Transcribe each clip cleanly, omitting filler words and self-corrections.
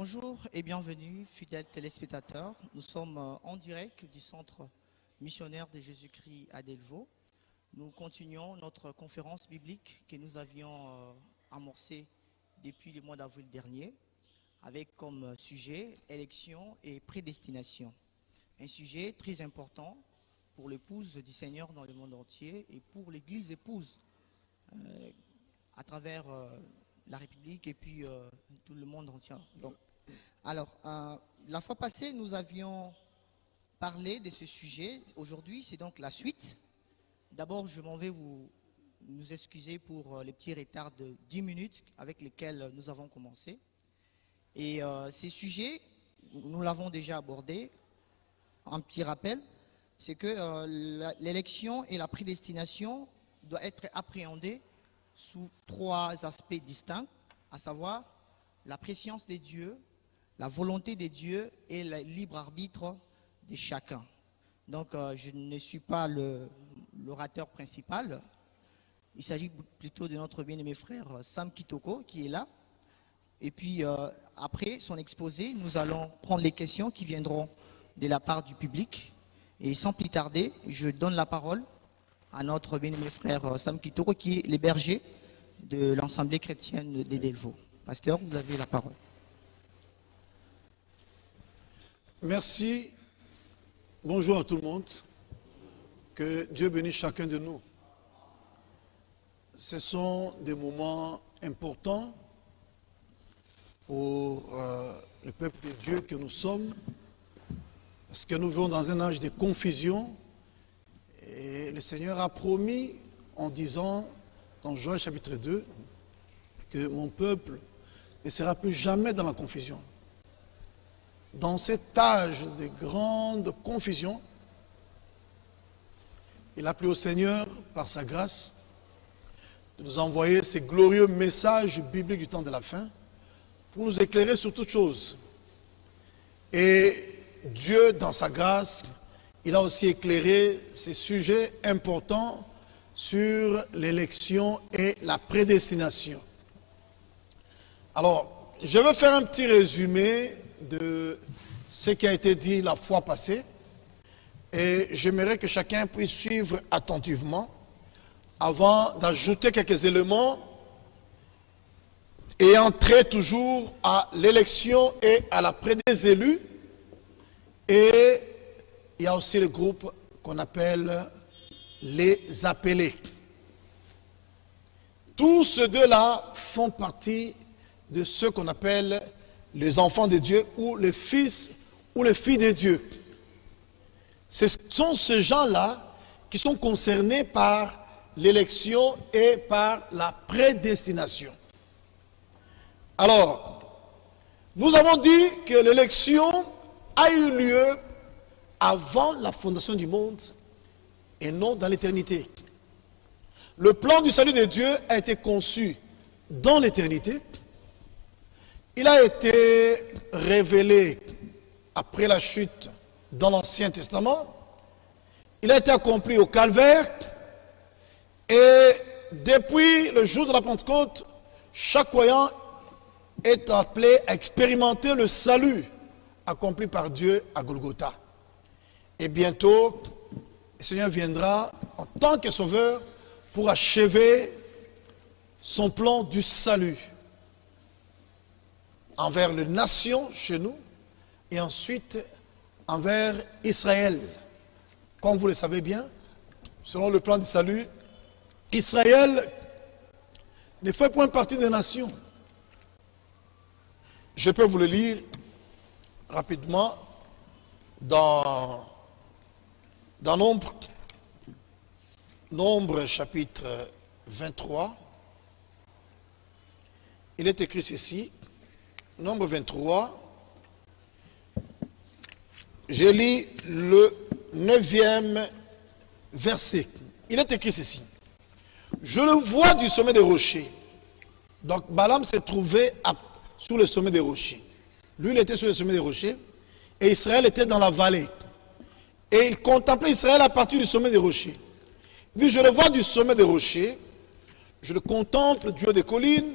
Bonjour et bienvenue, fidèles téléspectateurs. Nous sommes en direct du Centre missionnaire de Jésus-Christ à Delvaux. Nous continuons notre conférence biblique que nous avions amorcée depuis le mois d'avril dernier, avec comme sujet élection et prédestination. Un sujet très important pour l'épouse du Seigneur dans le monde entier et pour l'Église épouse à travers la République et puis tout le monde entier. Donc, la fois passée, nous avions parlé de ce sujet. Aujourd'hui, c'est donc la suite. D'abord, je m'en vais nous excuser pour les petits retards de 10 minutes avec lesquels nous avons commencé. Et ces sujets, nous l'avons déjà abordé. Un petit rappel, c'est que l'élection et la prédestination doivent être appréhendées sous trois aspects distincts, à savoir la préscience des dieux, la volonté des dieux et le libre arbitre de chacun. Donc, je ne suis pas l'orateur principal. Il s'agit plutôt de notre bien-aimé frère Sam Kitoko qui est là. Et puis, après son exposé, nous allons prendre les questions qui viendront de la part du public. Et sans plus tarder, je donne la parole à notre bien-aimé frère Sam Kitoko, qui est le berger de l'Assemblée chrétienne de Delvaux. Pasteur, vous avez la parole. Merci. Bonjour à tout le monde. Que Dieu bénisse chacun de nous. Ce sont des moments importants pour le peuple de Dieu que nous sommes, parce que nous vivons dans un âge de confusion. Et le Seigneur a promis en disant dans Joël chapitre 2 que mon peuple ne sera plus jamais dans la confusion. Dans cet âge de grande confusion, il a plu au Seigneur, par sa grâce, de nous envoyer ces glorieux messages bibliques du temps de la fin pour nous éclairer sur toutes choses. Et Dieu, dans sa grâce, il a aussi éclairé ces sujets importants sur l'élection et la prédestination. Alors, je vais faire un petit résumé de ce qui a été dit la fois passée et j'aimerais que chacun puisse suivre attentivement avant d'ajouter quelques éléments et entrer toujours à l'élection et à la prédestination des élus. Et il y a aussi le groupe qu'on appelle les appelés. Tous ces deux-là font partie de ceux qu'on appelle les enfants de Dieu ou les fils ou les filles de Dieu. Ce sont ces gens-là qui sont concernés par l'élection et par la prédestination. Alors, nous avons dit que l'élection a eu lieu avant la fondation du monde et non dans l'éternité. Le plan du salut de Dieu a été conçu dans l'éternité. Il a été révélé après la chute dans l'Ancien Testament. Il a été accompli au Calvaire. Et depuis le jour de la Pentecôte, chaque croyant est appelé à expérimenter le salut accompli par Dieu à Golgotha. Et bientôt, le Seigneur viendra en tant que sauveur pour achever son plan du salut envers les nations chez nous et ensuite envers Israël. Comme vous le savez bien, selon le plan du salut, Israël ne fait point partie des nations. Je peux vous le lire rapidement dans Nombre chapitre 23. Il est écrit ceci. Nombre 23, je lis le 9e verset. Il est écrit ceci. Je le vois du sommet des rochers. Donc Balaam s'est trouvé sur le sommet des rochers. Lui, il était sur le sommet des rochers et Israël était dans la vallée. Et il contemplait Israël à partir du sommet des rochers. Il dit, je le vois du sommet des rochers, je le contemple du haut des collines,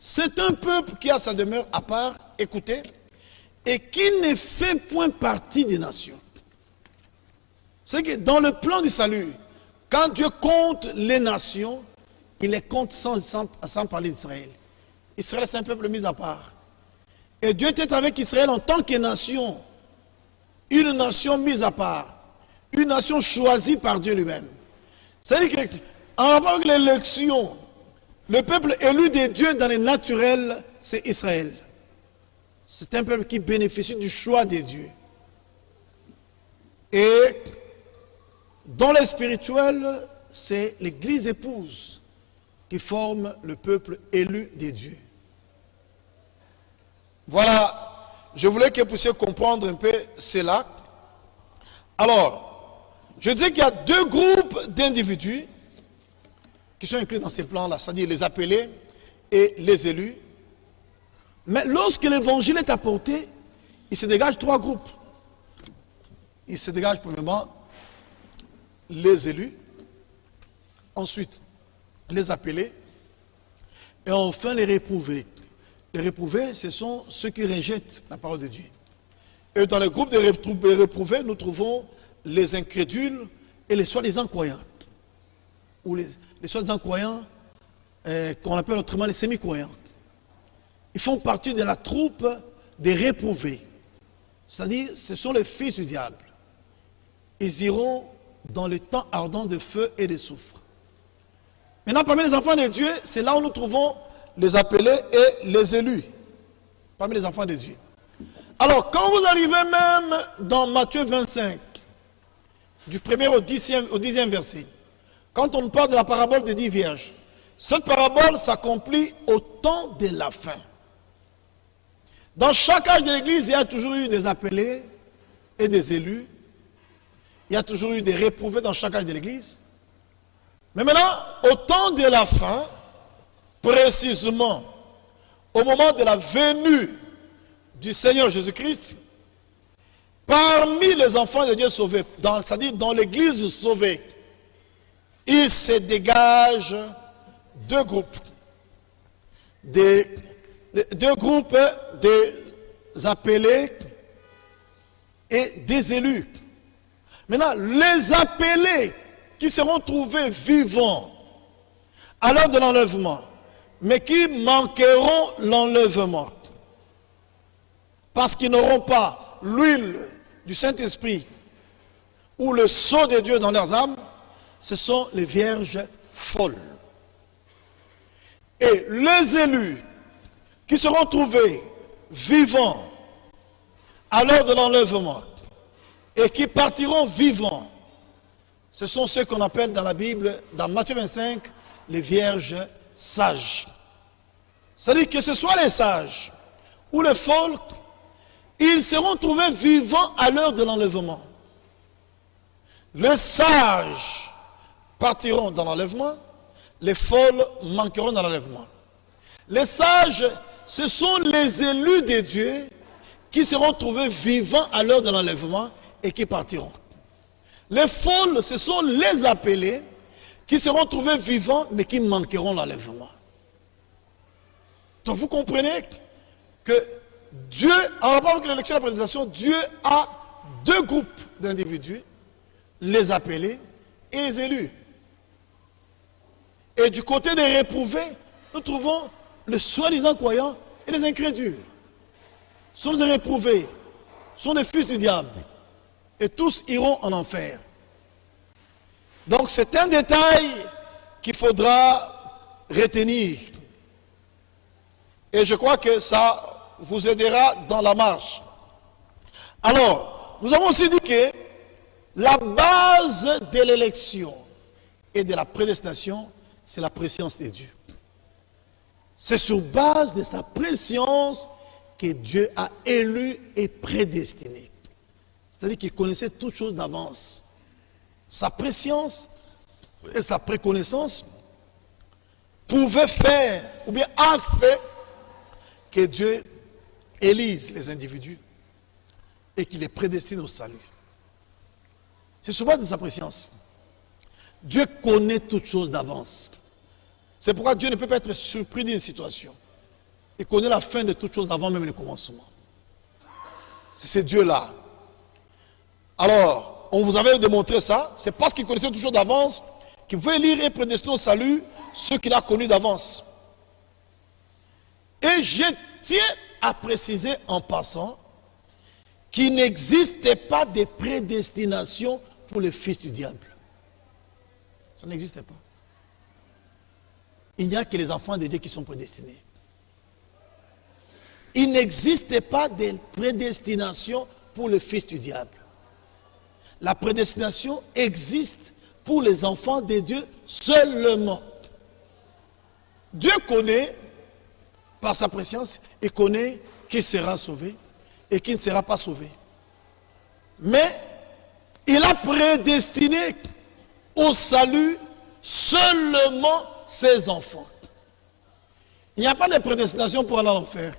C'est un peuple qui a sa demeure à part, écoutez, et qui ne fait point partie des nations. C'est que dans le plan du salut, quand Dieu compte les nations, il les compte sans parler d'Israël. Israël, c'est un peuple mis à part. Et Dieu était avec Israël en tant que nation. Une nation mise à part. Une nation choisie par Dieu lui-même. C'est-à-dire qu'en rapport avec l'élection, le peuple élu de Dieu dans les naturels, c'est Israël. C'est un peuple qui bénéficie du choix de Dieu. Et dans le spirituel, c'est l'église épouse qui forme le peuple élu de Dieu. Voilà, je voulais que vous puissiez comprendre un peu cela. Alors, je dis qu'il y a deux groupes d'individus qui sont inclus dans ces plans-là, c'est-à-dire les appelés et les élus. Mais lorsque l'évangile est apporté, il se dégage trois groupes. Il se dégage premièrement les élus, ensuite les appelés, et enfin les réprouvés. Les réprouvés, ce sont ceux qui rejettent la parole de Dieu. Et dans le groupe des réprouvés, nous trouvons les incrédules et les soi-disant croyants. Ou les soi-disant croyants, qu'on appelle autrement les semi-croyants. Ils font partie de la troupe des réprouvés. C'est-à-dire, ce sont les fils du diable. Ils iront dans le temps ardent de feu et de soufre. Maintenant, parmi les enfants de Dieu, c'est là où nous trouvons les appelés et les élus. Parmi les enfants de Dieu. Alors, quand vous arrivez même dans Matthieu 25, du 1er au 10e verset, quand on parle de la parabole des 10 vierges, cette parabole s'accomplit au temps de la fin. Dans chaque âge de l'Église, il y a toujours eu des appelés et des élus. Il y a toujours eu des réprouvés dans chaque âge de l'Église. Mais maintenant, au temps de la fin, précisément au moment de la venue du Seigneur Jésus-Christ, parmi les enfants de Dieu sauvés, c'est-à-dire dans l'Église sauvée, il se dégage deux groupes. Deux groupes des appelés et des élus. Maintenant, les appelés qui seront trouvés vivants à l'heure de l'enlèvement, mais qui manqueront l'enlèvement, parce qu'ils n'auront pas l'huile du Saint-Esprit ou le sceau de Dieu dans leurs âmes, ce sont les vierges folles. Et les élus qui seront trouvés vivants à l'heure de l'enlèvement et qui partiront vivants, ce sont ceux qu'on appelle dans la Bible, dans Matthieu 25, les vierges sages. C'est-à-dire que ce soit les sages ou les folles, ils seront trouvés vivants à l'heure de l'enlèvement. Les sages partiront dans l'enlèvement, les folles manqueront dans l'enlèvement. Les sages, ce sont les élus de Dieu qui seront trouvés vivants à l'heure de l'enlèvement et qui partiront. Les folles, ce sont les appelés qui seront trouvés vivants mais qui manqueront l'enlèvement. Donc vous comprenez que Dieu, en rapport avec l'élection et la prédication, Dieu a deux groupes d'individus, les appelés et les élus. Et du côté des réprouvés, nous trouvons les soi-disant croyants et les incrédules. Ce sont des réprouvés, ce sont des fils du diable. Et tous iront en enfer. Donc c'est un détail qu'il faudra retenir. Et je crois que ça vous aidera dans la marche. Alors, nous avons aussi dit que la base de l'élection et de la prédestination, c'est la préscience de Dieu. C'est sur base de sa préscience que Dieu a élu et prédestiné. C'est-à-dire qu'il connaissait toutes choses d'avance. Sa préscience et sa préconnaissance pouvaient faire, ou bien a fait, que Dieu élise les individus et qu'il les prédestine au salut. C'est sur base de sa préscience. Dieu connaît toutes choses d'avance. C'est pourquoi Dieu ne peut pas être surpris d'une situation. Il connaît la fin de toutes choses avant même le commencement. C'est ce Dieu-là. Alors, on vous avait démontré ça. C'est parce qu'il connaissait toujours d'avance qu'il pouvait lire et prédestiner au salut ceux qu'il a connus d'avance. Et je tiens à préciser en passant qu'il n'existait pas de prédestination pour le fils du diable. Ça n'existait pas. Il n'y a que les enfants de Dieu qui sont prédestinés. Il n'existe pas de prédestination pour le fils du diable. La prédestination existe pour les enfants de Dieu seulement. Dieu connaît, par sa préscience, il connaît qui sera sauvé et qui ne sera pas sauvé. Mais il a prédestiné au salut seulement ses enfants. Il n'y a pas de prédestination pour aller à l'enfer.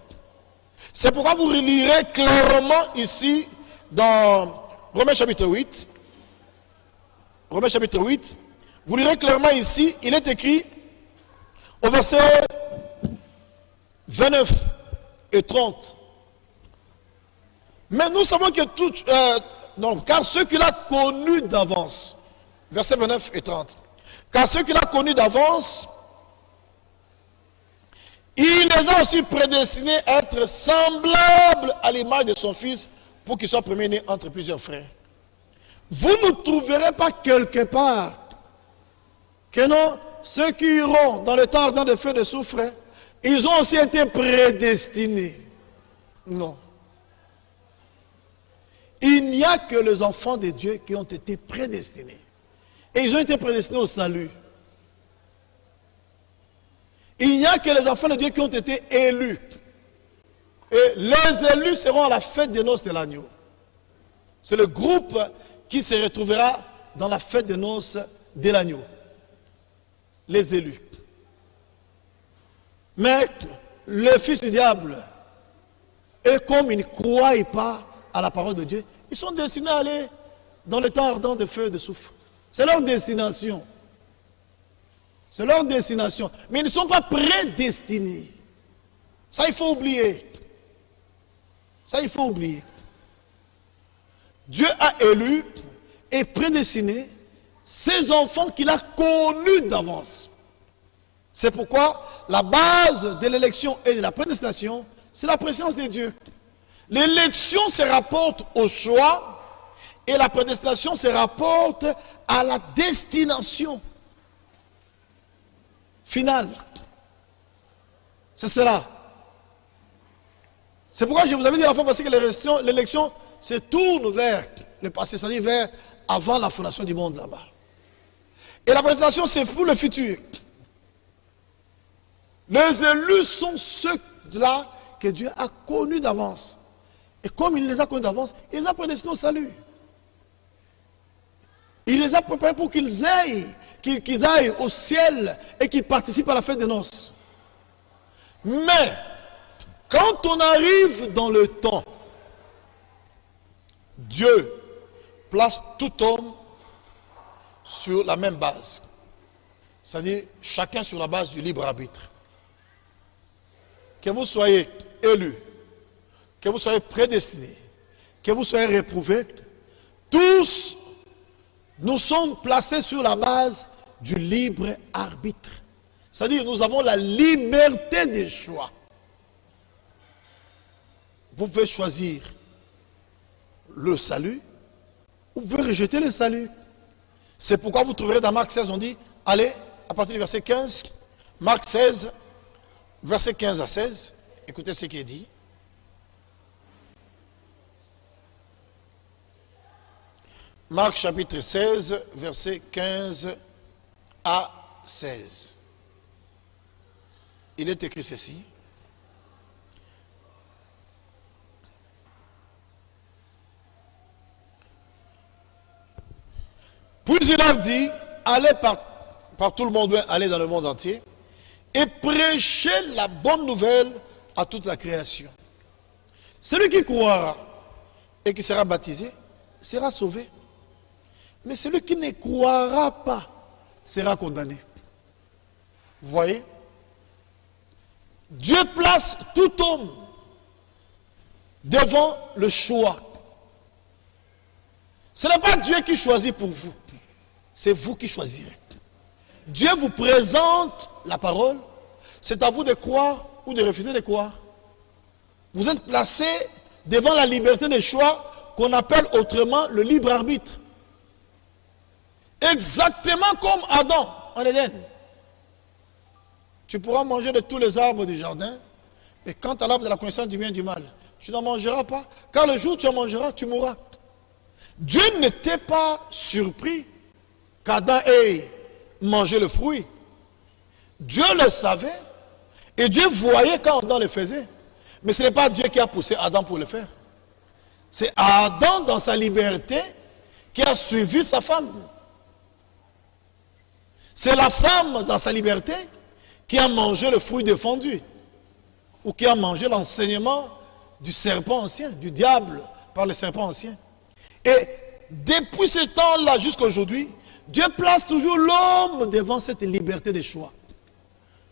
C'est pourquoi vous relirez clairement ici dans Romains chapitre 8. Romains chapitre 8. Vous lirez clairement ici, il est écrit au verset 29 et 30. Mais nous savons que tout... car ceux qu'il a connus d'avance, versets 29 et 30, car ceux qu'il a connus d'avance, il les a aussi prédestinés à être semblables à l'image de son fils pour qu'il soit premier-né entre plusieurs frères. Vous ne trouverez pas quelque part que non, ceux qui iront dans le temps ardent de feu de soufre, ils ont aussi été prédestinés. Non. Il n'y a que les enfants de Dieu qui ont été prédestinés. Et ils ont été prédestinés au salut. Il n'y a que les enfants de Dieu qui ont été élus. Et les élus seront à la fête des noces de l'agneau. C'est le groupe qui se retrouvera dans la fête des noces de l'agneau. Les élus. Mais le fils du diable, et comme ils ne croient pas à la parole de Dieu, ils sont destinés à aller dans le temps ardent de feu et de soufre. C'est leur destination. C'est leur destination. Mais ils ne sont pas prédestinés. Ça, il faut oublier. Ça, il faut oublier. Dieu a élu et prédestiné ses enfants qu'il a connus d'avance. C'est pourquoi la base de l'élection et de la prédestination, c'est la présence de Dieu. L'élection se rapporte au choix et la prédestination se rapporte à la destination finale. C'est cela. C'est pourquoi je vous avais dit à la fois passée que l'élection se tourne vers le passé, c'est-à-dire vers avant la fondation du monde là-bas. Et la prédestination, c'est pour le futur. Les élus sont ceux-là que Dieu a connus d'avance. Et comme il les a connus d'avance, il les a prédestinés au salut. Il les a préparés pour qu'ils aillent au ciel et qu'ils participent à la fête des noces. Mais, quand on arrive dans le temps, Dieu place tout homme sur la même base. C'est-à-dire, chacun sur la base du libre arbitre. Que vous soyez élu, que vous soyez prédestiné, que vous soyez réprouvé, tous nous sommes placés sur la base du libre arbitre. C'est-à-dire nous avons la liberté des choix. Vous pouvez choisir le salut ou vous pouvez rejeter le salut. C'est pourquoi vous trouverez dans Marc 16, on dit, allez, à partir du verset 15, Marc 16, verset 15 à 16, écoutez ce qui est dit. Marc chapitre 16, verset 15 à 16. Il est écrit ceci. Puis il leur dit, allez par tout le monde, allez dans le monde entier, et prêchez la bonne nouvelle à toute la création. Celui qui croira et qui sera baptisé sera sauvé. Mais celui qui ne croira pas sera condamné. Vous voyez? Dieu place tout homme devant le choix. Ce n'est pas Dieu qui choisit pour vous, c'est vous qui choisirez. Dieu vous présente la parole, c'est à vous de croire ou de refuser de croire. Vous êtes placé devant la liberté de choix qu'on appelle autrement le libre arbitre. Exactement comme Adam en Éden. Tu pourras manger de tous les arbres du jardin, mais quant à l'arbre de la connaissance du bien et du mal, tu n'en mangeras pas, car le jour où tu en mangeras, tu mourras. Dieu n'était pas surpris qu'Adam ait mangé le fruit. Dieu le savait, et Dieu voyait quand Adam le faisait. Mais ce n'est pas Dieu qui a poussé Adam pour le faire. C'est Adam dans sa liberté qui a suivi sa femme. C'est la femme dans sa liberté qui a mangé le fruit défendu, ou qui a mangé l'enseignement du serpent ancien, du diable par le serpent ancien. Et depuis ce temps-là jusqu'à aujourd'hui, Dieu place toujours l'homme devant cette liberté de choix.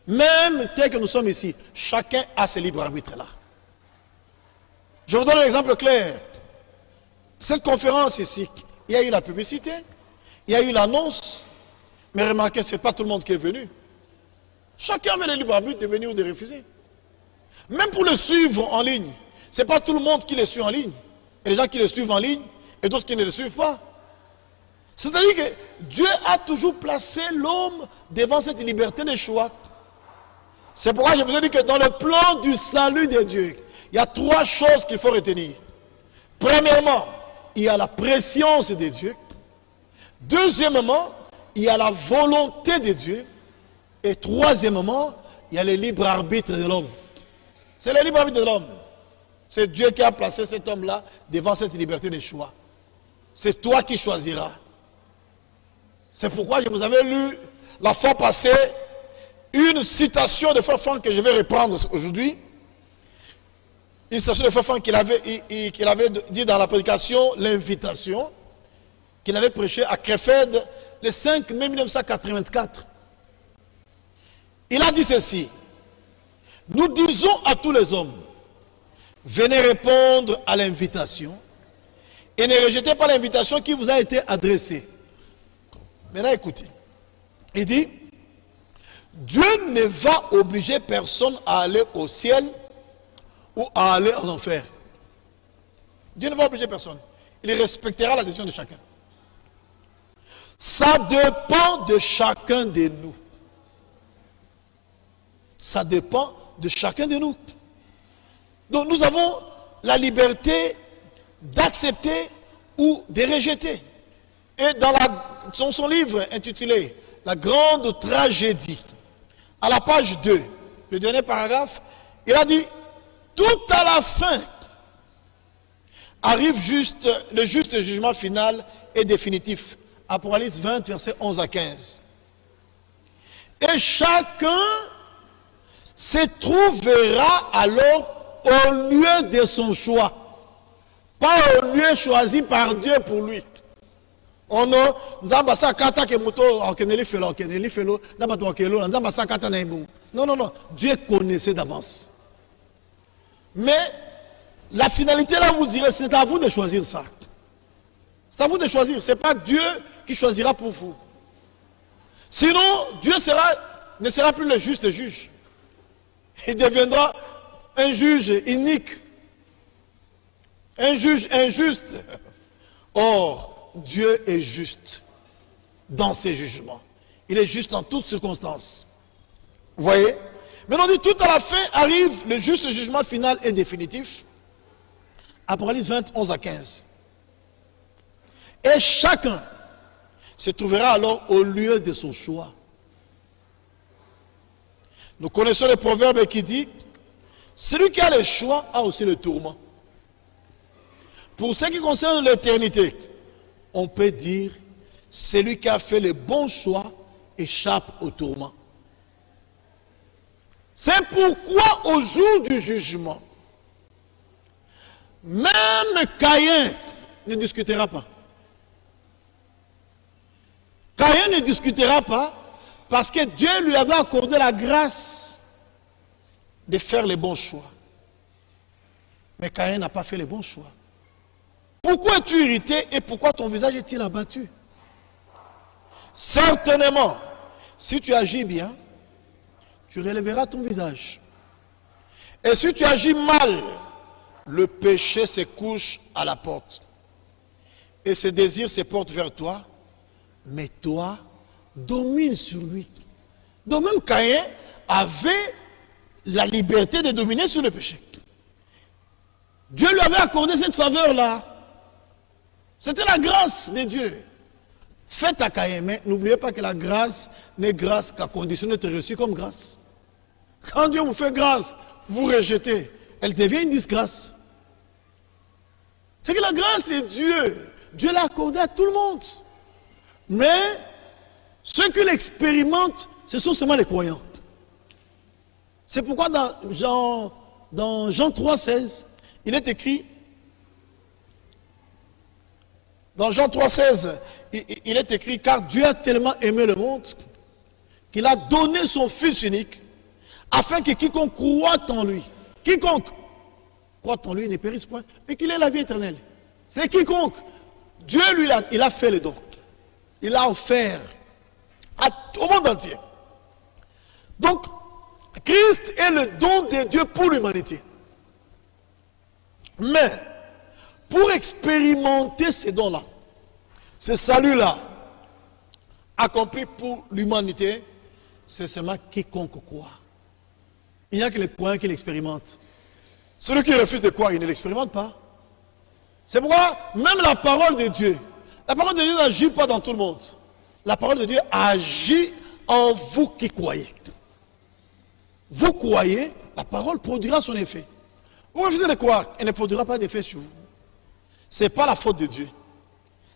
Même tel que nous sommes ici, chacun a ce libre arbitre-là. Je vous donne un exemple clair. Cette conférence ici, il y a eu la publicité, il y a eu l'annonce, mais remarquez, ce n'est pas tout le monde qui est venu. Chacun avait le libre arbitre de venir ou de refuser. Même pour le suivre en ligne, ce n'est pas tout le monde qui le suit en ligne. Il y a des gens qui le suivent en ligne et d'autres qui ne le suivent pas. C'est-à-dire que Dieu a toujours placé l'homme devant cette liberté de choix. C'est pourquoi je vous ai dit que dans le plan du salut de Dieu, il y a trois choses qu'il faut retenir. Premièrement, il y a la préscience de Dieu. Deuxièmement, il y a la volonté de Dieu. Et troisièmement, il y a le libre arbitre de l'homme. C'est le libre arbitre de l'homme. C'est Dieu qui a placé cet homme-là devant cette liberté de choix. C'est toi qui choisiras. C'est pourquoi je vous avais lu la fois passée une citation de Frère Franck que je vais reprendre aujourd'hui. Une citation de Frère Franck qu'il avait dit dans la prédication, l'invitation, qu'il avait prêché à Krefeld le 5 mai 1984. Il a dit ceci: nous disons à tous les hommes, venez répondre à l'invitation et ne rejetez pas l'invitation qui vous a été adressée. Maintenant écoutez, il dit, Dieu ne va obliger personne à aller au ciel ou à aller en enfer. Dieu ne va obliger personne. Il respectera la décision de chacun. Ça dépend de chacun de nous. Ça dépend de chacun de nous. Donc nous avons la liberté d'accepter ou de rejeter. Et dans son livre intitulé « La grande tragédie », à la page 2, le dernier paragraphe, il a dit « Tout à la fin arrive le juste jugement final et définitif. » Apocalypse 20, versets 11 à 15. Et chacun se trouvera alors au lieu de son choix. Pas au lieu choisi par Dieu pour lui. Oh non, non, Dieu connaissait d'avance. Mais la finalité là, vous direz, c'est à vous de choisir ça. C'est à vous de choisir, ce n'est pas Dieu qui choisira pour vous. Sinon, Dieu ne sera plus le juste juge. Il deviendra un juge inique, un juge injuste. Or, Dieu est juste dans ses jugements. Il est juste en toutes circonstances. Vous voyez? Maintenant, on dit tout à la fin arrive le juste jugement final et définitif. Apocalypse 20, 11 à 15. Et chacun se trouvera alors au lieu de son choix. Nous connaissons le proverbe qui dit, celui qui a le choix a aussi le tourment. Pour ce qui concerne l'éternité, on peut dire, celui qui a fait le bon choix échappe au tourment. C'est pourquoi au jour du jugement, même Caïn ne discutera pas. Caïn ne discutera pas parce que Dieu lui avait accordé la grâce de faire les bons choix. Mais Caïn n'a pas fait les bons choix. Pourquoi es-tu irrité et pourquoi ton visage est-il abattu? Certainement, si tu agis bien, tu relèveras ton visage. Et si tu agis mal, le péché se couche à la porte. Et ses désirs se portent vers toi, mais toi, domine sur lui. Donc même Caïn avait la liberté de dominer sur le péché. Dieu lui avait accordé cette faveur-là. C'était la grâce de Dieu. Faites à Caïn, mais n'oubliez pas que la grâce n'est grâce qu'à condition d'être reçue comme grâce. Quand Dieu vous fait grâce, vous rejetez, elle devient une disgrâce. C'est que la grâce de Dieu, Dieu l'a accordée à tout le monde. Mais ceux qui l'expérimentent, ce sont seulement les croyants. C'est pourquoi dans Jean 3,16, il est écrit, dans Jean 3,16, il est écrit, car Dieu a tellement aimé le monde qu'il a donné son Fils unique, afin que quiconque croit en lui, quiconque croit en lui ne périsse point, mais qu'il ait la vie éternelle. C'est quiconque. Dieu, lui, il a fait le don. Il a offert au monde entier. Donc, Christ est le don de Dieu pour l'humanité. Mais, pour expérimenter ces dons-là, ce salut-là, accompli pour l'humanité, c'est seulement quiconque croit. Il n'y a que les croyants qui l'expérimentent. Celui qui refuse de croire, il ne l'expérimente pas. C'est pourquoi même la parole de Dieu n'agit pas dans tout le monde. La parole de Dieu agit en vous qui croyez. Vous croyez, la parole produira son effet. Vous refusez de croire, elle ne produira pas d'effet sur vous. Ce n'est pas la faute de Dieu.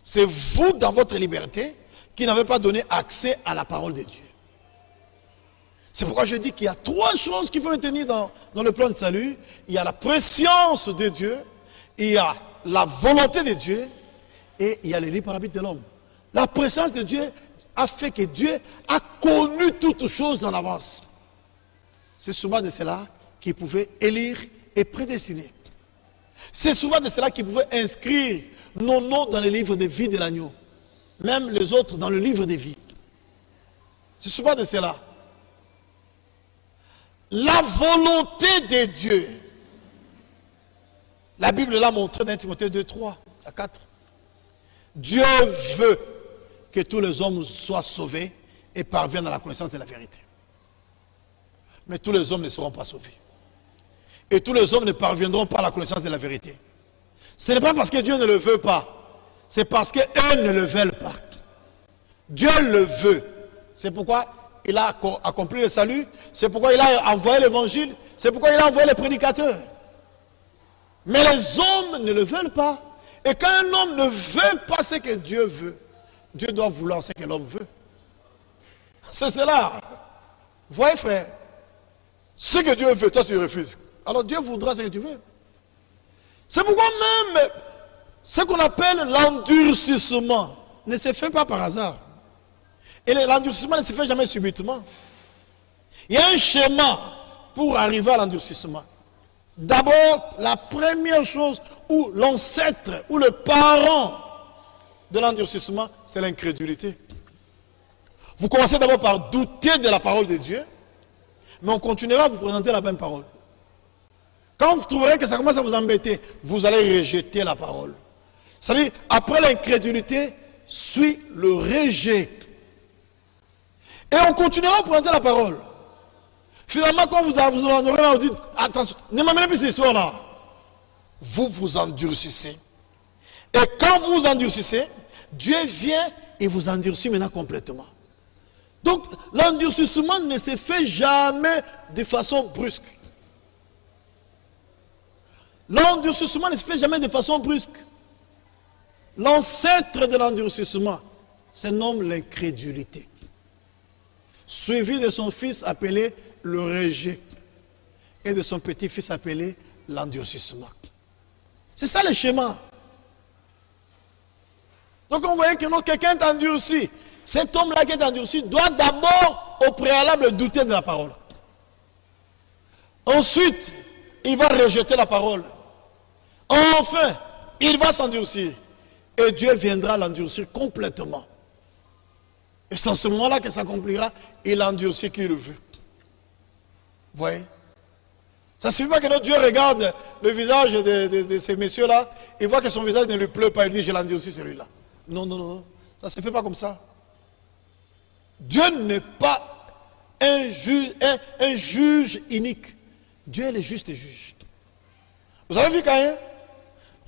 C'est vous, dans votre liberté, qui n'avez pas donné accès à la parole de Dieu. C'est pourquoi je dis qu'il y a trois choses qu'il faut retenir dans le plan de salut. Il y a la préscience de Dieu, il y a la volonté de Dieu et il y a le libre arbitre de l'homme. La présence de Dieu a fait que Dieu a connu toutes choses en avance. C'est souvent de cela qu'il pouvait élire et prédestiner. C'est souvent de cela qu'il pouvait inscrire nos noms dans le livre de vie de l'agneau. Même les autres dans le livre de vie. C'est souvent de cela. La volonté de Dieu. La Bible l'a montré dans Timothée 2, 3 à 4. Dieu veut que tous les hommes soient sauvés et parviennent à la connaissance de la vérité. Mais tous les hommes ne seront pas sauvés. Et tous les hommes ne parviendront pas à la connaissance de la vérité. Ce n'est pas parce que Dieu ne le veut pas. C'est parce qu'eux ne le veulent pas. Dieu le veut. C'est pourquoi il a accompli le salut. C'est pourquoi il a envoyé l'évangile. C'est pourquoi il a envoyé les prédicateurs. Mais les hommes ne le veulent pas. Et quand un homme ne veut pas ce que Dieu veut, Dieu doit vouloir ce que l'homme veut. C'est cela. Voyez frère, ce que Dieu veut, toi tu refuses. Alors Dieu voudra ce que tu veux. C'est pourquoi même ce qu'on appelle l'endurcissement ne se fait pas par hasard. Et l'endurcissement ne se fait jamais subitement. Il y a un schéma pour arriver à l'endurcissement. D'abord, la première chose, ou l'ancêtre, ou le parent de l'endurcissement, c'est l'incrédulité. Vous commencez d'abord par douter de la parole de Dieu, mais on continuera à vous présenter la même parole. Quand vous trouverez que ça commence à vous embêter, vous allez rejeter la parole. C'est-à-dire, après l'incrédulité, suit le rejet. Et on continuera à vous présenter la parole. Finalement, quand vous en aurez là, vous dites, attention, ne m'amenez plus cette histoire-là. Vous vous endurcissez. Et quand vous vous endurcissez, Dieu vient et vous endurcit maintenant complètement. Donc, l'endurcissement ne se fait jamais de façon brusque. L'endurcissement ne se fait jamais de façon brusque. L'ancêtre de l'endurcissement se nomme l'incrédulité. Suivi de son fils appelé le rejet et de son petit-fils appelé l'endurcissement. C'est ça le schéma. Donc on voit que quelqu'un est endurci. Cet homme-là qui est endurci doit d'abord au préalable douter de la parole. Ensuite, il va rejeter la parole. Enfin, il va s'endurcir. Et Dieu viendra l'endurcir complètement. Et c'est en ce moment-là que s'accomplira, il endurcit qui le veut. Vous voyez? Ça ne suffit pas que notre Dieu regarde le visage de ces messieurs-là, il voit que son visage ne lui pleut pas, il dit, je l'endurcis celui-là. Non, non, non, ça ne se fait pas comme ça. Dieu n'est pas un juge unique. Dieu est le juste juge. Vous avez vu Caïn?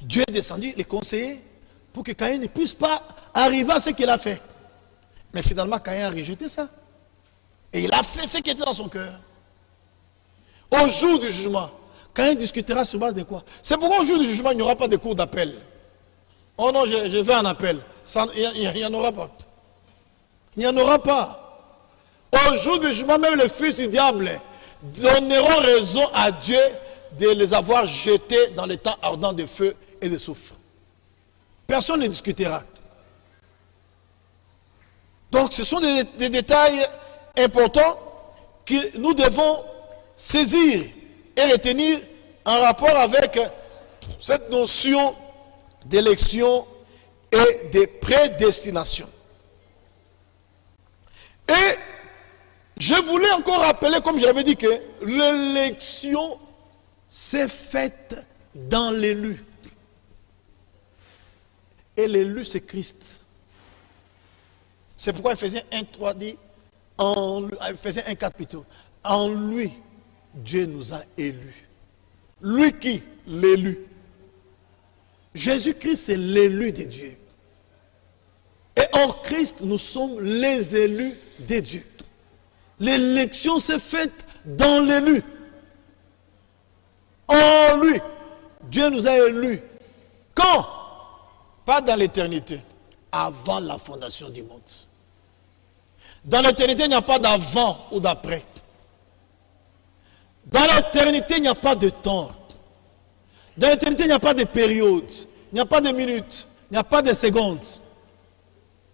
Dieu est descendu les conseiller pour que Caïn ne puisse pas arriver à ce qu'il a fait. Mais finalement, Caïn a rejeté ça. Et il a fait ce qui était dans son cœur. Au jour du jugement, Caïn discutera sur base de quoi? C'est pourquoi au jour du jugement, il n'y aura pas de cours d'appel. Oh non, je vais en appel. Il n'y en aura pas. Il n'y en aura pas. Au jour du jugement, même les fils du diable donneront raison à Dieu de les avoir jetés dans les temps ardents de feu et de soufre. Personne ne discutera. Donc ce sont des détails importants que nous devons saisir et retenir en rapport avec cette notion d'élection et de prédestination. Et je voulais encore rappeler, comme je l'avais dit, que l'élection s'est faite dans l'élu. Et l'élu, c'est Christ. C'est pourquoi Ephésiens 1,3 dit, Ephésiens 1,4 plutôt, en lui, Dieu nous a élus. Lui qui? L'élu. Jésus-Christ, c'est l'élu de Dieu. Et en Christ, nous sommes les élus de Dieu. L'élection s'est faite dans l'élu. En lui, Dieu nous a élus. Quand? Pas dans l'éternité, avant la fondation du monde. Dans l'éternité, il n'y a pas d'avant ou d'après. Dans l'éternité, il n'y a pas de temps. Dans l'éternité, il n'y a pas de période. Il n'y a pas de minutes. Il n'y a pas de secondes.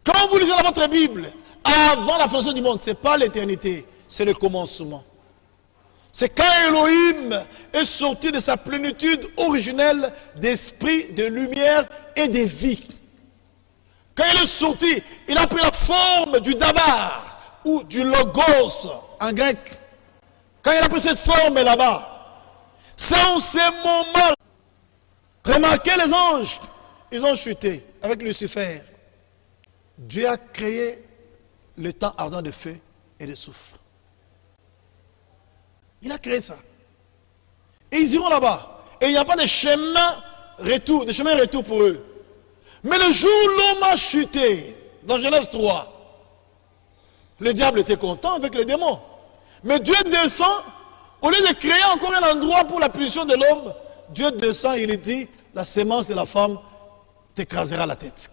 Quand vous lisez dans votre Bible, avant la fondation du monde, ce n'est pas l'éternité, c'est le commencement. C'est quand Elohim est sorti de sa plénitude originelle d'esprit, de lumière et de vie. Quand il est sorti, il a pris la forme du dabar ou du logos en grec. Quand il a pris cette forme là-bas, c'est en ce moment, remarquez les anges, ils ont chuté avec Lucifer. Dieu a créé le temps ardent de feu et de soufre. Il a créé ça. Et ils iront là-bas. Et il n'y a pas de chemin retour, pour eux. Mais le jour où l'homme a chuté, dans Genèse 3, le diable était content avec les démons. Mais Dieu descend, au lieu de créer encore un endroit pour la punition de l'homme, Dieu descend et il dit, la sémence de la femme t'écrasera la tête.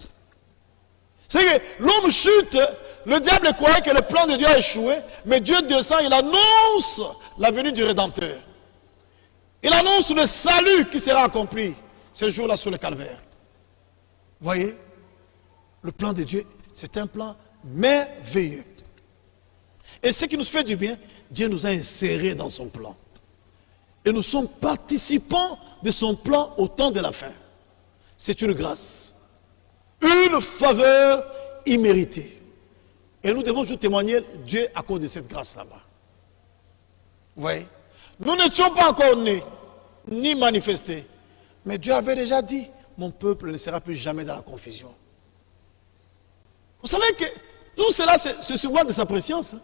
C'est que l'homme chute, le diable croyait que le plan de Dieu a échoué, mais Dieu descend, il annonce la venue du Rédempteur. Il annonce le salut qui sera accompli ce jour-là sur le calvaire. Vous voyez, le plan de Dieu, c'est un plan merveilleux. Et ce qui nous fait du bien, Dieu nous a insérés dans son plan. Et nous sommes participants de son plan au temps de la fin. C'est une grâce. Une faveur imméritée. Et nous devons toujours témoigner Dieu à cause de cette grâce là-bas. Vous voyez? Nous n'étions pas encore nés, ni manifestés. Mais Dieu avait déjà dit, mon peuple ne sera plus jamais dans la confusion. Vous savez que tout cela se souvient de sa préscience.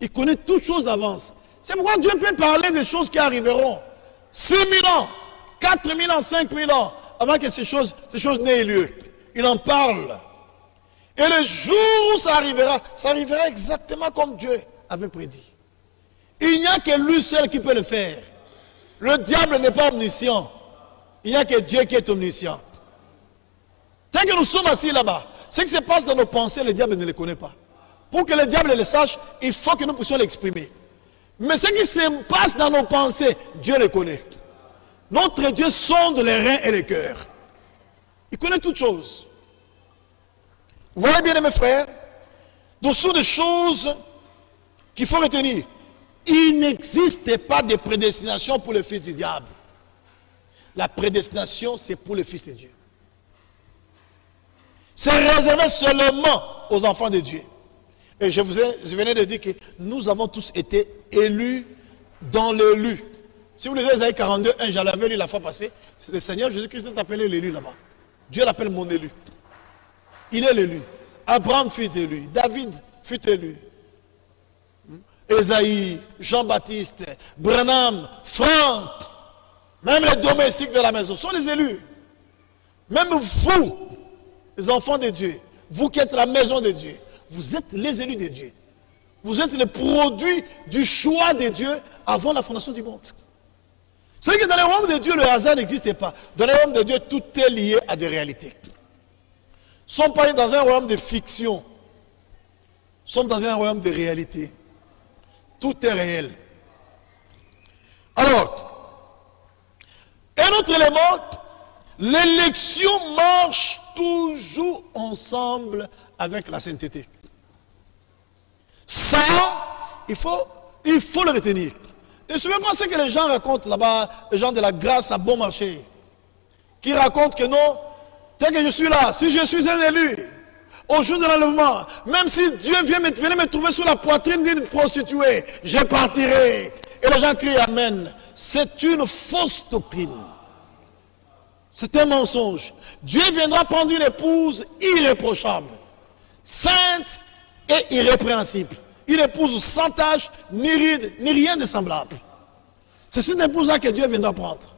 Il connaît toutes choses d'avance. C'est pourquoi Dieu peut parler des choses qui arriveront. 6 000 ans, 4 000 ans, 5 000 ans, avant que ces choses n'aient lieu. Il en parle. Et le jour où ça arrivera exactement comme Dieu avait prédit. Il n'y a que lui seul qui peut le faire. Le diable n'est pas omniscient. Il n'y a que Dieu qui est omniscient. Tant que nous sommes assis là-bas, ce qui se passe dans nos pensées, le diable ne le connaît pas. Pour que le diable le sache, il faut que nous puissions l'exprimer. Mais ce qui se passe dans nos pensées, Dieu le connaît. Notre Dieu sonde les reins et les cœurs. Il connaît toutes choses. Vous voyez bien, mes frères, ce sont des choses qu'il faut retenir. Il n'existe pas de prédestination pour le fils du diable. La prédestination, c'est pour le fils de Dieu. C'est réservé seulement aux enfants de Dieu. Et je venais de dire que nous avons tous été élus dans l'élu. Si vous lisez Isaïe 42, 1, je l'avais lu la fois passée, le Seigneur Jésus-Christ est appelé l'élu là-bas. Dieu l'appelle mon élu. Il est l'élu. Abraham fut élu. David fut élu. Esaïe, Jean-Baptiste, Branham, Franck, même les domestiques de la maison sont des élus. Même vous, les enfants de Dieu, vous qui êtes la maison de Dieu, vous êtes les élus de Dieu. Vous êtes les produits du choix de Dieu avant la fondation du monde. C'est vrai que dans le royaume de Dieu, le hasard n'existe pas. Dans le royaume de Dieu, tout est lié à des réalités. Nous ne sommes pas dans un royaume de fiction. Nous sommes dans un royaume de réalité. Tout est réel. Alors, un autre élément, l'élection marche toujours ensemble avec la sainteté. Ça, il faut le retenir. Ne soyez pas ce que les gens racontent là-bas, les gens de la grâce à bon marché, qui racontent que non, tel que je suis là, si je suis un élu, au jour de l'enlèvement, même si Dieu venait me trouver sous la poitrine d'une prostituée, je partirai. Et les gens crient Amen. C'est une fausse doctrine. C'est un mensonge. Dieu viendra prendre une épouse irréprochable, sainte et irrépréhensible. Une épouse sans tache, ni ride, ni rien de semblable. C'est cette épouse-là que Dieu viendra prendre.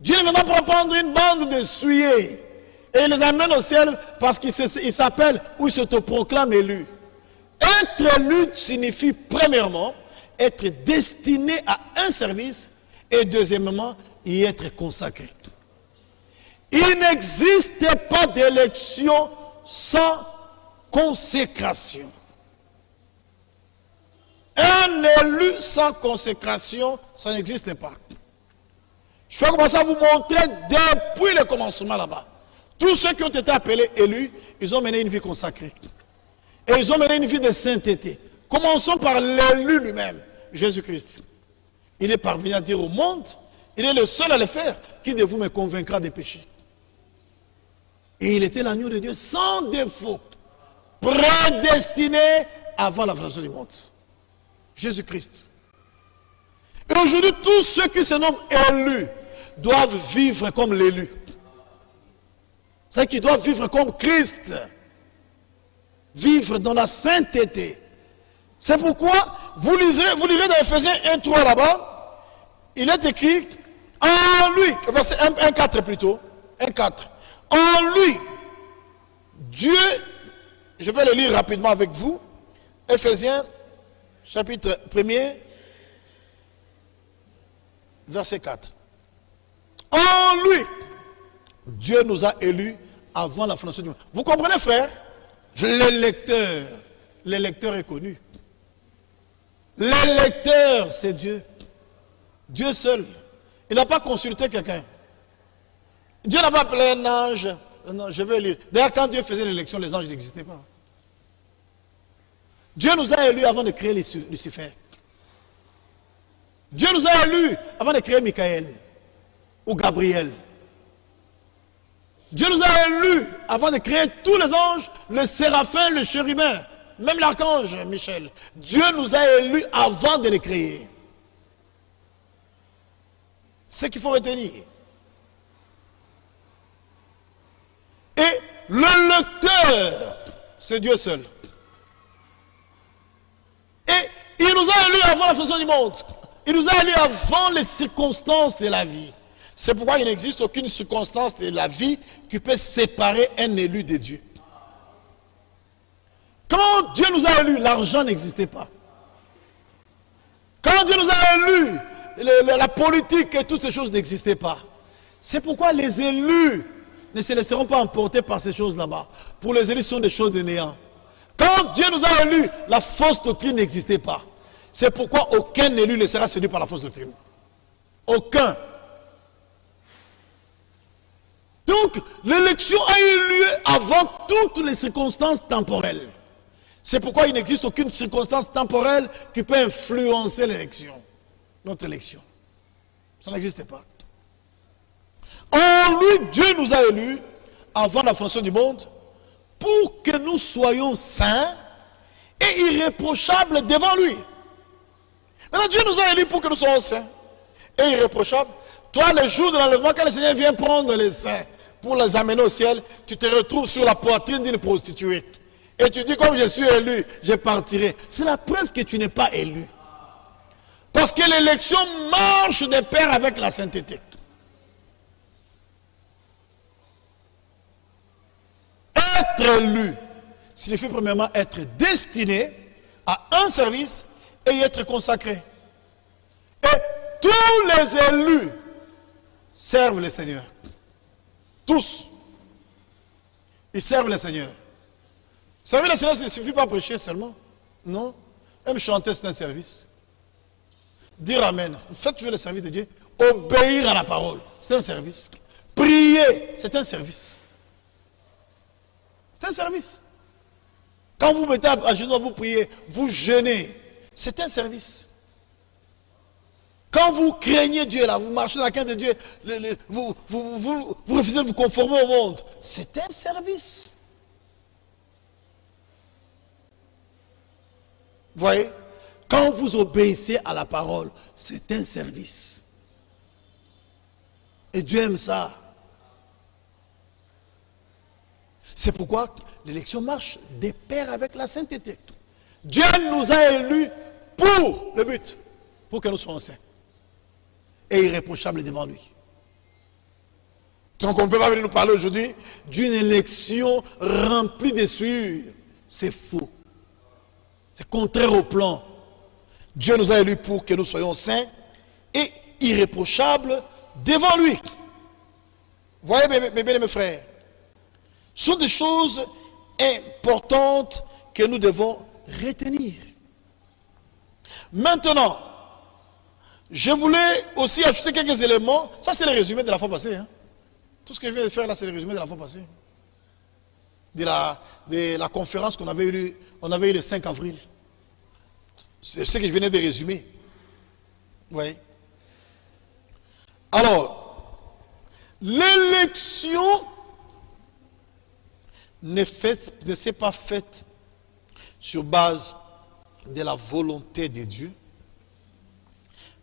Dieu ne viendra pas prendre une bande de souillés et il les amène au ciel parce qu'il s'appelle ou il se proclame élu. Être élu signifie premièrement être destiné à un service et deuxièmement y être consacré. Il n'existe pas d'élection sans consécration. Un élu sans consécration, ça n'existe pas. Je vais commencer à vous montrer depuis le commencement là-bas. Tous ceux qui ont été appelés élus, ils ont mené une vie consacrée. Et ils ont mené une vie de sainteté. Commençons par l'élu lui-même, Jésus-Christ. Il est parvenu à dire au monde, il est le seul à le faire, qui de vous me convaincra des péchés. Et il était l'agneau de Dieu sans défaut, prédestiné avant la fondation du monde. Jésus-Christ. Et aujourd'hui, tous ceux qui se nomment élus doivent vivre comme l'élu. C'est qu'ils doivent vivre comme Christ. Vivre dans la sainteté. C'est pourquoi, vous lirez dans Ephésiens 1:3 là-bas, il est écrit, en lui, verset 1:4 plutôt, 1:4. En lui, Dieu, je vais le lire rapidement avec vous, Ephésiens chapitre 1er, verset 4. En lui, Dieu nous a élus avant la fondation du monde. Vous comprenez, frère? L'électeur est connu. L'électeur, c'est Dieu. Dieu seul. Il n'a pas consulté quelqu'un. Dieu n'a pas appelé un ange. Non, je vais lire. D'ailleurs, quand Dieu faisait l'élection, les anges n'existaient pas. Dieu nous a élus avant de créer Lucifer. Dieu nous a élus avant de créer Michael ou Gabriel. Dieu nous a élus avant de créer tous les anges, le séraphin, le chérubin, même l'archange Michel. Dieu nous a élus avant de les créer. C'est ce qu'il faut retenir. Et le lecteur, c'est Dieu seul. Et il nous a élus avant la fondation du monde. Il nous a élus avant les circonstances de la vie. C'est pourquoi il n'existe aucune circonstance de la vie qui peut séparer un élu de Dieu. Quand Dieu nous a élus, l'argent n'existait pas. Quand Dieu nous a élus, la politique et toutes ces choses n'existaient pas. C'est pourquoi les élus ne se laisseront pas emporter par ces choses là-bas. Pour les élus, ce sont des choses de néant. Quand Dieu nous a élus, la fausse doctrine n'existait pas. C'est pourquoi aucun élu ne sera séduit par la fausse doctrine. Aucun. Donc, l'élection a eu lieu avant toutes les circonstances temporelles. C'est pourquoi il n'existe aucune circonstance temporelle qui peut influencer l'élection, notre élection. Ça n'existe pas. En lui, Dieu nous a élus avant la fondation du monde pour que nous soyons saints et irréprochables devant lui. Maintenant, Dieu nous a élus pour que nous soyons saints et irréprochables. Toi, le jour de l'enlèvement, quand le Seigneur vient prendre les saints pour les amener au ciel, tu te retrouves sur la poitrine d'une prostituée. Et tu dis, comme je suis élu, je partirai. C'est la preuve que tu n'es pas élu. Parce que l'élection marche de pair avec la sainteté. Être élu signifie premièrement être destiné à un service et y être consacré. Et tous les élus servent le Seigneur. Tous. Ils servent le Seigneur. Servir le Seigneur, ça ne suffit pas à prêcher seulement. Non. Même chanter, c'est un service. Dire Amen. Faites toujours le service de Dieu. Obéir à la parole, c'est un service. Prier, c'est un service. C'est un service. Quand vous mettez à genoux, vous priez, vous jeûnez, c'est un service. Quand vous craignez Dieu, là, vous marchez dans la crainte de Dieu, vous refusez de vous conformer au monde, c'est un service. Vous voyez? Quand vous obéissez à la parole, c'est un service. Et Dieu aime ça. C'est pourquoi l'élection marche de pair avec la sainteté. Dieu nous a élus pour le but, pour que nous soyons saints et irréprochables devant lui. Donc on ne peut pas venir nous parler aujourd'hui d'une élection remplie de souillures. C'est faux. C'est contraire au plan. Dieu nous a élus pour que nous soyons saints et irréprochables devant lui. Vous voyez, mes frères, ce sont des choses importantes que nous devons retenir. Maintenant, je voulais aussi ajouter quelques éléments. Ça, c'était le résumé de la fois passée. Hein. Tout ce que je viens de faire là, c'est le résumé de la fois passée. De la conférence qu'on avait eue le 5 avril. C'est ce que je venais de résumer. Oui. Alors, l'élection ne s'est pas faite sur base de la volonté de Dieu,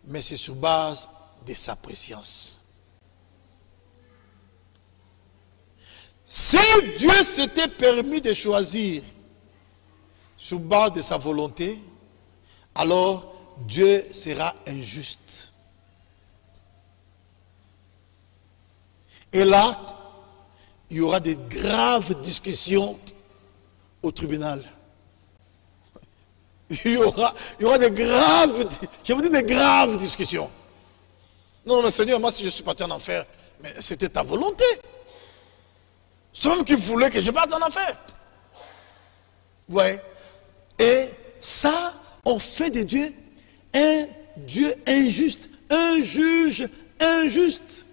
mais c'est sur base de sa préscience. Si Dieu s'était permis de choisir sur base de sa volonté, alors Dieu sera injuste. Et là, il y aura de graves discussions au tribunal. Il y aura de graves, je vous dis de graves discussions. Non, mais Seigneur, moi si je suis parti en enfer, mais c'était ta volonté. C'est toi-même qui voulais que je parte en enfer. Vous voyez? Et ça, on fait de Dieu un Dieu injuste, un juge injuste.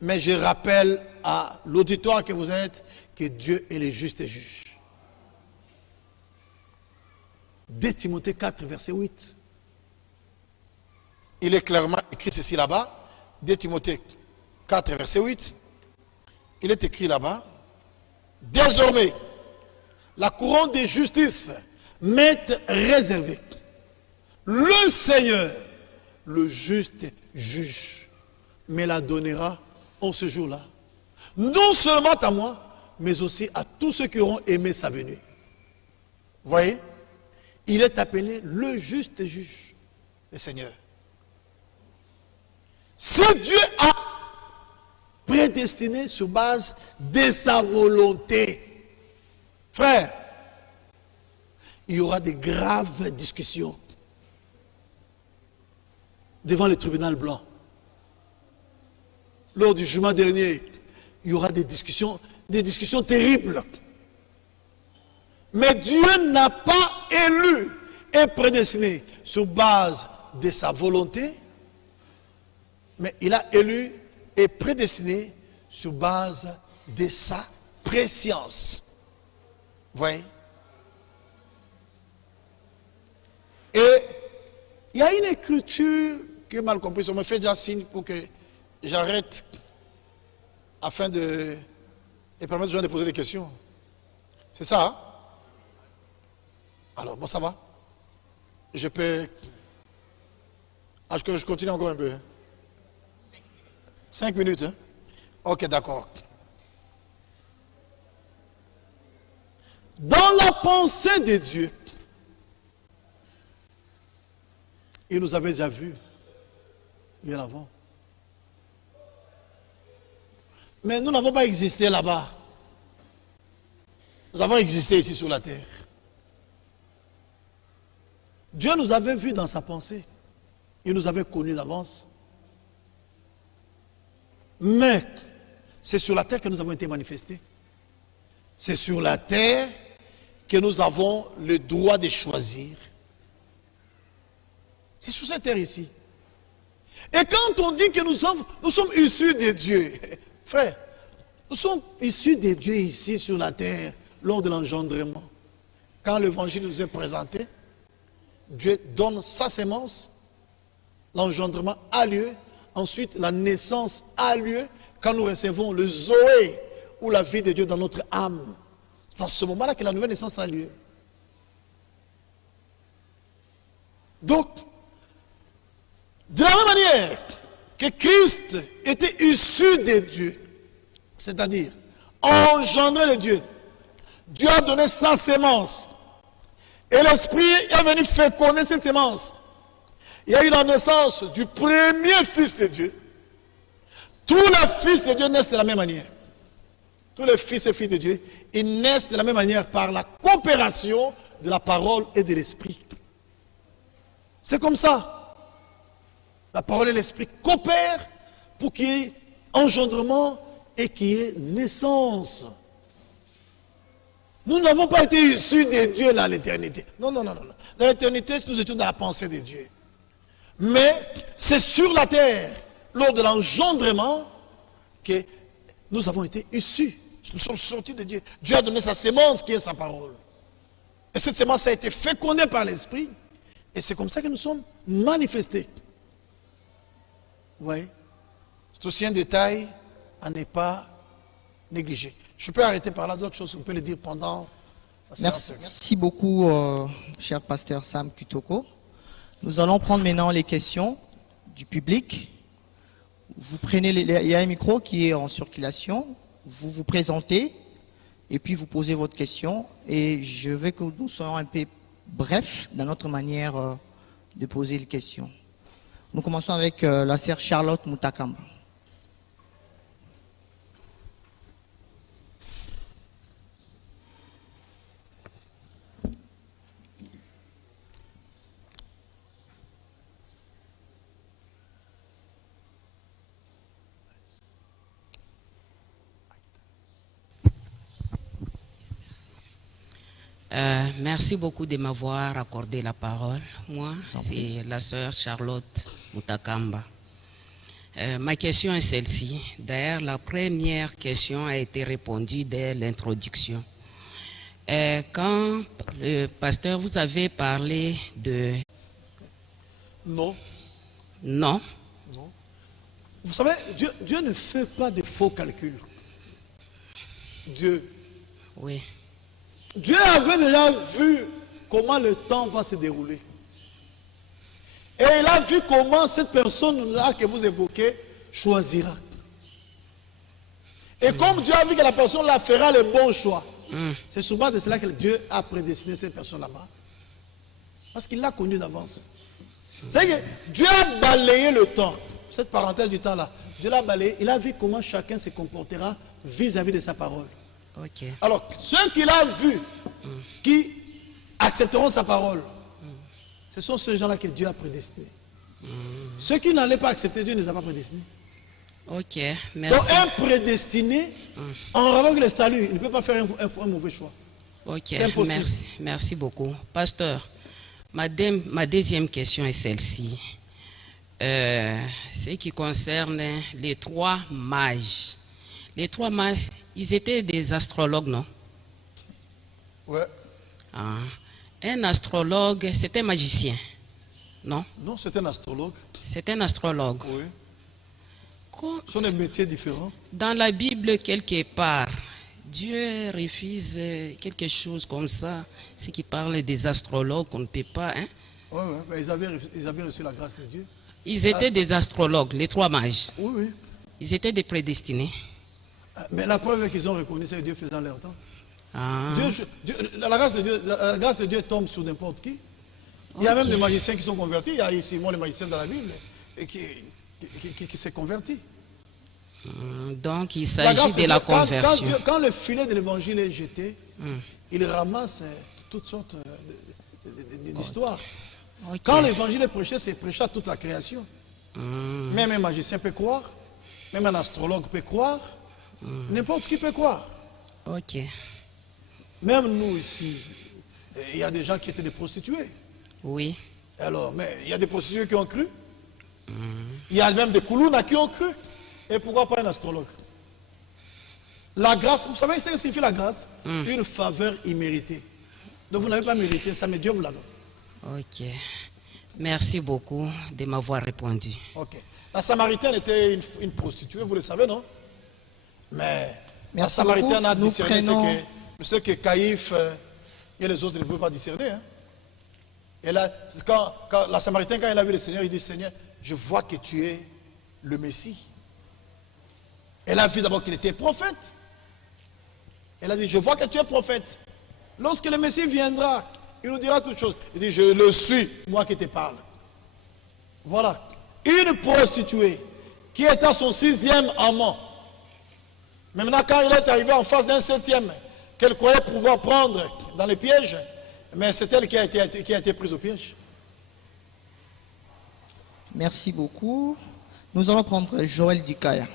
Mais je rappelle à l'auditoire que vous êtes que Dieu est le juste juge. 2 Timothée 4, verset 8. Il est clairement écrit ceci là-bas. 2 Timothée 4, verset 8. Il est écrit là-bas. Désormais, la couronne de justice m'est réservée. Le Seigneur, le juste juge, me la donnera en ce jour-là. Non seulement à moi, mais aussi à tous ceux qui auront aimé sa venue. Vous voyez? Il est appelé le juste juge, le Seigneur. Si Dieu a prédestiné sur base de sa volonté, frère, il y aura de graves discussions devant le tribunal blanc. Lors du jugement dernier, il y aura des discussions terribles. Mais Dieu n'a pas élu et prédestiné sur base de sa volonté, mais il a élu et prédestiné sur base de sa préscience. Vous voyez? Et il y a une écriture qui est mal comprise. On me fait déjà signe pour que j'arrête afin de permettre aux gens de poser des questions. C'est ça, hein? Alors, bon, ça va. Je peux... Ah, je continue encore un peu. 5 minutes, hein? Ok, d'accord. Dans la pensée de Dieu, il nous avait déjà vus bien avant. Mais nous n'avons pas existé là-bas. Nous avons existé ici sur la terre. Dieu nous avait vus dans sa pensée. Il nous avait connus d'avance. Mais c'est sur la terre que nous avons été manifestés. C'est sur la terre que nous avons le droit de choisir. C'est sur cette terre ici. Et quand on dit que nous sommes issus de Dieu, frère, nous sommes issus de Dieu ici sur la terre lors de l'engendrement. Quand l'évangile nous est présenté, Dieu donne sa sémence, l'engendrement a lieu, ensuite la naissance a lieu, quand nous recevons le Zoé ou la vie de Dieu dans notre âme. C'est en ce moment-là que la nouvelle naissance a lieu. Donc, de la même manière que Christ était issu de Dieu, c'est-à-dire engendré de Dieu, Dieu a donné sa sémence. Et l'Esprit est venu féconder cette sémence. Il y a eu la naissance du premier Fils de Dieu. Tous les fils de Dieu naissent de la même manière. Tous les fils et filles de Dieu, ils naissent de la même manière par la coopération de la parole et de l'Esprit. C'est comme ça. La parole et l'Esprit coopèrent pour qu'il y ait engendrement et qu'il y ait naissance. Nous n'avons pas été issus de Dieu dans l'éternité. Non, non, non, non. Dans l'éternité, nous étions dans la pensée de Dieu. Mais c'est sur la terre, lors de l'engendrement, que nous avons été issus. Nous sommes sortis de Dieu. Dieu a donné sa sémence qui est sa parole. Et cette sémence a été fécondée par l'Esprit. Et c'est comme ça que nous sommes manifestés. Oui. C'est aussi un détail à ne pas négliger. Je peux arrêter par là, d'autres choses, on peut le dire pendant la séance. Merci beaucoup, cher pasteur Sam Kutoko. Nous allons prendre maintenant les questions du public. Vous prenez, il y a un micro qui est en circulation, vous vous présentez et puis vous posez votre question. Et je veux que nous soyons un peu brefs dans notre manière de poser les questions. Nous commençons avec la sœur Charlotte Mutakamba. Merci beaucoup de m'avoir accordé la parole. Moi, c'est la sœur Charlotte Mutakamba. Ma question est celle-ci. D'ailleurs, la première question a été répondue dès l'introduction. Quand le pasteur, vous avez parlé de... Non. Non. Non. Vous savez, Dieu ne fait pas de faux calculs. Dieu. Oui. Dieu avait déjà vu comment le temps va se dérouler. Et il a vu comment cette personne-là que vous évoquez choisira. Et comme Dieu a vu que la personne-là fera le bon choix, c'est souvent de cela que Dieu a prédestiné cette personne là-bas. Parce qu'il l'a connue d'avance. C'est-à-dire que Dieu a balayé le temps. Cette parenthèse du temps-là, Dieu l'a balayé. Il a vu comment chacun se comportera vis-à-vis de sa parole. Okay. Alors, ceux qu'il a vus, qui accepteront sa parole, ce sont ces gens-là que Dieu a prédestinés. Ceux qui n'allaient pas accepter Dieu ne les a pas prédestinés. Ok, merci. Donc, un prédestiné, en rapport avec le salut, il ne peut pas faire un mauvais choix. Ok, merci beaucoup. Pasteur, ma deuxième question est celle-ci. Ce qui concerne les 3 mages. Les 3 mages, ils étaient des astrologues, non? Ouais. Un astrologue, c'est un magicien, non? Non, c'est un astrologue. C'est un astrologue. Oui. Comme Ce sont des métiers différents. dans la Bible, quelque part, Dieu refuse quelque chose comme ça, ce qui parle des astrologues, qu'on ne peut pas. Hein? Oui, oui, mais ils avaient reçu la grâce de Dieu. Ils étaient des astrologues, les trois mages. Oui, oui. Ils étaient des prédestinés. Mais la preuve qu'ils ont reconnu, c'est que Dieu faisait leur temps. Ah, La grâce de Dieu tombe sur n'importe qui. Il y a même des magiciens qui sont convertis. Il y a ici, moi, le magicien dans la Bible, et qui s'est converti. donc il s'agit de la conversion. Quand le filet de l'évangile est jeté, il ramasse toutes sortes d'histoires. Ok. Quand l'évangile est prêché, c'est prêché à toute la création. Même un magicien peut croire, même un astrologue peut croire, n'importe qui peut croire. Ok. Même nous ici, il y a des gens qui étaient des prostituées. Oui. Alors, mais il y a des prostituées qui ont cru. Il y a même des koulounas qui ont cru. Et pourquoi pas un astrologue? La grâce, vous savez ce que signifie la grâce? Une faveur imméritée. Donc vous n'avez pas mérité ça, mais Dieu vous la donne. Ok. Merci beaucoup de m'avoir répondu. Ok. La Samaritaine était une prostituée, vous le savez, non? Mais la Merci Samaritaine beaucoup. a Nous discerné prenons- ce que Caïphe et les autres ne pouvaient pas discerner. Hein? Et là, quand la Samaritaine, quand elle a vu le Seigneur, il dit, Seigneur, je vois que tu es le Messie. Elle a vu d'abord qu'il était prophète. Elle a dit, je vois que tu es prophète. Lorsque le Messie viendra, il nous dira toutes choses. Il dit, je le suis, moi qui te parle. Voilà. Une prostituée qui est à son 6e amant. Maintenant, quand il est arrivé en face d'un 7e, qu'elle croyait pouvoir prendre dans les pièges, mais c'est elle qui a été prise au piège. Merci beaucoup. Nous allons prendre Joël Dikaya.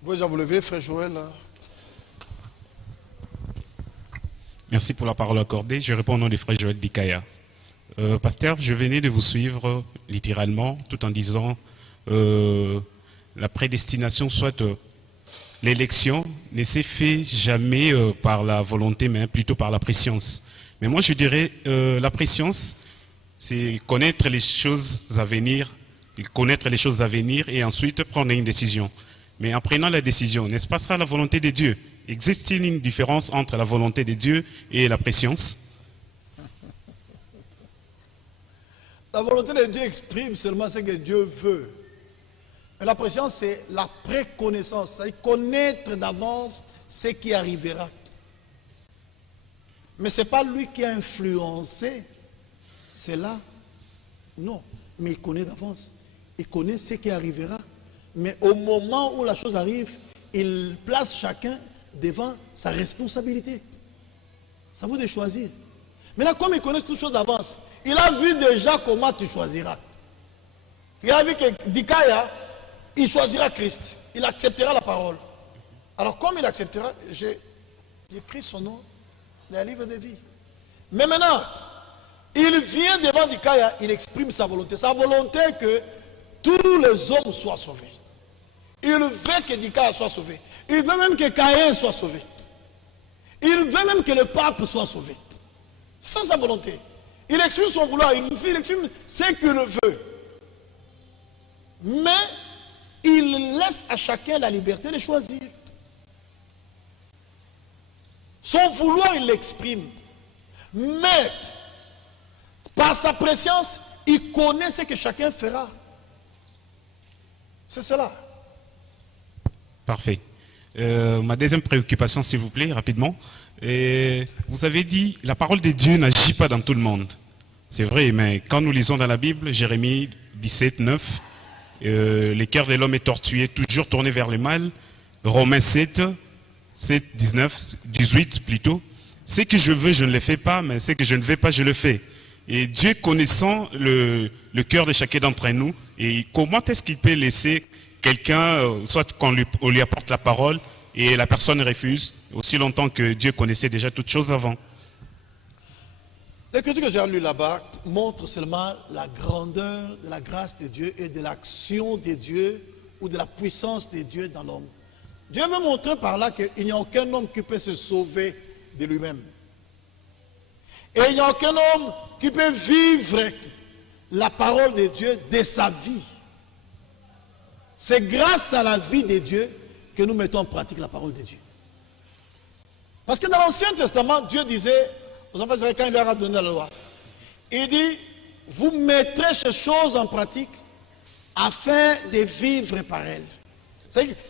Vous pouvez déjà vous lever, frère Joël. Là. Merci pour la parole accordée. Je réponds au nom du frère Joël Dikaya. Pasteur, je venais de vous suivre littéralement tout en disant la prédestination, soit l'élection, ne s'est fait jamais par la volonté, mais plutôt par la préscience. Mais moi, je dirais la préscience, c'est connaître les choses à venir, et ensuite prendre une décision. Mais en prenant la décision, n'est-ce pas ça la volonté de Dieu? Existe-t-il une différence entre la volonté de Dieu et la préscience? La volonté de Dieu exprime seulement ce que Dieu veut. Mais la préscience, c'est la préconnaissance, c'est connaître d'avance ce qui arrivera. Mais ce n'est pas lui qui a influencé. C'est là. Non. Mais il connaît d'avance. Il connaît ce qui arrivera. Mais au moment où la chose arrive, il place chacun devant sa responsabilité. Ça vous de choisir. Maintenant, comme il connaît toutes choses d'avance, il a vu déjà comment tu choisiras. Il a vu que Dikaya, il choisira Christ. Il acceptera la parole. Alors, comme il acceptera, j'ai écrit son nom dans le livre de vie. Mais maintenant, il vient devant Dikaya, il exprime sa volonté. Sa volonté que tous les hommes soient sauvés. Il veut que Dikaya soit sauvé. Il veut même que Caïn soit sauvé. Il veut même que le pape soit sauvé. Sans sa volonté. Il exprime son vouloir, il exprime ce qu'il veut. Mais il laisse à chacun la liberté de choisir. Son vouloir, il l'exprime. Mais par sa préscience, il connaît ce que chacun fera. C'est cela. Parfait. Ma deuxième préoccupation, s'il vous plaît, rapidement. Vous avez dit, la parole de Dieu n'agit pas dans tout le monde. C'est vrai, mais quand nous lisons dans la Bible, Jérémie 17, 9, le cœur de l'homme est tortué, toujours tourné vers le mal. Romains 7, 19, 18 plutôt. Ce que je veux, je ne le fais pas, mais ce que je ne veux pas, je le fais. Et Dieu connaissant le cœur de chacun d'entre nous, et comment est-ce qu'il peut laisser quelqu'un, soit qu'on lui apporte la parole, et la personne refuse, aussi longtemps que Dieu connaissait déjà toutes choses avant. L'écriture que j'ai lue là-bas montre seulement la grandeur de la grâce de Dieu et de l'action de Dieu ou de la puissance de Dieu dans l'homme. Dieu veut montrer par là qu'il n'y a aucun homme qui peut se sauver de lui-même. Et il n'y a aucun homme qui peut vivre la parole de Dieu de sa vie. C'est grâce à la vie de Dieu que nous mettons en pratique la parole de Dieu. Parce que dans l'Ancien Testament, Dieu disait aux enfants d'Israël quand il leur a donné la loi, il dit, vous mettrez ces choses en pratique afin de vivre par elles.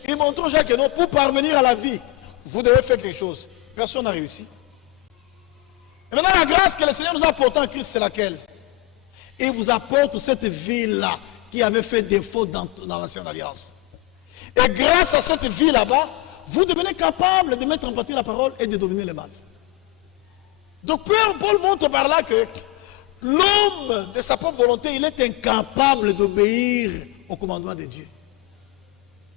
Il montre aux gens que non, pour parvenir à la vie, vous devez faire quelque chose. Personne n'a réussi. Et maintenant, la grâce que le Seigneur nous a apportée en Christ, c'est laquelle? Il vous apporte cette vie-là qui avait fait défaut dans l'Ancienne Alliance. Et grâce à cette vie là-bas, vous devenez capable de mettre en pratique la parole et de dominer le mal. Donc Paul montre par là que l'homme, de sa propre volonté, il est incapable d'obéir au commandement de Dieu.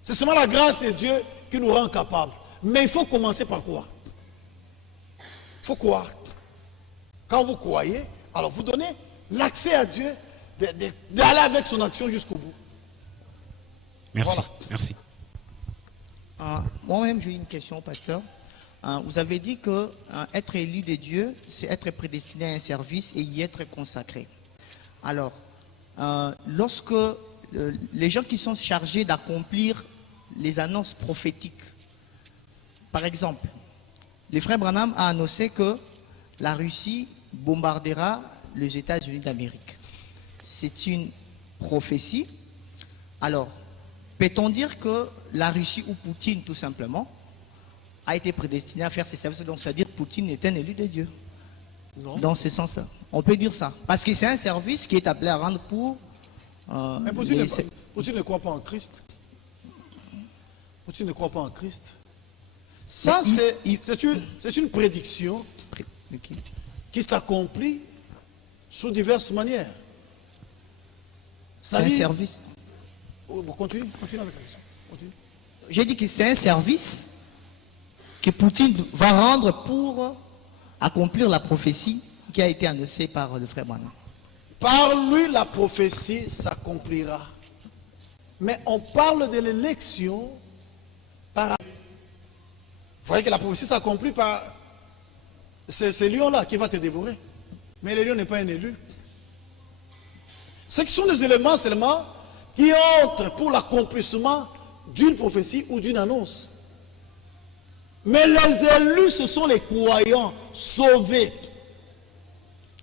C'est seulement la grâce de Dieu qui nous rend capables. Mais il faut commencer par quoi? Il faut croire. Quand vous croyez, alors vous donnez l'accès à Dieu d'aller avec son action jusqu'au bout. Merci, Voilà. merci. Moi-même, j'ai une question, pasteur. Vous avez dit que être élu de Dieu, c'est être prédestiné à un service et y être consacré. Alors, lorsque les gens qui sont chargés d'accomplir les annonces prophétiques, par exemple, le frère Branham a annoncé que la Russie bombardera les États-Unis d'Amérique. C'est une prophétie. Alors, peut-on dire que la Russie ou Poutine, tout simplement, a été prédestiné à faire ces services? Donc, c'est-à-dire que Poutine est un élu de Dieu. Non. Dans ce sens-là. On peut dire ça. Parce que c'est un service qui est appelé à rendre pour... Mais Poutine ne croit pas en Christ. Poutine ne croit pas en Christ. Ça, c'est une prédiction qui s'accomplit sous diverses manières. C'est un service. Continue avec la question. J'ai dit que c'est un service que Poutine va rendre pour accomplir la prophétie qui a été annoncée par le frère Branham. Par lui, la prophétie s'accomplira. Mais on parle de l'élection par... Vous voyez que la prophétie s'accomplit par ce lion-là qui va te dévorer. Mais le lion n'est pas un élu. Ce sont des éléments seulement qui entrent pour l'accomplissement d'une prophétie ou d'une annonce. Mais les élus, ce sont les croyants sauvés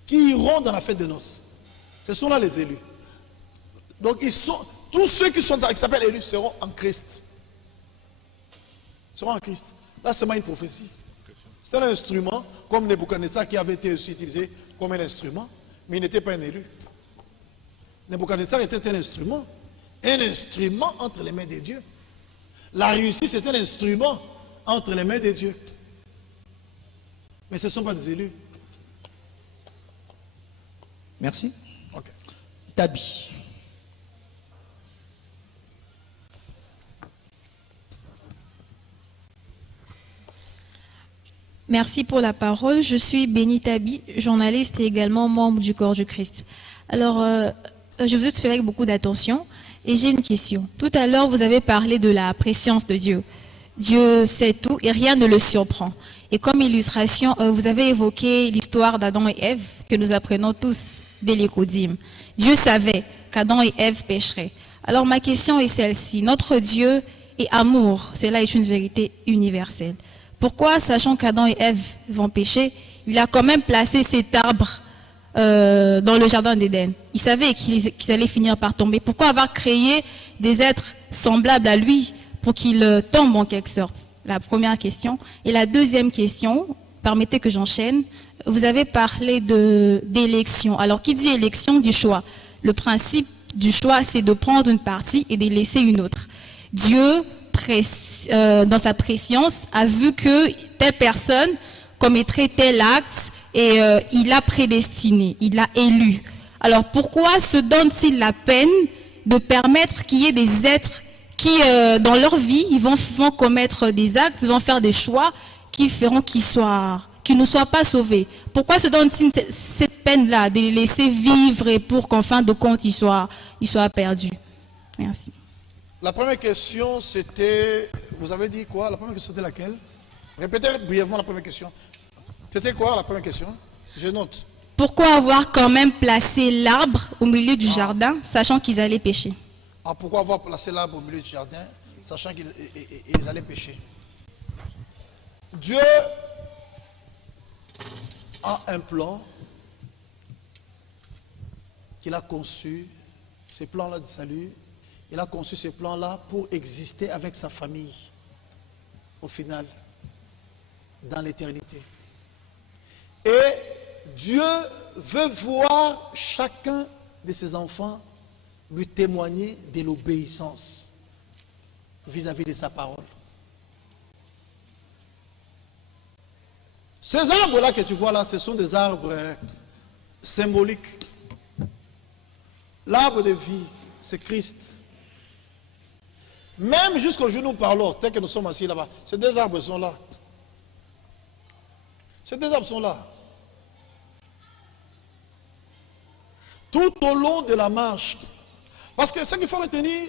qui iront dans la fête de noces. Ce sont là les élus. Donc tous ceux qui s'appellent élus seront en Christ. Seront en Christ. Là, c'est pas une prophétie. C'est un instrument, comme Nebuchadnezzar qui avait été aussi utilisé comme un instrument, mais il n'était pas un élu. Nebuchadnezzar était un instrument entre les mains de Dieu. La Russie, c'est un instrument entre les mains de Dieu. Mais ce ne sont pas des élus. Merci. Ok. Tabi. Merci pour la parole. Je suis Béni Tabi, journaliste et également membre du Corps du Christ. Alors, je vous suis avec beaucoup d'attention et j'ai une question. Tout à l'heure, vous avez parlé de la préscience de Dieu. Dieu sait tout et rien ne le surprend. Et comme illustration, vous avez évoqué l'histoire d'Adam et Ève que nous apprenons tous dès l'Écodime. Dieu savait qu'Adam et Ève pécheraient. Alors ma question est celle-ci. Notre Dieu est amour. Cela est une vérité universelle. Pourquoi, sachant qu'Adam et Ève vont pécher, il a quand même placé cet arbre dans le jardin d'Éden? Il savait qu'ils allaient finir par tomber. Pourquoi avoir créé des êtres semblables à lui pour qu'ils tombent en quelque sorte? La première question. Et la deuxième question, permettez que j'enchaîne. Vous avez parlé d'élection. Alors, qui dit élection dit choix. Le principe du choix, c'est de prendre une partie et de laisser une autre. Dieu, dans sa préscience, a vu que telle personne commettrait tel acte et il a prédestiné, il a élu. Alors, pourquoi se donne-t-il la peine de permettre qu'il y ait des êtres qui, dans leur vie, ils vont commettre des actes, ils vont faire des choix qui feront qu'ils soient qu'ils ne soient pas sauvés? Pourquoi se donne-t-il cette peine-là de les laisser vivre et pour qu'en fin de compte, ils soient perdus? Merci. La première question, c'était... Vous avez dit quoi? La première question, c'était laquelle? Répétez brièvement la première question. C'était quoi la première question? Je note. Pourquoi avoir quand même placé l'arbre au milieu du jardin, sachant qu'ils allaient pécher? Ah, pourquoi avoir placé l'arbre au milieu du jardin, sachant qu'ils allaient pécher? Dieu a un plan qu'il a conçu, ces plans-là de salut. Il a conçu ce plan-là pour exister avec sa famille, au final, dans l'éternité. Et Dieu veut voir chacun de ses enfants lui témoigner de l'obéissance vis-à-vis de sa parole. Ces arbres-là que tu vois là, ce sont des arbres symboliques. L'arbre de vie, c'est Christ. Même jusqu'au jour où nous parlons, tel que nous sommes assis là-bas, ces deux arbres sont là. Ces deux arbres sont là. Tout au long de la marche. Parce que ce qu'il faut retenir,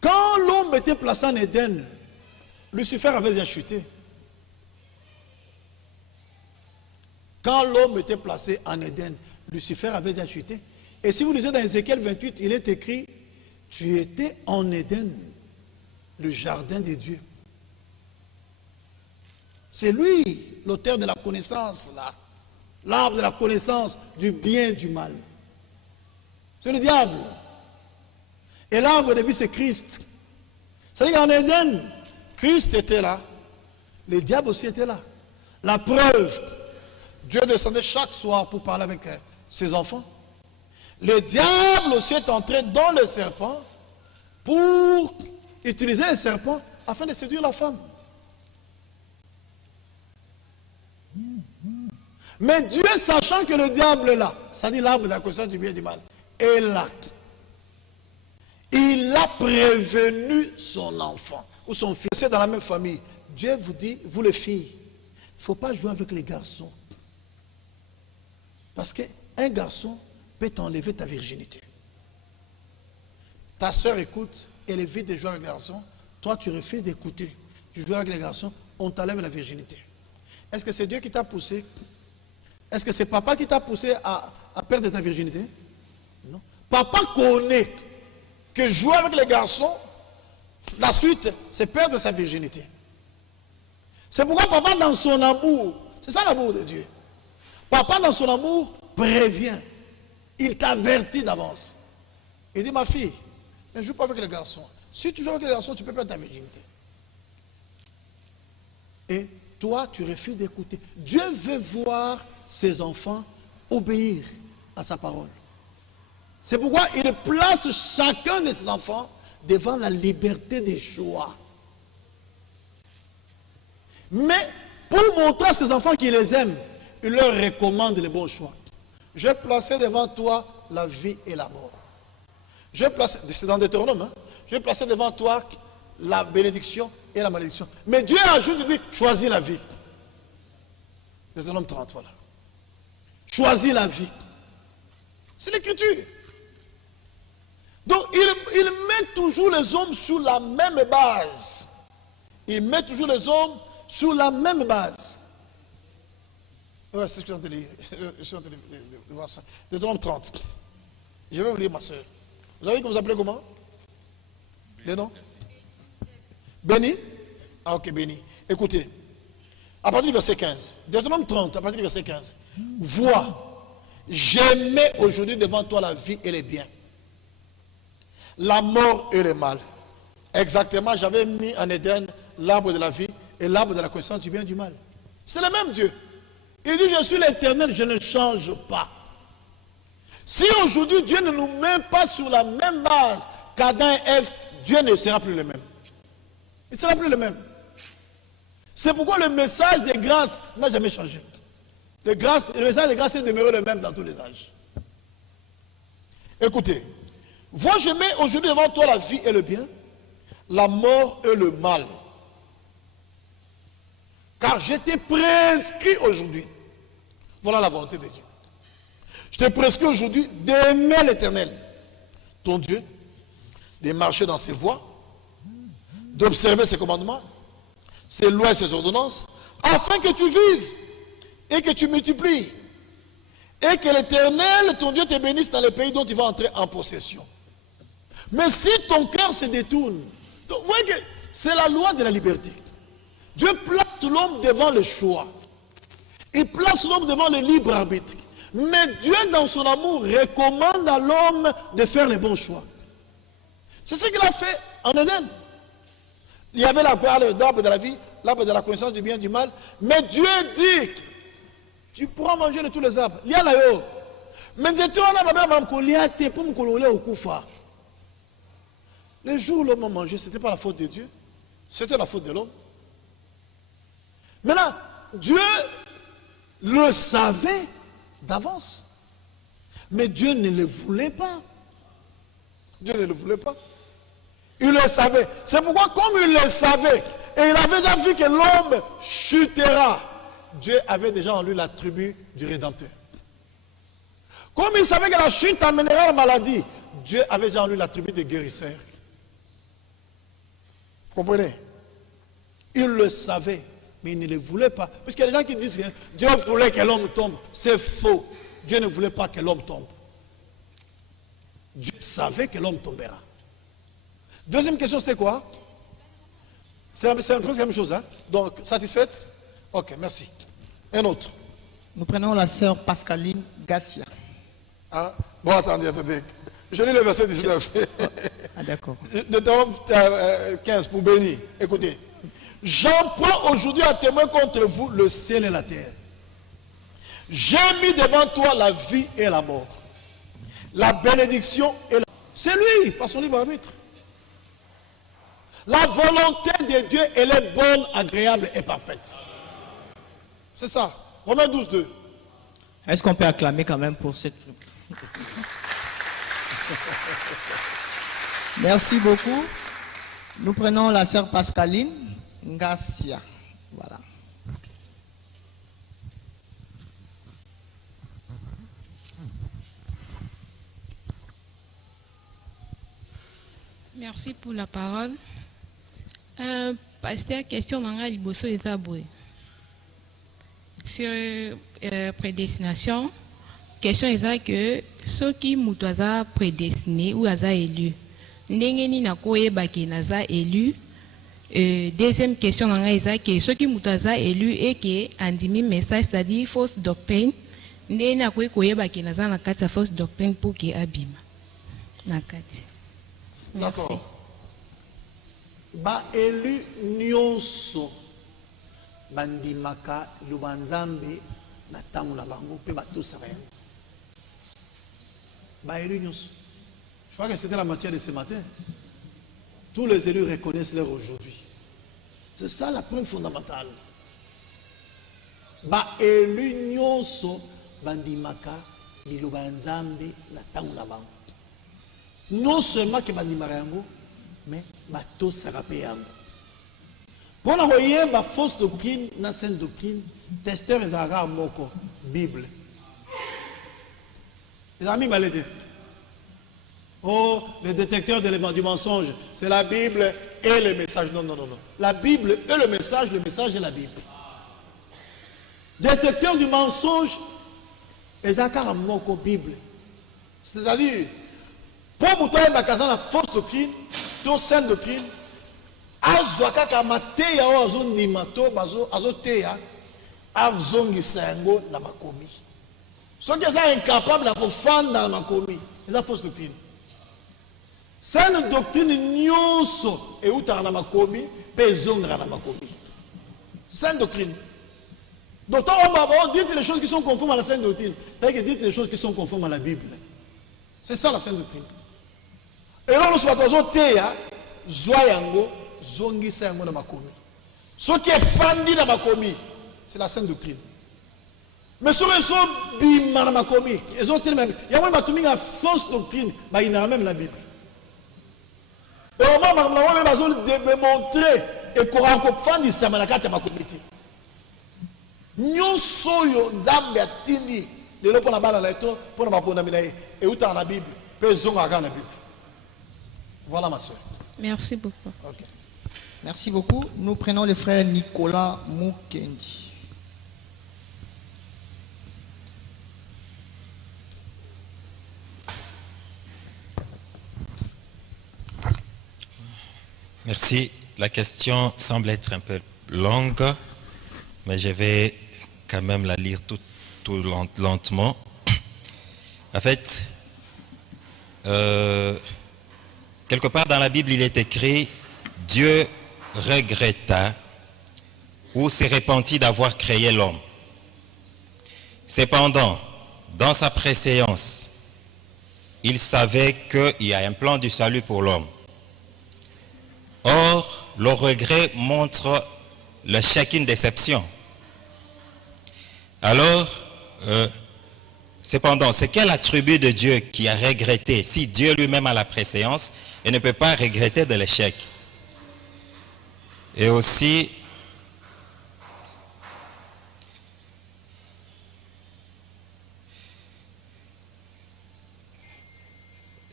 quand l'homme était placé en Éden, Lucifer avait déjà chuté. Quand l'homme était placé en Éden, Lucifer avait déjà chuté. Et si vous lisez dans Ézéchiel 28, il est écrit, tu étais en Éden, le jardin de Dieu. C'est lui, l'auteur de la connaissance, là. L'arbre de la connaissance du bien et du mal. C'est le diable. Et l'arbre de vie, c'est Christ. C'est-à-dire qu'en Éden, Christ était là. Le diable aussi était là. La preuve, Dieu descendait chaque soir pour parler avec ses enfants. Le diable aussi est entré dans le serpent pour utiliser le serpent afin de séduire la femme. Mais Dieu, sachant que le diable est là, c'est-à-dire l'arbre de la connaissance du bien et du mal, est là, il a prévenu son enfant ou son fils. C'est dans la même famille. Dieu vous dit, vous les filles, il ne faut pas jouer avec les garçons. Parce qu'un garçon peut t'enlever ta virginité. Ta soeur écoute, elle évite de jouer avec les garçons. Toi, tu refuses d'écouter. Tu joues avec les garçons, on t'enlève la virginité. Est-ce que c'est Dieu qui t'a poussé? Est-ce que c'est papa qui t'a poussé à perdre ta virginité? Non. Papa connaît que jouer avec les garçons, la suite, c'est perdre sa virginité. C'est pourquoi papa, dans son amour, c'est ça l'amour de Dieu. Papa, dans son amour, prévient. Il t'avertit d'avance. Il dit, ma fille, ne joue pas avec les garçons. Si tu joues avec les garçons, tu peux perdre ta virginité. Et toi, tu refuses d'écouter. Dieu veut voir ses enfants obéir à sa parole. C'est pourquoi il place chacun de ses enfants devant la liberté des choix. Mais pour montrer à ses enfants qu'il les aime, il leur recommande les bons choix. J'ai placé devant toi la vie et la mort. J'ai placé, c'est dans Deutéronome, hein? J'ai placé devant toi la bénédiction et la malédiction. Mais Dieu ajoute, il dit, choisis la vie. Deutéronome 30, voilà. Choisis la vie. C'est l'écriture. Donc, il met toujours les hommes sur la même base. Il met toujours les hommes sur la même base. Ouais, c'est ce que je suis en train de voir ça. Deutéronome 30. Je vais vous lire, ma soeur. Vous savez que vous appelez comment? Les noms? Béni? Ah, ok, béni. Écoutez. À partir du verset 15. Deutéronome 30, à partir du verset 15. Vois, j'ai mis aujourd'hui devant toi la vie et les biens, la mort et le mal. Exactement, j'avais mis en Éden l'arbre de la vie et l'arbre de la connaissance du bien et du mal. C'est le même Dieu. Il dit, je suis l'Éternel, je ne change pas. Si aujourd'hui Dieu ne nous met pas sur la même base qu'Adam et Ève, Dieu ne sera plus le même. Il ne sera plus le même. C'est pourquoi le message de grâce n'a jamais changé. Le message de grâce est demeuré le même dans tous les âges. Écoutez, vois, je mets aujourd'hui devant toi la vie et le bien, la mort et le mal. Car je t'ai prescrit aujourd'hui. Voilà la volonté de Dieu. Je t'ai prescrit aujourd'hui d'aimer l'Éternel, ton Dieu, de marcher dans ses voies, d'observer ses commandements, ses lois et ses ordonnances, afin que tu vives et que tu multiplies. Et que l'Éternel, ton Dieu, te bénisse dans le pays dont tu vas entrer en possession. Mais si ton cœur se détourne, donc vous voyez que c'est la loi de la liberté. Dieu place l'homme devant le choix. Il place l'homme devant le libre arbitre. Mais Dieu, dans son amour, recommande à l'homme de faire les bons choix. C'est ce qu'il a fait en Éden. Il y avait l'arbre de la vie, l'arbre de la connaissance du bien et du mal. Mais Dieu dit, tu pourras manger de tous les arbres. Il y a là-haut. Mais le jour où l'homme a mangé, ce n'était pas la faute de Dieu. C'était la faute de l'homme. Maintenant, Dieu le savait d'avance. Mais Dieu ne le voulait pas. Dieu ne le voulait pas. Il le savait. C'est pourquoi, comme il le savait, et il avait déjà vu que l'homme chutera, Dieu avait déjà en lui l'attribut du Rédempteur. Comme il savait que la chute amènera la maladie, Dieu avait déjà en lui l'attribut de guérisseur. Vous comprenez? Il le savait, mais il ne le voulait pas. Parce qu'il y a des gens qui disent que Dieu voulait que l'homme tombe. C'est faux. Dieu ne voulait pas que l'homme tombe. Dieu savait que l'homme tombera. Deuxième question, c'était quoi? C'est presque la même chose. Hein? Donc, satisfaite? Ok, merci. Un autre. Nous prenons la sœur Pascaline Gassia. Hein? Bon, attendez. Je lis le verset 19. Ah, d'accord. Deutéronome 15 pour bénir. Écoutez. J'en prends aujourd'hui à témoin contre vous le ciel et la terre. J'ai mis devant toi la vie et la mort. La bénédiction et la... C'est lui, par son libre arbitre. La volonté de Dieu, elle est bonne, agréable et parfaite. C'est ça. Romains 12, 2. Est-ce qu'on peut acclamer quand même pour cette... Merci beaucoup. Nous prenons la sœur Pascaline Ngassia. Voilà. Merci pour la parole. Pasteur, question dans la liboso des aboués. Sur prédestination, question est que ceux qui sont prédestinés ou élu, n'engeni na koye baki naza élu. Deuxième question dans la que ceux qui sont élu et qui andimi message, c'est-à-dire fausse doctrine, n'engeni na koye baki naza na kati fausse doctrine pour qui abima na kati. D'accord. Ba élu nyonso bandimaka lubanzambe na tango na bango pe batosaka yango. Ba élu nyonso. Je crois que c'était la matière de ce matin. Tous les élus reconnaissent leur aujourd'hui. C'est ça la preuve fondamentale. Ba élu nyonso bandimaka lubanzambe na tango na bango. Non seulement que bandimaka yango, mais bato sarape yango. Pour la ma fausse doctrine, na sainte doctrine, testeur et zara moko, Bible. Les amis m'allaient. Oh, le détecteur du mensonge, c'est la Bible et le message. Non, non, non, non. La Bible et le message et la Bible. Détecteur du mensonge, et zara moko, Bible. C'est-à-dire, pour moutoyer ma casa la fausse doctrine, to sainte doctrine, azwaka kamateya o azondima to azoteya azongisa yango na makomi. Soki eza incapable de kofanda na makomi, eza fausse doctrine. Sainte doctrine nyonso eutaka na makomi pe ezongaka na makomi. Sainte doctrine. Donc on dit les choses qui sont conformes à la sainte doctrine, c'est-à-dire que dites les choses qui sont conformes à la Bible. C'est ça la sainte doctrine. Et là, nous sommes teya zoyango zongisa yango na makomi. Ce qui est fandi na makomi, c'est la sainte doctrine. Mais ce qui est bima na makomi, ils ont tellement yango matumi na fausse doctrine, bah il n'a même la Bible. Et au moment où on va démontrer et qu'on rencontre fandi ça manakata makomi. Nyonsoyo nzambe atindi lelo pona bana na eto pona mapona minae et uta na Bible pe zonga ka na Bible. Voilà ma soeur. Merci beaucoup. OK. Merci beaucoup. Nous prenons le frère Nicolas Mukendi. Merci. La question semble être un peu longue, mais je vais quand même la lire tout lentement. En fait, quelque part dans la Bible, il est écrit « Dieu regretta ou s'est repenti d'avoir créé l'homme. Cependant, dans sa préséance, il savait qu'il y a un plan du salut pour l'homme. Or, le regret montre le chacune déception. Alors, cependant, c'est quel attribut de Dieu qui a regretté, si Dieu lui-même a la préséance et ne peut pas regretter de l'échec? Et aussi,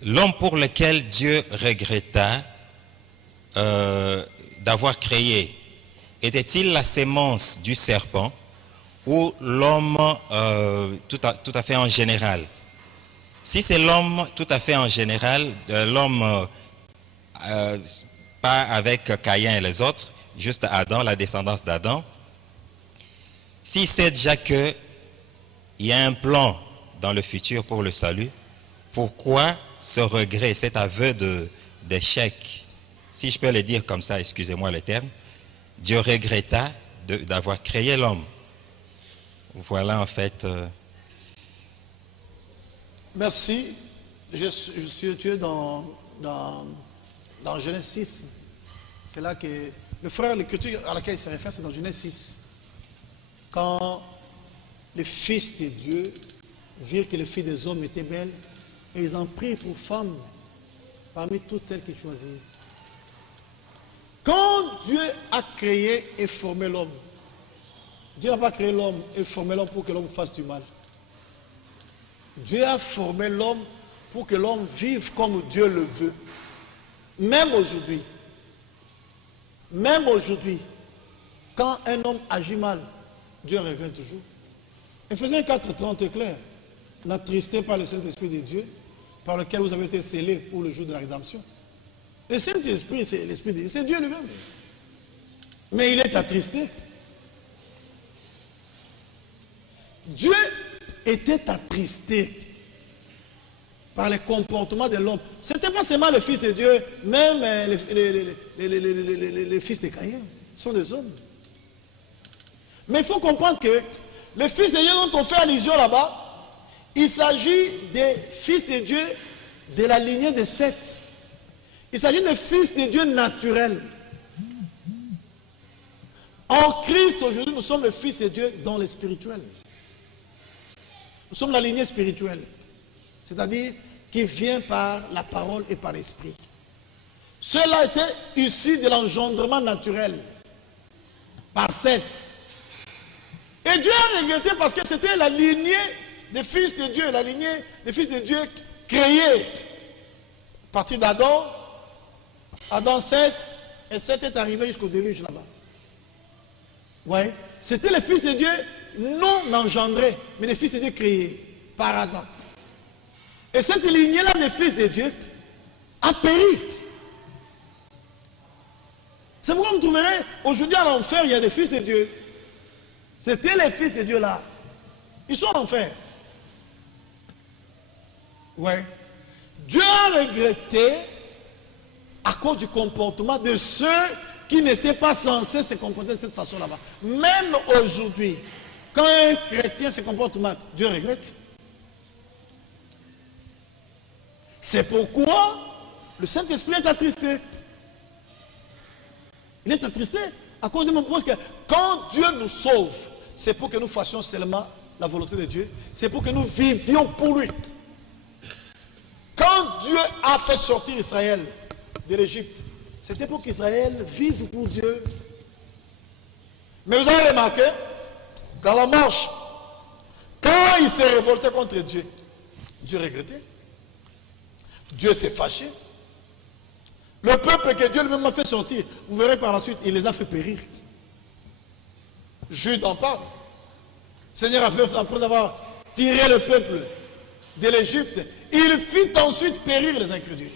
l'homme pour lequel Dieu regretta d'avoir créé, était-il la sémence du serpent ou l'homme tout à fait en général? Si c'est l'homme tout à fait en général, l'homme pas avec Caïn et les autres, juste Adam, la descendance d'Adam, s'il sait déjà qu'il y a un plan dans le futur pour le salut, pourquoi ce regret, cet aveu d'échec? Si je peux le dire comme ça, excusez-moi le terme, Dieu regretta d'avoir créé l'homme. Voilà en fait. Merci. Je suis dans Genèse 6. C'est là que le frère, l'écriture à laquelle il se réfère, c'est dans Genèse 6. Quand les fils de Dieu virent que les filles des hommes étaient belles, et ils en prirent pour femmes parmi toutes celles qu'ils choisirent. Quand Dieu a créé et formé l'homme, Dieu n'a pas créé l'homme et formé l'homme pour que l'homme fasse du mal. Dieu a formé l'homme pour que l'homme vive comme Dieu le veut. Même aujourd'hui, quand un homme agit mal, Dieu regrette toujours. Éphésiens 4:30 est clair. N'attristez pas le Saint-Esprit de Dieu, par lequel vous avez été scellés pour le jour de la rédemption. Le Saint-Esprit, c'est l'Esprit de Dieu, c'est Dieu lui-même. Mais il est attristé. Dieu était attristé par les comportements de l'homme. Ce n'était pas seulement le fils de Dieu, même les fils de Caïn sont des hommes. Mais il faut comprendre que les fils de Dieu dont on fait allusion là-bas, il s'agit des fils de Dieu de la lignée de Seth. Il s'agit des fils de Dieu naturels. En Christ, aujourd'hui, nous sommes les fils de Dieu dans le spirituel. Nous sommes la lignée spirituelle. C'est-à-dire qui vient par la parole et par l'esprit. Cela était issu de l'engendrement naturel. Par Seth. Et Dieu a regretté parce que c'était la lignée des fils de Dieu, la lignée des fils de Dieu créés. À partir d'Adam, Adam 7, et 7 est arrivé jusqu'au déluge là-bas. Ouais. C'était les fils de Dieu non engendrés, mais les fils de Dieu créés par Adam. Et cette lignée-là des fils de Dieu a péri. C'est pourquoi vous trouverez, aujourd'hui en enfer, il y a des fils de Dieu. C'était les fils de Dieu là. Ils sont en enfer. Ouais. Dieu a regretté à cause du comportement de ceux qui n'étaient pas censés se comporter de cette façon là-bas. Même aujourd'hui, quand un chrétien se comporte mal, Dieu regrette. C'est pourquoi le Saint-Esprit est attristé. Il est attristé à cause de mon propos que quand Dieu nous sauve, c'est pour que nous fassions seulement la volonté de Dieu. C'est pour que nous vivions pour lui. Quand Dieu a fait sortir Israël de l'Égypte, c'était pour qu'Israël vive pour Dieu. Mais vous avez remarqué, dans la marche, quand il s'est révolté contre Dieu, Dieu regrettait. Dieu s'est fâché. Le peuple que Dieu lui-même a fait sortir, vous verrez par la suite, il les a fait périr. Jude en parle. Seigneur, après avoir tiré le peuple de l'Égypte, il fit ensuite périr les incrédules.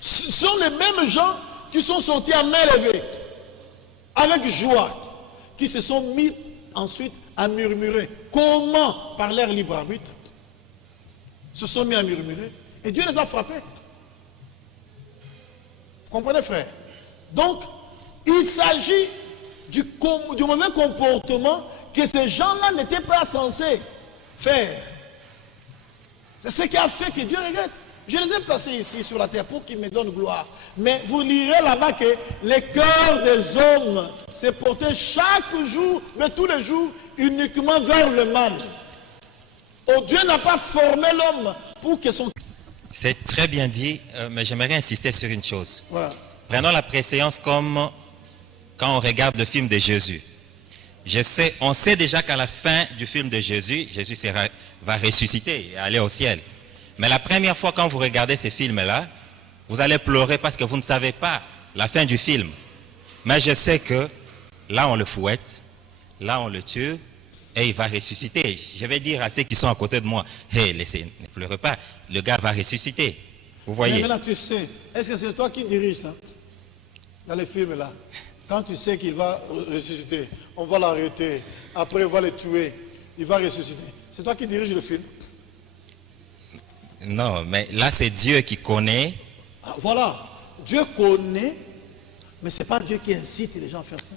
Ce sont les mêmes gens qui sont sortis à main levée, avec joie, qui se sont mis ensuite à murmurer. Comment, par leur libre arbitre, se sont mis à murmurer, et Dieu les a frappés. Vous comprenez, frère? Donc, il s'agit du mauvais comportement que ces gens-là n'étaient pas censés faire. C'est ce qui a fait que Dieu regrette. Je les ai placés ici sur la terre pour qu'ils me donnent gloire. Mais vous lirez là-bas que les cœurs des hommes se portaient chaque jour, mais tous les jours, uniquement vers le mal. Oh, Dieu n'a pas formé l'homme pour que son... C'est très bien dit, mais j'aimerais insister sur une chose. Voilà. Prenons la préséance comme quand on regarde le film de Jésus. On sait déjà qu'à la fin du film de Jésus, Jésus va ressusciter et aller au ciel. Mais la première fois quand vous regardez ces films-là, vous allez pleurer parce que vous ne savez pas la fin du film. Mais je sais que là on le fouette, là on le tue et il va ressusciter. Je vais dire à ceux qui sont à côté de moi, hey, laissez, ne pleurez pas, le gars va ressusciter. Vous voyez. Mais là tu sais, est-ce que c'est toi qui dirige ça? Dans les films là, quand tu sais qu'il va ressusciter, on va l'arrêter, après on va le tuer, il va ressusciter. C'est toi qui dirige le film? Non, mais là c'est Dieu qui connaît. Ah, voilà, Dieu connaît, mais ce n'est pas Dieu qui incite les gens à faire ça.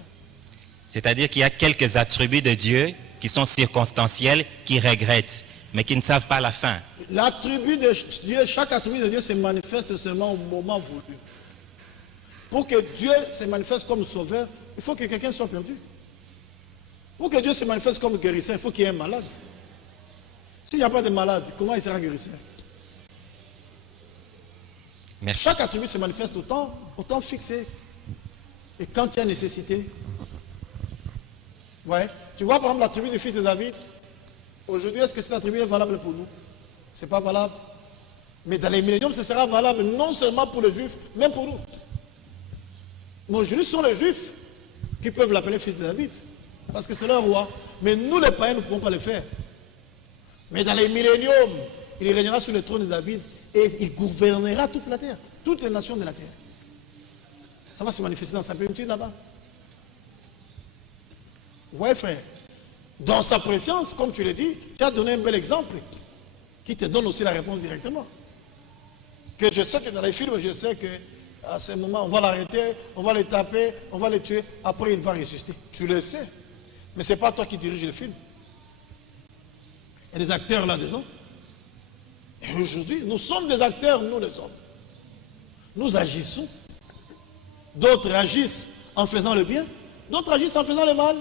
C'est-à-dire qu'il y a quelques attributs de Dieu qui sont circonstanciels, qui regrettent, mais qui ne savent pas la fin. L'attribut de Dieu, chaque attribut de Dieu se manifeste seulement au moment voulu. Pour que Dieu se manifeste comme sauveur, il faut que quelqu'un soit perdu. Pour que Dieu se manifeste comme guérisseur, il faut qu'il y ait un malade. S'il n'y a pas de malade, comment il sera guérisseur? Merci. Chaque attribut se manifeste au temps fixé. Et quand il y a nécessité. Ouais. Tu vois par exemple l'attribut du fils de David. Aujourd'hui, est-ce que cet attribut est valable pour nous? Ce n'est pas valable. Mais dans les milléniums, ce sera valable non seulement pour les juifs, même pour nous. Mais aujourd'hui, ce sont les juifs qui peuvent l'appeler fils de David. Parce que c'est leur roi. Mais nous, les païens, nous ne pouvons pas le faire. Mais dans les milléniums, il régnera sur le trône de David et il gouvernera toute la terre, toutes les nations de la terre. Ça va se manifester dans sa plénitude là-bas. Vous voyez, frère, dans sa présence, comme tu l'as dit, tu as donné un bel exemple qui te donne aussi la réponse directement. Que je sais que dans les films, je sais que à ce moment, on va l'arrêter, on va le taper, on va le tuer, après il va ressusciter. Tu le sais, mais ce n'est pas toi qui dirige le film. Il y a des acteurs là-dedans. Et aujourd'hui, nous sommes des acteurs, nous les hommes. Nous agissons. D'autres agissent en faisant le bien, d'autres agissent en faisant le mal.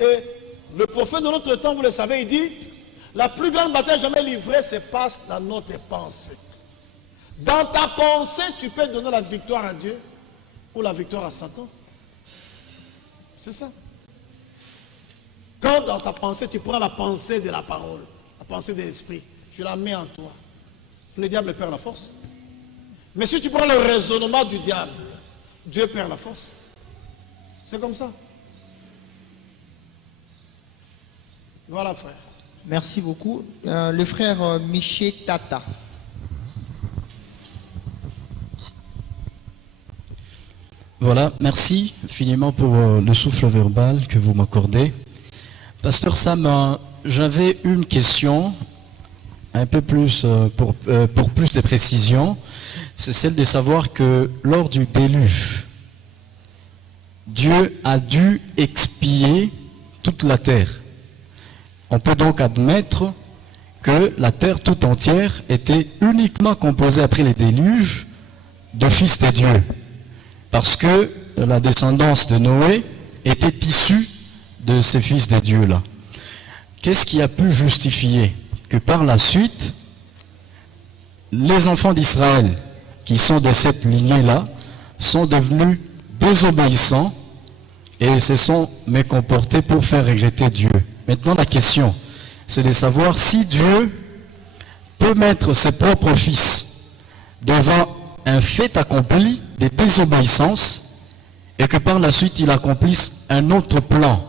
Et le prophète de notre temps, vous le savez, il dit, la plus grande bataille jamais livrée se passe dans notre pensée. Dans ta pensée, tu peux donner la victoire à Dieu ou la victoire à Satan. C'est ça. Quand dans ta pensée, tu prends la pensée de la parole, la pensée de l'esprit, tu la mets en toi, le diable perd la force. Mais si tu prends le raisonnement du diable, Dieu perd la force. C'est comme ça. Voilà, frère. Merci beaucoup. Le frère Miché Tata. Voilà, merci infiniment pour le souffle verbal que vous m'accordez. Pasteur Sam, j'avais une question, un peu plus, pour plus de précision. C'est celle de savoir que lors du déluge, Dieu a dû expier toute la terre. On peut donc admettre que la terre tout entière était uniquement composée après les déluges de fils de Dieu. Parce que la descendance de Noé était issue de ces fils de Dieu-là. Qu'est-ce qui a pu justifier que par la suite, les enfants d'Israël, qui sont de cette lignée-là, sont devenus désobéissants et se sont mécomportés pour faire regretter Dieu. Maintenant, la question, c'est de savoir si Dieu peut mettre ses propres fils devant un fait accompli de désobéissance et que par la suite il accomplisse un autre plan,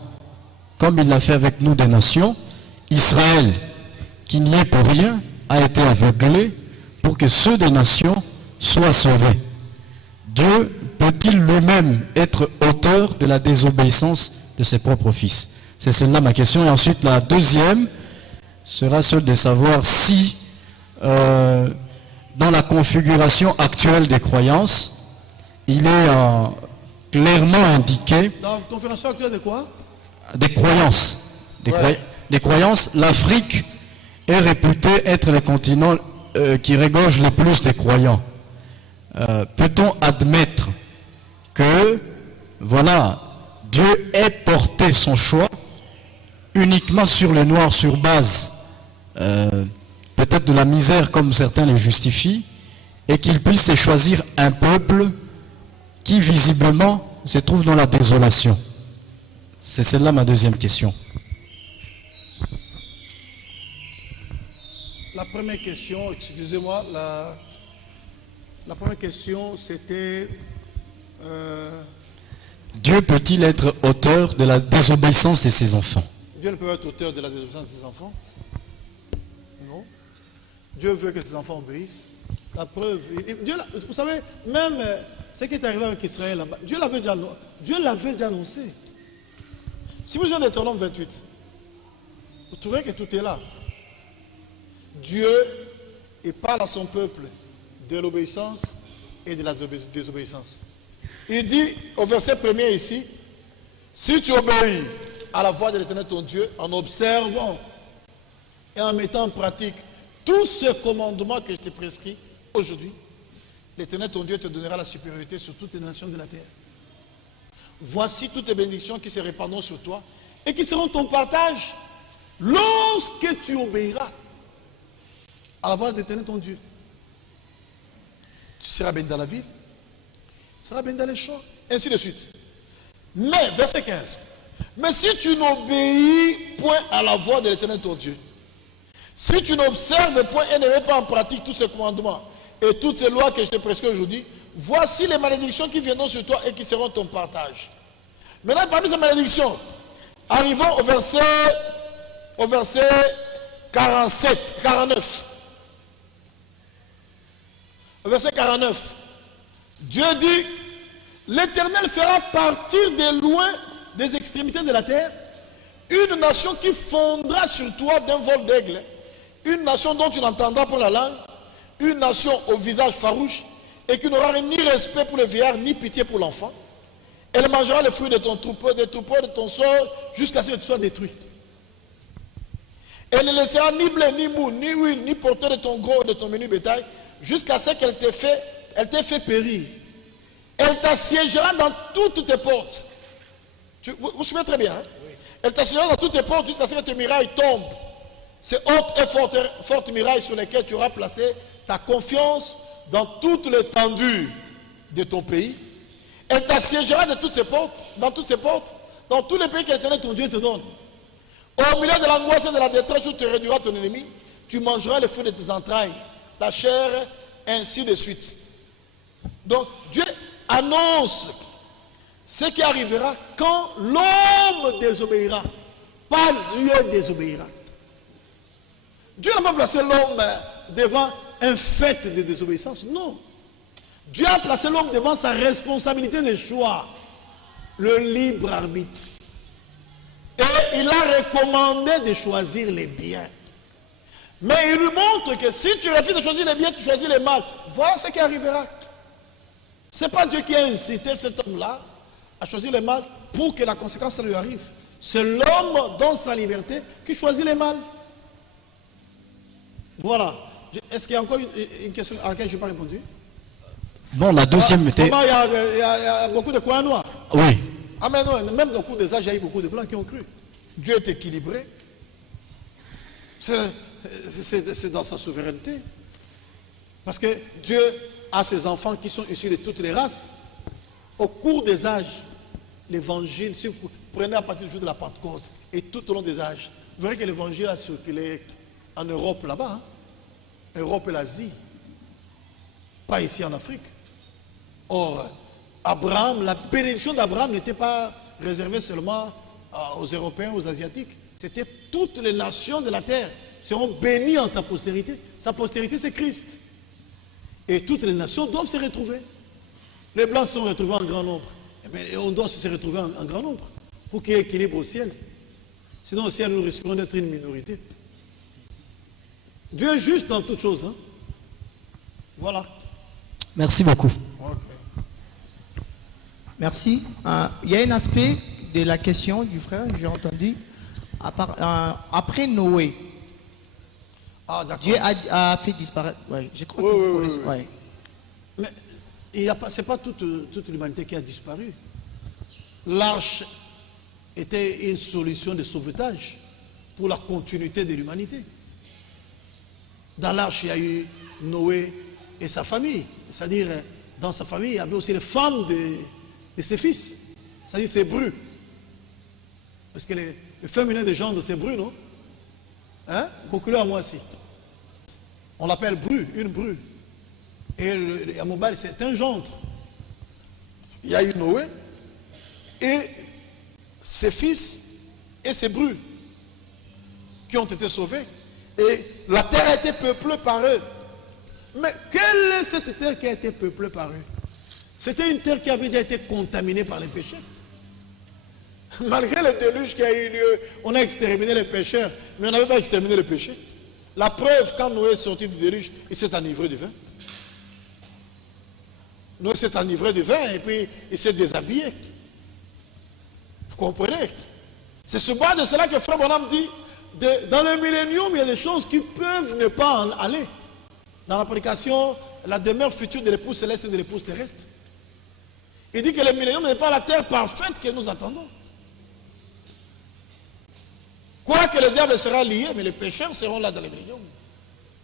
comme il l'a fait avec nous des nations. Israël, qui n'y est pour rien, a été aveuglé pour que ceux des nations soient sauvés. Dieu peut-il lui-même être auteur de la désobéissance de ses propres fils? C'est celle-là ma question. Et ensuite, la deuxième sera celle de savoir si, dans la configuration actuelle des croyances, il est clairement indiqué... Dans la configuration actuelle de quoi? Des croyances. Des croyances. L'Afrique est réputée être le continent qui regorge le plus des croyants. Peut-on admettre que, voilà, Dieu ait porté son choix uniquement sur les Noirs sur base peut-être de la misère comme certains le justifient, et qu'il puisse choisir un peuple qui visiblement se trouve dans la désolation? C'est celle-là ma deuxième question. La première question, excusez-moi, la première question c'était... Dieu peut-il être auteur de la désobéissance de ses enfants? Dieu ne peut pas être auteur de la désobéissance de ses enfants. Non. Dieu veut que ses enfants obéissent. La preuve, Dieu, vous savez, même ce qui est arrivé avec Israël là-bas, Dieu l'avait déjà annoncé. Si vous lisez Deutéronome 28, vous trouverez que tout est là. Dieu parle à son peuple de l'obéissance et de la désobéissance. Il dit au verset 1er ici, si tu obéis à la voix de l'Éternel ton Dieu en observant et en mettant en pratique tous ces commandements que je t'ai prescrits aujourd'hui, l'Éternel ton Dieu te donnera la supériorité sur toutes les nations de la terre. Voici toutes les bénédictions qui se répandront sur toi et qui seront ton partage lorsque tu obéiras à la voix de l'Éternel ton Dieu. Tu seras béni dans la ville, tu seras béni dans les champs, ainsi de suite. Mais, verset 15, mais si tu n'obéis point à la voix de l'Éternel ton Dieu, si tu n'observes point et ne mets pas en pratique tous ces commandements et toutes ces lois que je te prescris aujourd'hui, voici les malédictions qui viendront sur toi et qui seront ton partage. Maintenant, parmi ces malédictions, arrivons au verset 49. Au verset 49, Dieu dit, l'Éternel fera partir de loin des extrémités de la terre une nation qui fondra sur toi d'un vol d'aigle, une nation dont tu n'entendras pas la langue, une nation au visage farouche et qui n'aura ni respect pour le vieillard ni pitié pour l'enfant. Elle mangera les fruits de ton troupeau, des troupeaux de ton sol, jusqu'à ce que tu sois détruit. Elle ne laissera ni blé, ni mou, ni huile, ni porter de ton gros et de ton menu bétail, jusqu'à ce qu'elle t'ait fait périr. Elle t'assiégera dans toutes tes portes. Vous vous souvenez très bien, hein? Oui. Elle t'assiégera dans toutes tes portes jusqu'à ce que tes murailles tombent. Ces hautes et fortes murailles sur lesquelles tu auras placé ta confiance dans toute l'étendue de ton pays. Elle t'assiégera de toutes ces portes, dans tous les pays que l'Éternel ton Dieu te donne. Au milieu de l'angoisse et de la détresse où tu réduiras ton ennemi, tu mangeras les fruits de tes entrailles, ta chair, ainsi de suite. Donc Dieu annonce ce qui arrivera quand l'homme désobéira, pas Dieu désobéira. Dieu n'a pas placé l'homme devant un fait de désobéissance, non. Dieu a placé l'homme devant sa responsabilité de choix, le libre arbitre. Et il a recommandé de choisir les biens. Mais il lui montre que si tu refuses de choisir les biens, tu choisis les mal. Voilà ce qui arrivera. Ce n'est pas Dieu qui a incité cet homme-là à choisir les mal pour que la conséquence lui arrive. C'est l'homme dans sa liberté qui choisit les mal. Voilà. Est-ce qu'il y a encore une question à laquelle je n'ai pas répondu? Bon, la deuxième était... Il y a beaucoup de croyants noirs. Oui. Ah mais non, même au cours des âges, il y a eu beaucoup de blancs qui ont cru. Dieu est équilibré. C'est dans sa souveraineté. Parce que Dieu a ses enfants qui sont issus de toutes les races. Au cours des âges, l'évangile, si vous prenez à partir du jour de la Pentecôte et tout au long des âges, vous verrez que l'évangile a circulé en Europe là-bas, hein? Europe et l'Asie, pas ici en Afrique. Or, Abraham, la bénédiction d'Abraham n'était pas réservée seulement aux Européens, aux Asiatiques. C'était toutes les nations de la terre seront bénies en ta postérité. Sa postérité, c'est Christ. Et toutes les nations doivent se retrouver. Les Blancs se sont retrouvés en grand nombre. Eh bien, on doit se retrouver en grand nombre pour qu'il y ait équilibre au ciel. Sinon, au ciel, nous risquerons d'être une minorité. Dieu est juste dans toutes choses. Hein? Voilà. Merci beaucoup. Merci. Il y a un aspect de la question du frère, j'ai entendu. Après Noé, Dieu a fait disparaître. Ouais, je crois que vous connaissez. Ouais. Mais ce n'est pas toute l'humanité qui a disparu. L'arche était une solution de sauvetage pour la continuité de l'humanité. Dans l'arche, il y a eu Noé et sa famille. C'est-à-dire, dans sa famille, il y avait aussi les femmes de ses fils. C'est-à-dire ses brus. Parce que le féminin des gens de ses brus, non? Hein? Concluez à moi aussi. On l'appelle bru, une bru. Et à Mobile, c'est un gendre. Il y a eu Noé et ses fils et ses brus qui ont été sauvés. Et la terre a été peuplée par eux. Mais quelle est cette terre qui a été peuplée par eux? C'était une terre qui avait déjà été contaminée par les péchés. Malgré le déluge qui a eu lieu, on a exterminé les pécheurs, mais on n'avait pas exterminé les péchés. La preuve, quand Noé est sorti du déluge, il s'est enivré du vin. Noé s'est enivré du vin et puis il s'est déshabillé. Vous comprenez? C'est sur base de cela que Frère Bonhomme dit, dans le millénium, il y a des choses qui peuvent ne pas en aller. Dans la prédication, la demeure future de l'épouse céleste et de l'épouse terrestre. Il dit que le millénium n'est pas la terre parfaite que nous attendons. Quoique le diable sera lié, mais les pécheurs seront là dans le millénium.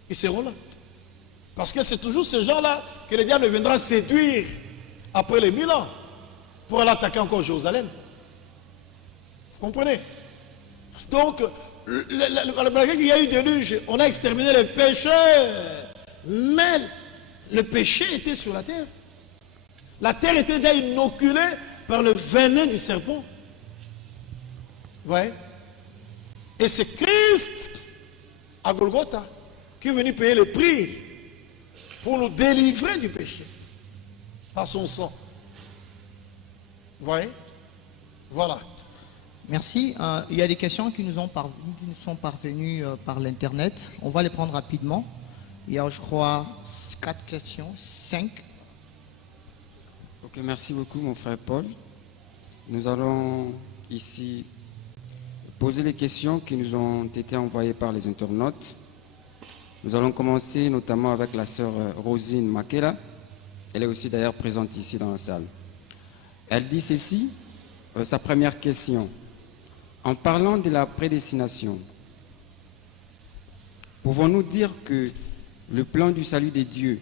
Ils seront là. Parce que c'est toujours ces gens-là que le diable viendra séduire après les 1000 ans pour aller attaquer encore Jérusalem. Vous comprenez? Donc, malgré qu'il y a eu déluge, on a exterminé les pécheurs. Mais le péché était sur la terre. La terre était déjà inoculée par le venin du serpent. Vous voyez? Et c'est Christ, à Golgotha, qui est venu payer le prix pour nous délivrer du péché par son sang. Vous voyez? Voilà. Merci. Il y a des questions qui nous sont parvenues par l'Internet. On va les prendre rapidement. Il y a, je crois, 4 questions, 5. Ok, merci beaucoup, mon frère Paul. Nous allons ici poser les questions qui nous ont été envoyées par les internautes. Nous allons commencer notamment avec la sœur Rosine Makela. Elle est aussi d'ailleurs présente ici dans la salle. Elle dit ceci, sa première question. En parlant de la prédestination, pouvons-nous dire que le plan du salut de Dieu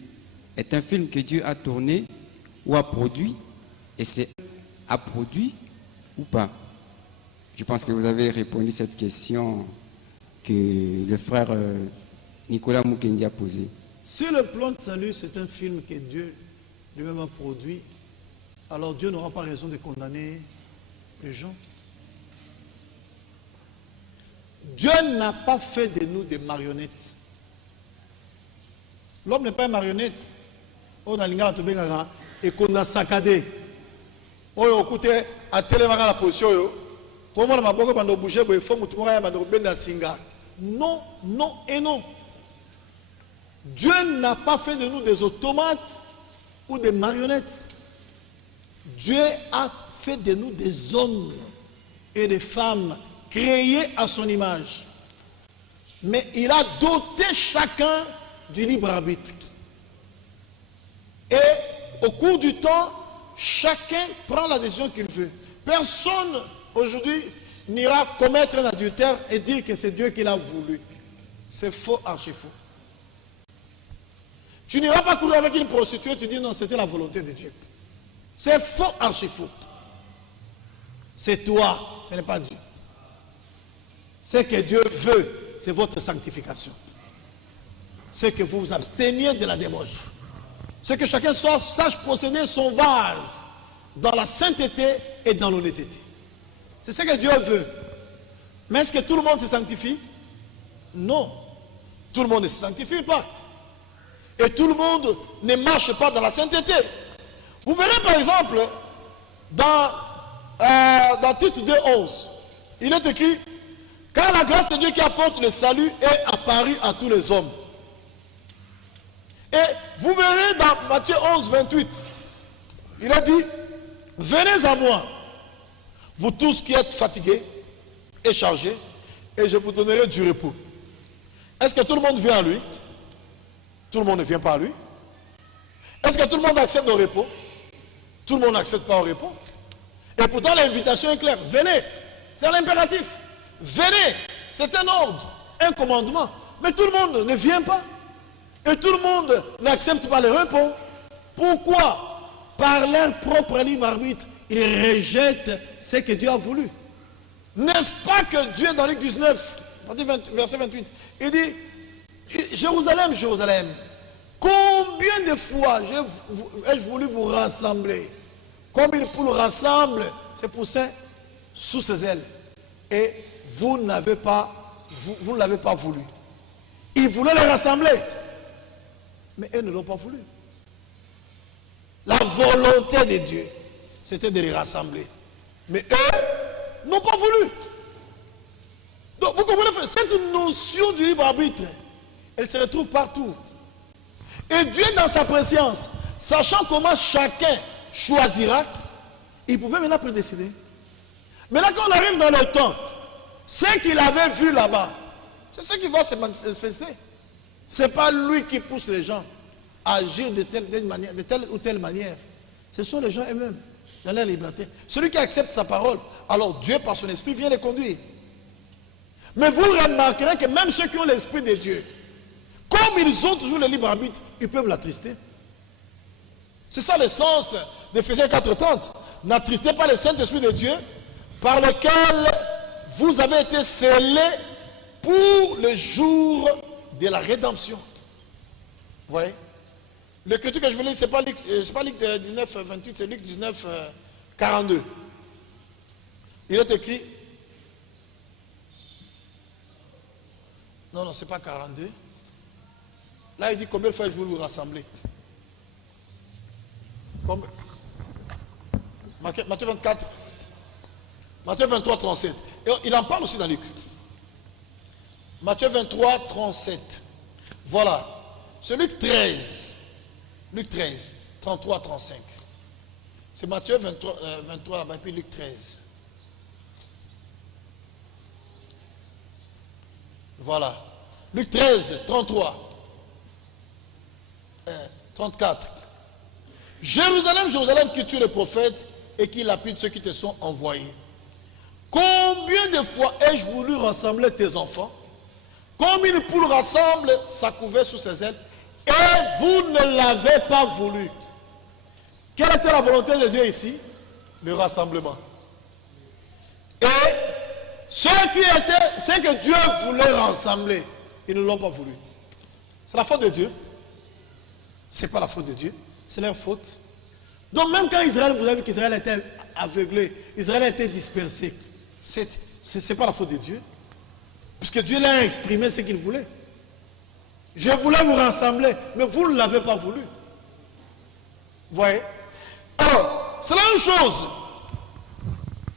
est un film que Dieu a tourné ou a produit, et c'est a produit ou pas? Je pense que vous avez répondu à cette question que le frère Nicolas Mukendi a posée. Si le plan de salut, c'est un film que Dieu lui-même a produit, alors Dieu n'aura pas raison de condamner les gens. Dieu n'a pas fait de nous des marionnettes. L'homme n'est pas une marionnette. On a l'ingala to bengaka et qu'on a saccadé. On a écouté à télémara la position. Pour moi, ma boque bando bouger, il faut que tu bando benda singa. Non, non et non. Dieu n'a pas fait de nous des automates ou des marionnettes. Dieu a fait de nous des hommes et des femmes créés à son image. Mais il a doté chacun du libre arbitre. Et au cours du temps, chacun prend la décision qu'il veut. Personne aujourd'hui n'ira commettre un adultère et dire que c'est Dieu qui l'a voulu. C'est faux, archi faux. Tu n'iras pas courir avec une prostituée, tu dis non, c'était la volonté de Dieu. C'est faux, archi faux. C'est toi, ce n'est pas Dieu. Ce que Dieu veut, c'est votre sanctification. C'est que vous vous absteniez de la débauche. C'est que chacun sache posséder son vase dans la sainteté et dans l'honnêteté. C'est ce que Dieu veut. Mais est-ce que tout le monde se sanctifie? Non. Tout le monde ne se sanctifie pas. Et tout le monde ne marche pas dans la sainteté. Vous verrez par exemple, dans Tite 2:11, il est écrit, car la grâce de Dieu qui apporte le salut est apparue à tous les hommes. Et vous verrez dans Matthieu 11:28, il a dit, venez à moi, vous tous qui êtes fatigués et chargés, et je vous donnerai du repos. Est-ce que tout le monde vient à lui? Tout le monde ne vient pas à lui. Est-ce que tout le monde accepte le repos? Tout le monde n'accepte pas le repos. Et pourtant l'invitation est claire. Venez, c'est l'impératif. Venez, c'est un ordre, un commandement. Mais tout le monde ne vient pas. Et tout le monde n'accepte pas le repos. Pourquoi? Par leur propre libre arbitre, ils rejettent ce que Dieu a voulu. N'est-ce pas que Dieu, dans Luc 19, verset 28, il dit, Jérusalem, Jérusalem, combien de fois ai-je voulu vous rassembler? Comme une poule rassemble ses poussins sous ses ailes. Et vous ne l'avez pas voulu. Il voulait les rassembler. Mais eux ne l'ont pas voulu. La volonté de Dieu, c'était de les rassembler. Mais eux n'ont pas voulu. Donc vous comprenez, cette notion du libre arbitre, elle se retrouve partout. Et Dieu, dans sa préscience, sachant comment chacun choisira, il pouvait maintenant prédestiner. Maintenant, quand on arrive dans le temps, ce qu'il avait vu là-bas, c'est ce qui va se manifester. Ce n'est pas lui qui pousse les gens à agir de telle ou telle manière. Ce sont les gens eux-mêmes, dans leur liberté. Celui qui accepte sa parole, alors Dieu, par son esprit, vient les conduire. Mais vous remarquerez que même ceux qui ont l'esprit de Dieu, comme ils ont toujours le libre arbitre, ils peuvent l'attrister. C'est ça le sens d'Éphésiens 4:30. N'attristez pas le Saint-Esprit de Dieu, par lequel vous avez été scellés pour le jour de la rédemption. Vous voyez? L'écriture que je voulais lire, ce n'est pas Luc 19:28, c'est Luc 19:42. Il est écrit. Non, ce n'est pas 42. Là, il dit combien de fois je voulais vous rassembler. Comme Matthieu 24, Matthieu 23:37. Et il en parle aussi dans Luc. Matthieu 23:37. Voilà. C'est Luc 13. Luc 13, 33-35. C'est Matthieu 23 et puis Luc 13. Voilà. Luc 13, 33. 34. Jérusalem, Jérusalem, qui tue les prophètes et qui lapide ceux qui te sont envoyés. Combien de fois ai-je voulu rassembler tes enfants, comme une poule rassemble sa couverte sous ses ailes, et vous ne l'avez pas voulu. Quelle était la volonté de Dieu ici? Le rassemblement. Et ceux que Dieu voulait rassembler, ils ne l'ont pas voulu. C'est la faute de Dieu. Ce n'est pas la faute de Dieu, c'est leur faute. Donc même quand Israël, vous avez vu qu'Israël était aveuglé, Israël a été dispersé, ce n'est pas la faute de Dieu. Puisque Dieu l'a exprimé ce qu'il voulait. Je voulais vous rassembler, mais vous ne l'avez pas voulu. Vous voyez? Alors, c'est la même chose.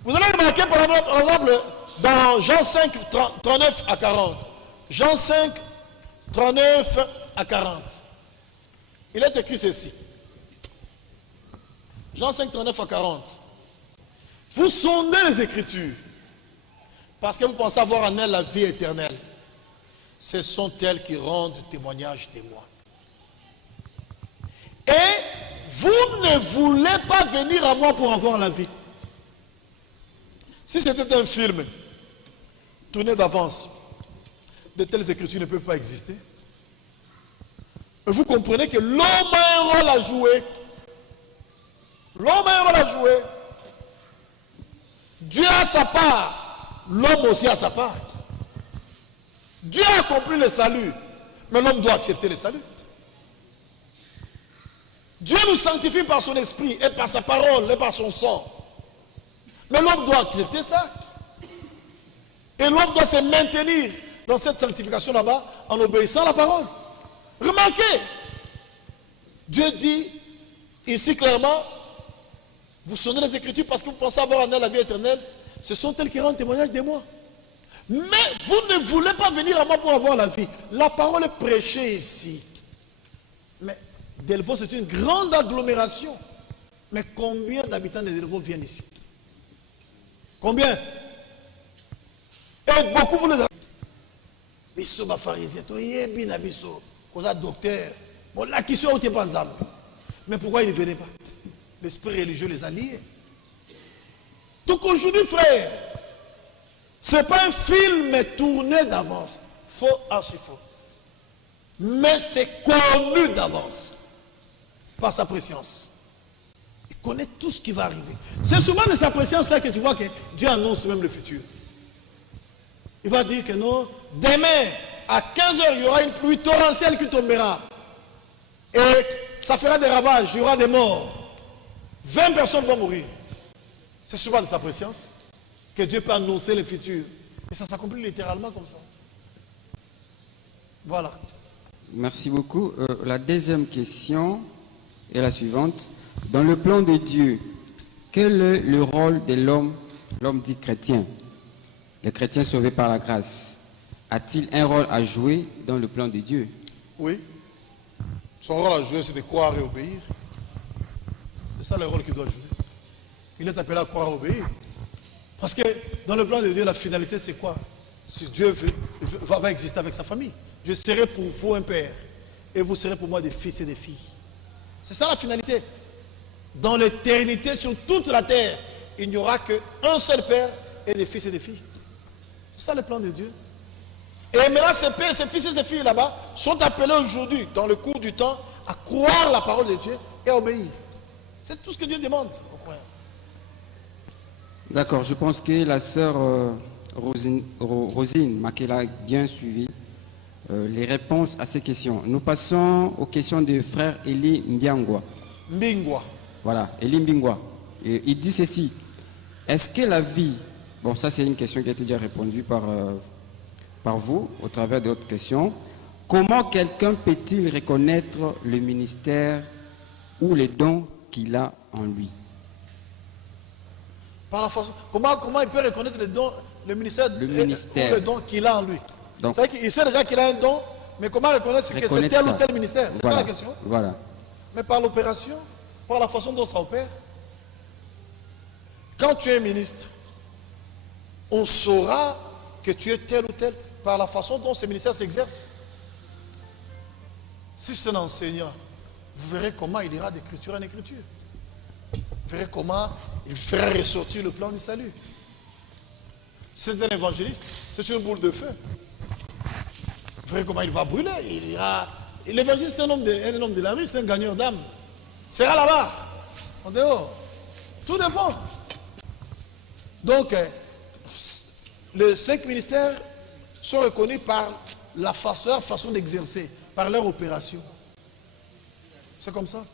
Vous allez remarquer par exemple dans Jean 5, 39 à 40. Jean 5, 39 à 40. Il est écrit ceci. Jean 5, 39 à 40. Vous sondez les Écritures, parce que vous pensez avoir en elles la vie éternelle. Ce sont elles qui rendent témoignage de moi. Et vous ne voulez pas venir à moi pour avoir la vie. Si c'était un film tourné d'avance, de telles écritures ne peuvent pas exister. Mais vous comprenez que l'homme a un rôle à jouer. L'homme a un rôle à jouer. Dieu a sa part, l'homme aussi a sa part. Dieu a accompli le salut, mais l'homme doit accepter le salut. Dieu nous sanctifie par son esprit et par sa parole et par son sang. Mais l'homme doit accepter ça. Et l'homme doit se maintenir dans cette sanctification là-bas en obéissant à la parole. Remarquez, Dieu dit ici clairement, vous sonnez les Écritures parce que vous pensez avoir en elle la vie éternelle. Ce sont elles qui rendent témoignage de moi. Mais vous ne voulez pas venir à moi pour avoir la vie. La parole est prêchée ici. Mais Delvaux, c'est une grande agglomération. Mais combien d'habitants de Delvaux viennent ici? Combien? Et beaucoup vous les avez. Bisso ba pharisien, to yebi na bisso, koza docteur. Bon la question est pas ensemble. Mais pourquoi ils ne venaient pas? L'esprit religieux les a liés. Donc aujourd'hui, frère, ce n'est pas un film tourné d'avance. Faux, archi faux. Mais c'est connu d'avance. Par sa préscience. Il connaît tout ce qui va arriver. C'est souvent de sa préscience-là que tu vois que Dieu annonce même le futur. Il va dire que non, demain, à 15h, il y aura une pluie torrentielle qui tombera. Et ça fera des ravages, il y aura des morts. 20 personnes vont mourir. C'est souvent de sa préscience que Dieu peut annoncer le futur. Et ça s'accomplit littéralement comme ça. Voilà. Merci beaucoup. La deuxième question est la suivante. Dans le plan de Dieu, quel est le rôle de l'homme, l'homme dit chrétien, le chrétien sauvé par la grâce? A-t-il un rôle à jouer dans le plan de Dieu? Oui. Son rôle à jouer, c'est de croire et obéir. C'est ça le rôle qu'il doit jouer. Il est appelé à croire et obéir. Parce que dans le plan de Dieu, la finalité, c'est quoi? Si Dieu va exister avec sa famille. Je serai pour vous un père. Et vous serez pour moi des fils et des filles. C'est ça la finalité. Dans l'éternité, sur toute la terre, il n'y aura qu'un seul père et des fils et des filles. C'est ça le plan de Dieu. Et maintenant, ces pères, ces fils et ces filles là-bas sont appelés aujourd'hui, dans le cours du temps, à croire la parole de Dieu et à obéir. C'est tout ce que Dieu demande aux croyants. D'accord, je pense que la sœur Rosine Makela a bien suivi les réponses à ces questions. Nous passons aux questions du frère Eli Mbiangwa. Mbingwa. Voilà, Eli Mbingwa. Et il dit ceci. Est-ce que la vie... Bon, ça c'est une question qui a été déjà répondue par vous au travers d'autres questions. Comment quelqu'un peut-il reconnaître le ministère ou les dons qu'il a en lui? Par la façon, comment il peut reconnaître les dons, le ministère ou le don qu'il a en lui? C'est-à-dire qu'il sait déjà qu'il a un don, mais comment reconnaître que c'est tel ou tel ministère? C'est ça la question? Voilà. Mais par l'opération, par la façon dont ça opère. Quand tu es ministre, on saura que tu es tel ou tel par la façon dont ce ministère s'exerce. Si c'est un enseignant, vous verrez comment il ira d'écriture en écriture. Vous verrez comment il fera ressortir le plan du salut. C'est un évangéliste, c'est une boule de feu. Vous verrez comment il va brûler. L'évangéliste est un homme de la rue, c'est un gagneur d'âme. Sera là-bas, en dehors. Tout dépend. Donc, les 5 ministères sont reconnus par leur façon d'exercer, par leur opération. C'est comme ça.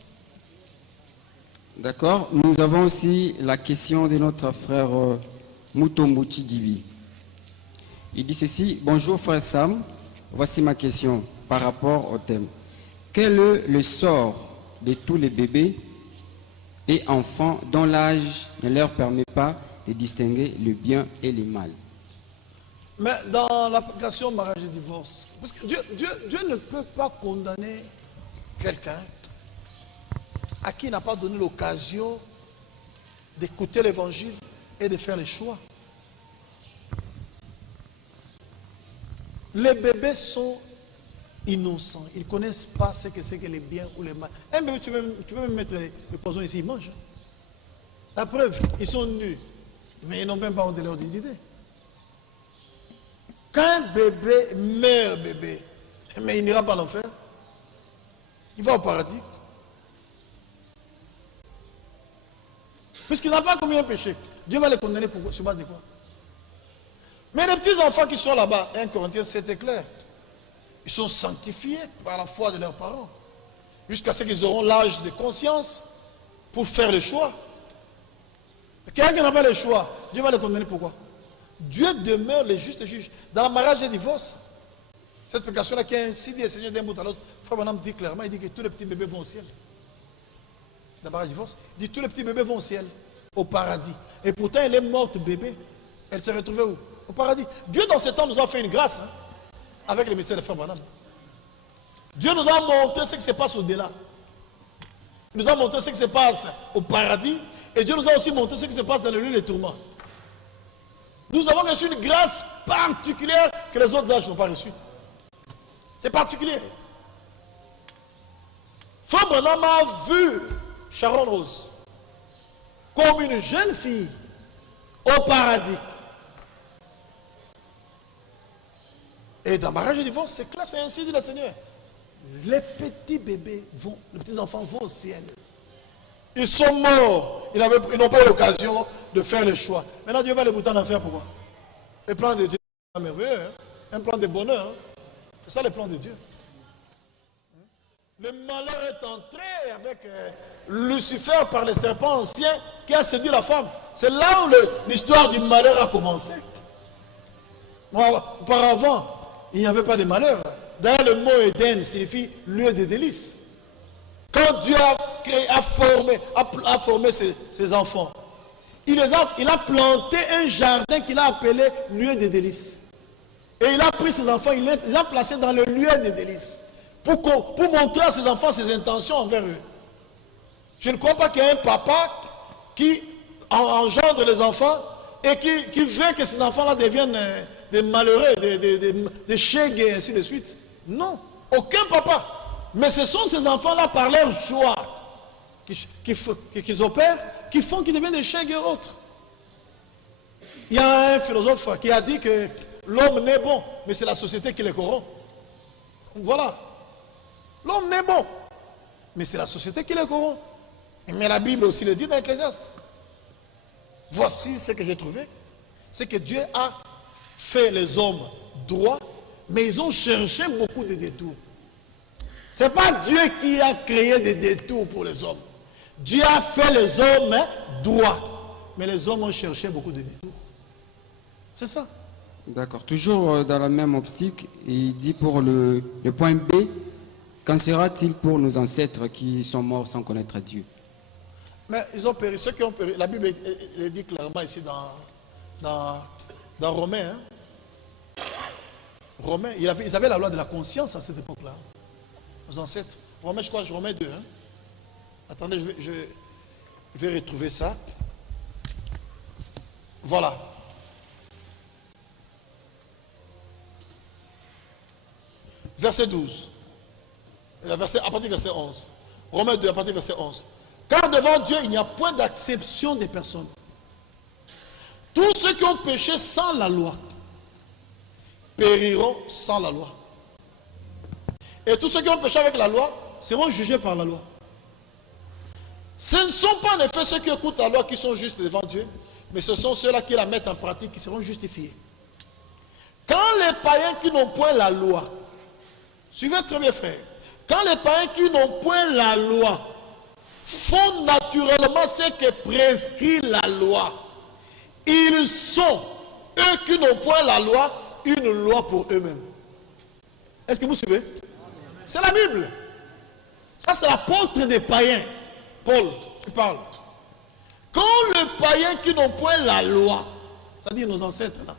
D'accord. Nous avons aussi la question de notre frère Mutombuchi Dibi. Il dit ceci. Bonjour frère Sam, voici ma question par rapport au thème. Quel est le sort de tous les bébés et enfants dont l'âge ne leur permet pas de distinguer le bien et le mal? Mais dans l'application mariage et divorce, parce que Dieu ne peut pas condamner quelqu'un à qui il n'a pas donné l'occasion d'écouter l'évangile et de faire les choix. Les bébés sont innocents. Ils ne connaissent pas ce que c'est que les biens ou les mal. Un bébé, tu peux même mettre le poison ici, ils mangent. La preuve, ils sont nus, mais ils n'ont même pas honte de leur dignité. Quand un bébé meurt, bébé, mais il n'ira pas à l'enfer, il va au paradis. Puisqu'il n'a pas commis un péché, Dieu va les condamner pour, sur base de quoi? Mais les petits enfants qui sont là-bas, 1 Corinthiens 7 est clair. Ils sont sanctifiés par la foi de leurs parents. Jusqu'à ce qu'ils auront l'âge de conscience pour faire le choix. Quelqu'un qui n'a pas le choix, Dieu va les condamner pourquoi? Dieu demeure le juste juge. Dans le mariage et le divorce, cette application-là qui est ainsi dit, le Seigneur d'un bout à l'autre, Frère Branham dit clairement, il dit que tous les petits bébés vont au ciel. Dans le mariage et le divorce, il dit tous les petits bébés vont au ciel, au paradis. Et pourtant, elle est morte bébé. Elle s'est retrouvée où? Au paradis. Dieu, dans ce temps, nous a fait une grâce, hein, avec le mystère de Frère Branham. Dieu nous a montré ce qui se passe au-delà. Il nous a montré ce qui se passe au paradis. Et Dieu nous a aussi montré ce qui se passe dans le lieu des tourments. Nous avons reçu une grâce particulière que les autres âges n'ont pas reçue. C'est particulier. Frère Branham a vu Sharon Rose comme une jeune fille au paradis. Et dans mariage et divorce, c'est clair, c'est ainsi dit le Seigneur. Les petits bébés vont, les petits enfants vont au ciel. Ils sont morts. Ils n'ont pas eu l'occasion de faire le choix. Maintenant, Dieu va les bouter en enfer. Pourquoi? Le plan de Dieu est merveilleux. Hein? Un plan de bonheur. Hein? C'est ça le plan de Dieu. Le malheur est entré avec Lucifer par le serpent ancien qui a séduit la femme. C'est là où l'histoire du malheur a commencé. Auparavant, il n'y avait pas de malheur. D'ailleurs, le mot Éden signifie lieu de délices. Quand Dieu a formé ses enfants, il a planté un jardin qu'il a appelé lieu de délices. Et il a pris ses enfants, il les a placés dans le lieu de délices. Pour montrer à ses enfants ses intentions envers eux. Je ne crois pas qu'il y ait un papa qui engendre les enfants et qui veut que ces enfants-là deviennent des malheureux, des chégues et ainsi de suite. Non, aucun papa. Mais ce sont ces enfants-là, par leur joie qu'ils opèrent, qui font qu'ils deviennent des chégues et autres. Il y a un philosophe qui a dit que l'homme n'est bon, mais c'est la société qui les corrompt. Voilà. L'homme n'est bon, mais c'est la société qui les corrompt. Mais la Bible aussi le dit dans l'Ecclésiaste. Voici ce que j'ai trouvé. C'est que Dieu a fait les hommes droits, mais ils ont cherché beaucoup de détours. Ce n'est pas Dieu qui a créé des détours pour les hommes. Dieu a fait les hommes droits, mais les hommes ont cherché beaucoup de détours. C'est ça. D'accord. Toujours dans la même optique, il dit pour le point B, qu'en sera-t-il pour nos ancêtres qui sont morts sans connaître Dieu? Mais ils ont péri. Ceux qui ont péri, la Bible le dit clairement ici dans Romains. Hein. Romains, ils avaient la loi de la conscience à cette époque-là. Nos ancêtres. Romains, je crois, Romains 2. Hein. Attendez, je vais retrouver ça. Voilà. Verset 12. À partir du verset 11. Romains 2, à partir du verset 11. Car devant Dieu, il n'y a point d'acception des personnes. Tous ceux qui ont péché sans la loi périront sans la loi. Et tous ceux qui ont péché avec la loi seront jugés par la loi. Ce ne sont pas en effet ceux qui écoutent la loi qui sont justes devant Dieu, mais ce sont ceux-là qui la mettent en pratique qui seront justifiés. Quand les païens qui n'ont point la loi, suivez très bien frère, quand les païens qui n'ont point la loi font naturellement ce que prescrit la loi, ils sont, eux qui n'ont point la loi, une loi pour eux-mêmes. Est-ce que vous suivez? C'est la Bible. Ça, c'est l'apôtre des païens, Paul, qui parle. Quand les païens qui n'ont point la loi, c'est-à-dire nos ancêtres là,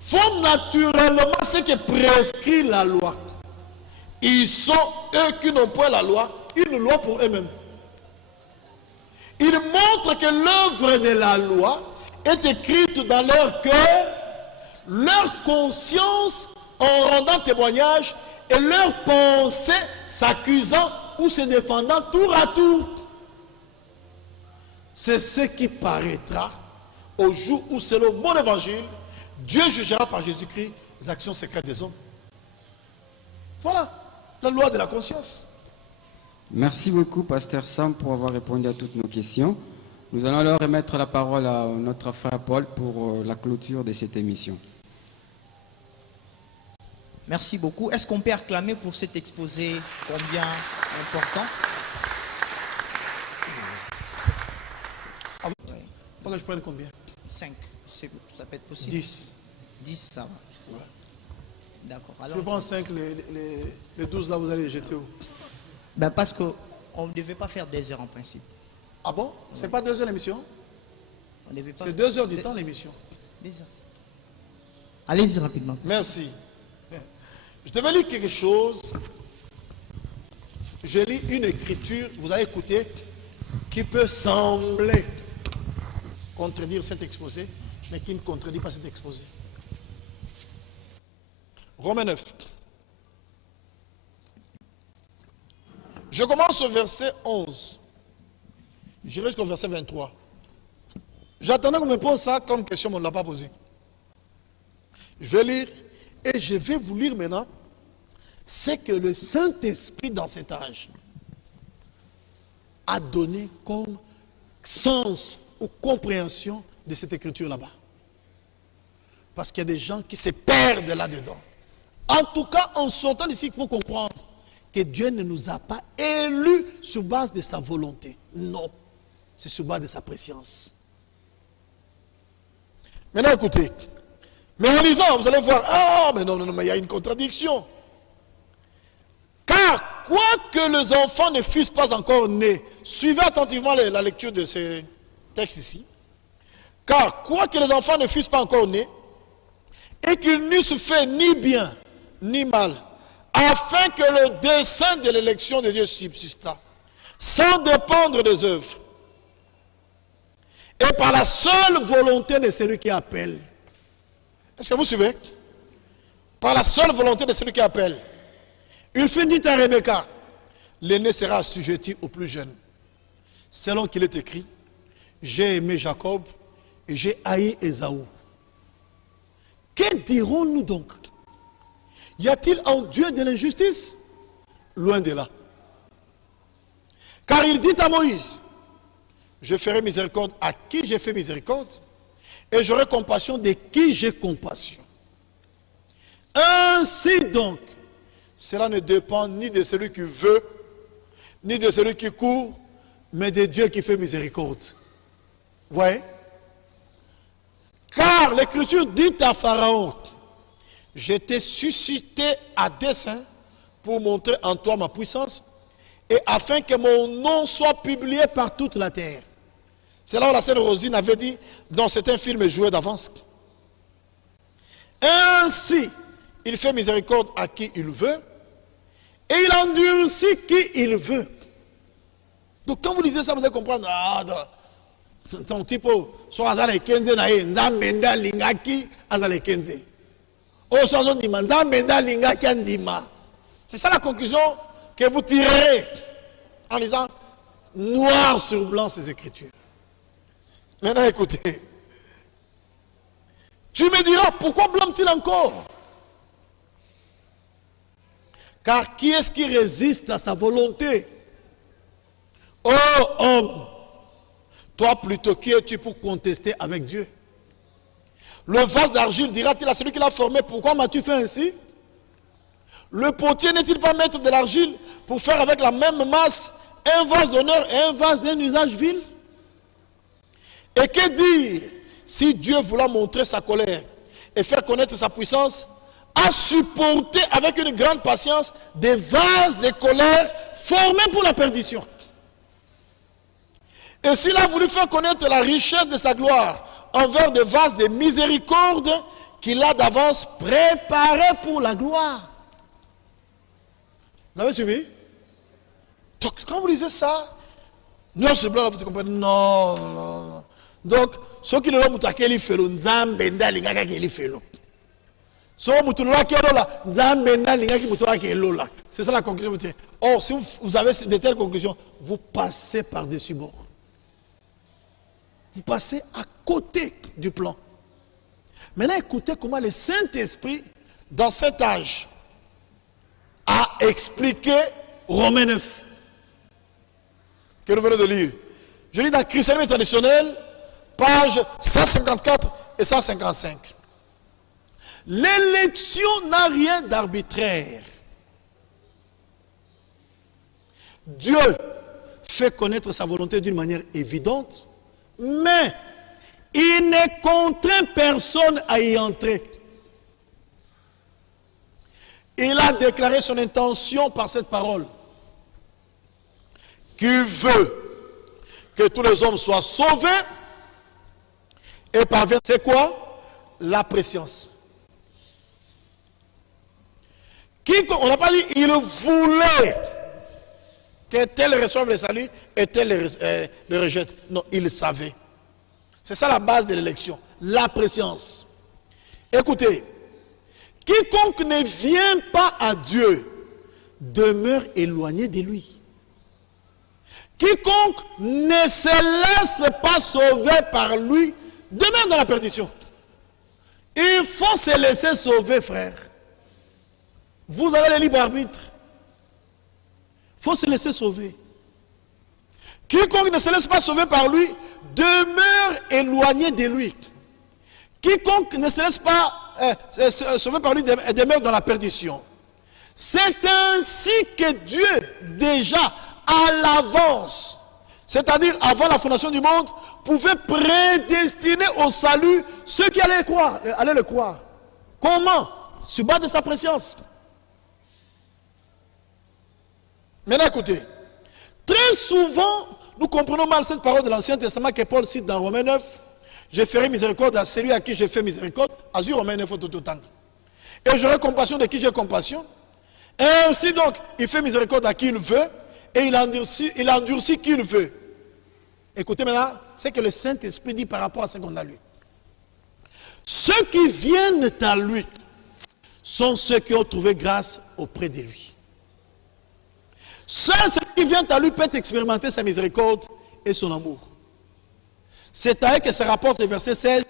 font naturellement ce que prescrit la loi, ils sont, eux qui n'ont point la loi, une loi pour eux-mêmes. Ils montrent que l'œuvre de la loi est écrite dans leur cœur, leur conscience en rendant témoignage et leur pensée s'accusant ou se défendant tour à tour. C'est ce qui paraîtra au jour où, selon mon évangile, Dieu jugera par Jésus-Christ les actions secrètes des hommes. Voilà la loi de la conscience. Merci beaucoup, Pasteur Sam, pour avoir répondu à toutes nos questions. Nous allons alors remettre la parole à notre frère Paul pour la clôture de cette émission. Merci beaucoup. Est-ce qu'on peut acclamer pour cet exposé combien important? Faut que je prenne combien? 5. Ça peut être possible. 10. 10, ça va. Ouais. D'accord. Je prends 5, les 12 là, vous allez les jeter où? Ben parce qu'on ne devait pas faire 2 heures en principe. Ah bon? C'est pas 2 heures l'émission? C'est 2 heures du temps l'émission. 2 heures. Allez-y rapidement. Merci. Je devais lire quelque chose. Je lis une écriture, vous allez écouter, qui peut sembler contredire cet exposé, mais qui ne contredit pas cet exposé. Romains 9. Je commence au verset 11. J'irai jusqu'au verset 23. J'attendais qu'on me pose ça comme question, mais on ne l'a pas posé. Je vais lire, et je vais vous lire maintenant ce que le Saint-Esprit dans cet âge a donné comme sens ou compréhension de cette écriture là-bas. Parce qu'il y a des gens qui se perdent là-dedans. En tout cas, en sortant d'ici, il faut comprendre que Dieu ne nous a pas élus sur base de sa volonté. Non, c'est sur base de sa préscience. Maintenant, écoutez. Mais en lisant, vous allez voir, ah, mais non, mais il y a une contradiction. Car, quoique les enfants ne fussent pas encore nés, suivez attentivement la lecture de ce texte ici. Car, quoique les enfants ne fussent pas encore nés, et qu'ils n'eussent fait ni bien, ni mal, afin que le dessein de l'élection de Dieu subsistât, sans dépendre des œuvres, et par la seule volonté de celui qui appelle. Est-ce que vous suivez? Par la seule volonté de celui qui appelle. Il fut dit à Rebecca, l'aîné sera assujetti au plus jeune. Selon qu'il est écrit, j'ai aimé Jacob et j'ai haï Ésaü. Que dirons-nous donc? Y a-t-il en Dieu de l'injustice? Loin de là. Car il dit à Moïse, je ferai miséricorde à qui j'ai fait miséricorde, et j'aurai compassion de qui j'ai compassion. Ainsi donc, cela ne dépend ni de celui qui veut, ni de celui qui court, mais de Dieu qui fait miséricorde. Ouais. Car l'Écriture dit à Pharaon, je t'ai suscité à dessein pour montrer en toi ma puissance et afin que mon nom soit publié par toute la terre. C'est là où la sœur Rosine avait dit, dans certains films joués d'avance. Ainsi, il fait miséricorde à qui il veut et il endurcit qui il veut. Donc quand vous lisez ça, vous allez comprendre, ton type, soit azale kenze na ye, nzambenda lingaki azale kenze. O soit ndima, nzambenda lingaki andima. C'est ça la conclusion que vous tirerez en lisant noir sur blanc ces écritures. Maintenant écoutez. Tu me diras, pourquoi blâme-t-il encore? Car qui est-ce qui résiste à sa volonté? Oh homme, toi plutôt qui es-tu pour contester avec Dieu? Le vase d'argile dira-t-il à celui qui l'a formé, pourquoi m'as-tu fait ainsi? Le potier n'est-il pas maître de l'argile pour faire avec la même masse un vase d'honneur et un vase d'un usage vil? Et que dire si Dieu voulait montrer sa colère et faire connaître sa puissance, a supporté avec une grande patience des vases de colère formés pour la perdition? Et s'il a voulu faire connaître la richesse de sa gloire envers des vases de miséricorde qu'il a d'avance préparés pour la gloire. Vous avez suivi? Donc quand vous lisez ça, non, c'est blanc, vous comprenez? Non, non, non. Donc, ceux qui ne l'ont pas fait, c'est ça la conclusion. Or, si vous avez de telles conclusions, vous passez par-dessus bord. Vous passez à côté du plan. Maintenant, écoutez comment le Saint-Esprit, dans cet âge, a expliqué Romains 9. que nous venons de lire. Je lis dans Christianisme traditionnel, page 154 et 155. L'élection n'a rien d'arbitraire. Dieu fait connaître sa volonté d'une manière évidente, mais il ne contraint personne à y entrer. Il a déclaré son intention par cette parole, qu'il veut que tous les hommes soient sauvés et parviennent. C'est quoi? La préscience. On n'a pas dit il voulait que tel reçoive le salut et tel le rejette. Non, il savait. C'est ça la base de l'élection, la préscience. Écoutez, quiconque ne vient pas à Dieu demeure éloigné de lui. Quiconque ne se laisse pas sauver par lui demeure dans la perdition. Il faut se laisser sauver, frère. Vous avez le libre arbitre. Il faut se laisser sauver. Quiconque ne se laisse pas sauver par lui demeure éloigné de lui. Quiconque ne se laisse pas sauver par lui demeure dans la perdition. C'est ainsi que Dieu, déjà à l'avance, c'est-à-dire avant la fondation du monde, pouvait prédestiner au salut ceux qui allaient le croire. Comment? Sur base de sa préscience. Maintenant, écoutez. Très souvent, nous comprenons mal cette parole de l'Ancien Testament que Paul cite dans Romains 9. Je ferai miséricorde à celui à qui je fais miséricorde. Azur Romains 9 tout autant. Et j'aurai compassion de qui j'ai compassion. Et ainsi donc, il fait miséricorde à qui il veut. Et il endurcit qui il veut. Écoutez maintenant, c'est que le Saint-Esprit dit par rapport à ce qu'on a lu. Ceux qui viennent à lui sont ceux qui ont trouvé grâce auprès de lui. Seul celui qui vient à lui peut expérimenter sa miséricorde et son amour. C'est à eux que se rapporte le verset 16.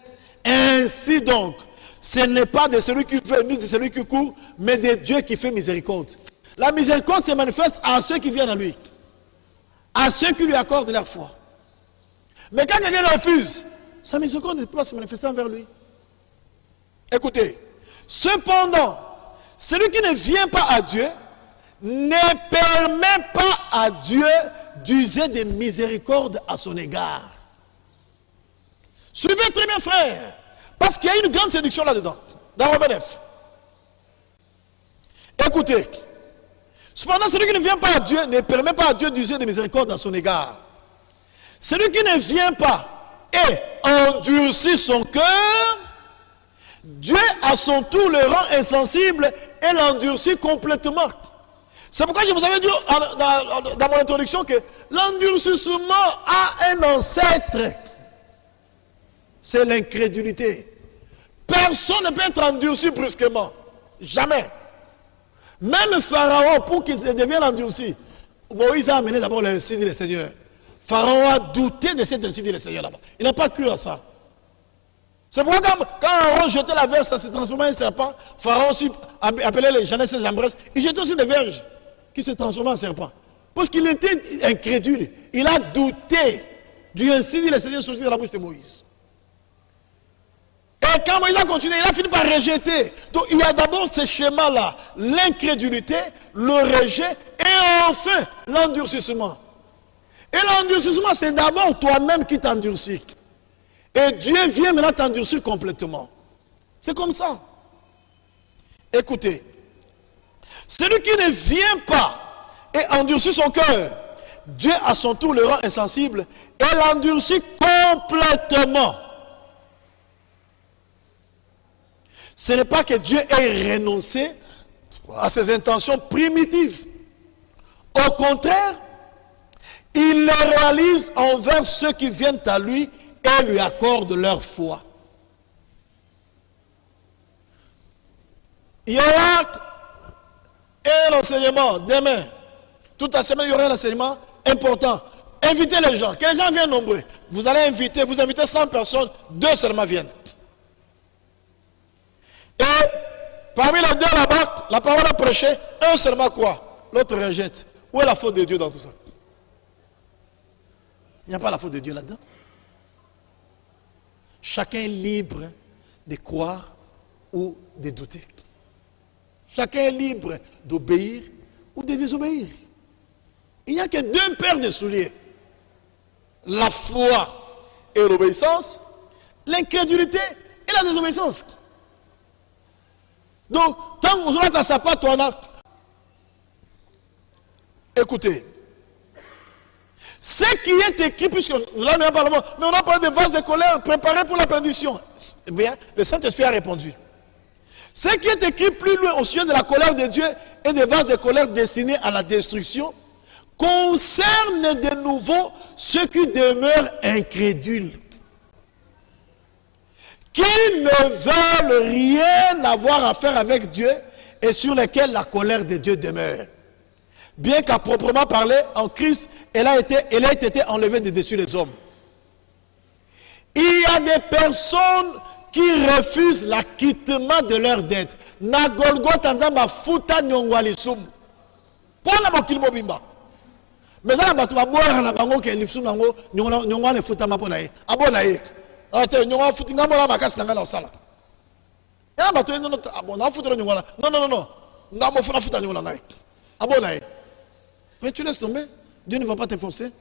Ainsi donc, ce n'est pas de celui qui veut ni de celui qui court, mais de Dieu qui fait miséricorde. La miséricorde se manifeste à ceux qui viennent à lui, à ceux qui lui accordent leur foi. Mais quand quelqu'un refuse, sa miséricorde ne peut pas se manifester envers lui. Écoutez, cependant, celui qui ne vient pas à Dieu ne permet pas à Dieu d'user de miséricorde à son égard. Suivez très bien, frère, parce qu'il y a une grande séduction là-dedans, dans Romains 9. Écoutez, cependant, celui qui ne vient pas à Dieu ne permet pas à Dieu d'user de miséricorde à son égard. Celui qui ne vient pas et endurcit son cœur, Dieu à son tour le rend insensible et l'endurcit complètement. C'est pourquoi je vous avais dit dans mon introduction que l'endurcissement a un ancêtre. C'est l'incrédulité. Personne ne peut être endurci brusquement. Jamais. Même Pharaon, pour qu'il devienne endurci, Moïse a amené d'abord l'insigne du Seigneur. Pharaon a douté de cet insigne du Seigneur là-bas. Il n'a pas cru à ça. C'est pourquoi quand Aaron jetait la verge, ça s'est transformé en serpent. Pharaon aussi appelait les Jeannès et Jambres. Il jetait aussi des verges qui se transformaient en serpent. Parce qu'il était incrédule. Il a douté du insigne du Seigneur sorti de la bouche de Moïse. Et quand Moïse a continué, il a fini par rejeter. Donc il y a d'abord ce schéma-là, l'incrédulité, le rejet et enfin l'endurcissement. Et l'endurcissement, c'est d'abord toi-même qui t'endurcis. Et Dieu vient maintenant t'endurcir complètement. C'est comme ça. Écoutez, celui qui ne vient pas et endurcit son cœur, Dieu à son tour le rend insensible et l'endurcit complètement. Ce n'est pas que Dieu ait renoncé à ses intentions primitives. Au contraire, il les réalise envers ceux qui viennent à lui et lui accordent leur foi. Il y aura un enseignement demain. Toute la semaine, il y aura un enseignement important. Invitez les gens. Que les gens viennent nombreux. Vous allez inviter, vous invitez 100 personnes, 2 seulement viennent. Et parmi les 2 là-bas, la parole a prêché, un seulement quoi? L'autre rejette. Où est la faute de Dieu dans tout ça? Il n'y a pas la faute de Dieu là-dedans. Chacun est libre de croire ou de douter. Chacun est libre d'obéir ou de désobéir. Il n'y a que deux paires de souliers. La foi et l'obéissance, l'incrédulité et la désobéissance. Donc, tant que vous êtes à sa part, toi, écoutez. Ce qui est écrit, puisque là, on a parlé, mais on a parlé de vases de colère préparés pour la perdition. Bien, le Saint-Esprit a répondu. Ce qui est écrit plus loin au sujet de la colère de Dieu et des vases de colère destinés à la destruction concerne de nouveau ceux qui demeurent incrédules, qui ne veulent rien avoir à faire avec Dieu et sur lesquels la colère de Dieu demeure. Bien qu'à proprement parler, en Christ, elle a été enlevée de dessus des hommes. Il y a des personnes qui refusent l'acquittement de leurs dettes. Na Golgotha nzamba futa nyongwalisum. Pour la mokil mobimba. Mais ça, na boire na bango ke lifsum nango nyongwa ne futa maponae. Abonae. Ate nyongwa futi ngamo la makasi nanga na sala. Ya bato eno abona futa nyongwa. Non. Ngamo futa nyongwa ngai. Abonae. Mais tu laisses tomber. Dieu ne va pas te forcer.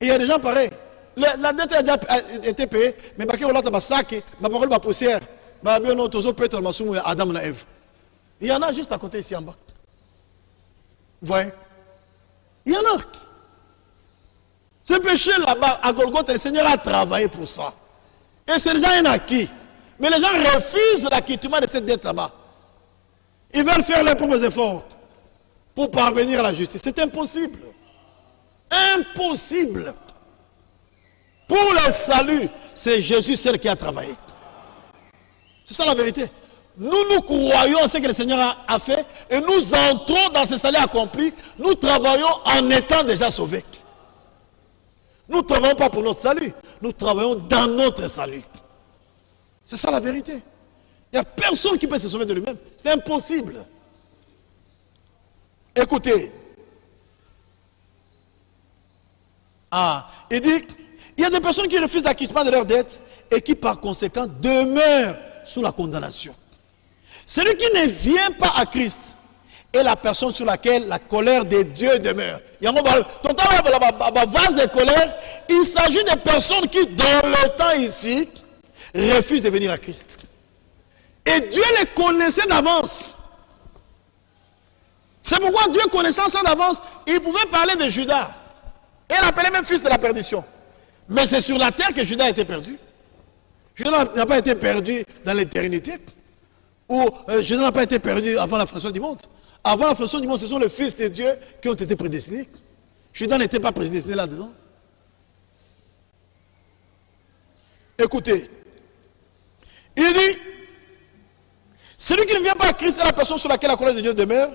Et il y a des gens pareils. La dette a déjà été payée, mais il y a des sacs, ma parole va poussière. Adam et Ève. Il y en a juste à côté ici en bas. Vous voyez? Il y en a. Ce péché là-bas, à Golgotha, le Seigneur a travaillé pour ça. Et c'est déjà un acquis. Mais les gens refusent l'acquittement de cette dette là-bas. Ils veulent faire leurs propres efforts pour parvenir à la justice. C'est impossible. Impossible. Pour le salut, c'est Jésus seul qui a travaillé. C'est ça la vérité. Nous croyons en ce que le Seigneur a fait et nous entrons dans ce salut accompli. Nous travaillons en étant déjà sauvés. Nous ne travaillons pas pour notre salut. Nous travaillons dans notre salut. C'est ça la vérité. Il n'y a personne qui peut se sauver de lui-même. C'est impossible. Écoutez. Il dit, il y a des personnes qui refusent l'acquittement de leurs dettes et qui par conséquent demeurent sous la condamnation. Celui qui ne vient pas à Christ est la personne sur laquelle la colère de Dieu demeure. Il y a un vase de colère. Il s'agit de personnes qui, dans le temps ici, refusent de venir à Christ. Et Dieu les connaissait d'avance. C'est pourquoi Dieu connaissant ça d'avance, il pouvait parler de Judas. Et l'appelait même fils de la perdition. Mais c'est sur la terre que Judas a été perdu. Judas n'a pas été perdu dans l'éternité. Ou Judas n'a pas été perdu avant la fondation du monde. Avant la fondation du monde, ce sont les fils de Dieu qui ont été prédestinés. Judas n'était pas prédestiné là-dedans. Écoutez. Il dit, celui qui ne vient pas à Christ est la personne sur laquelle la colère de Dieu demeure,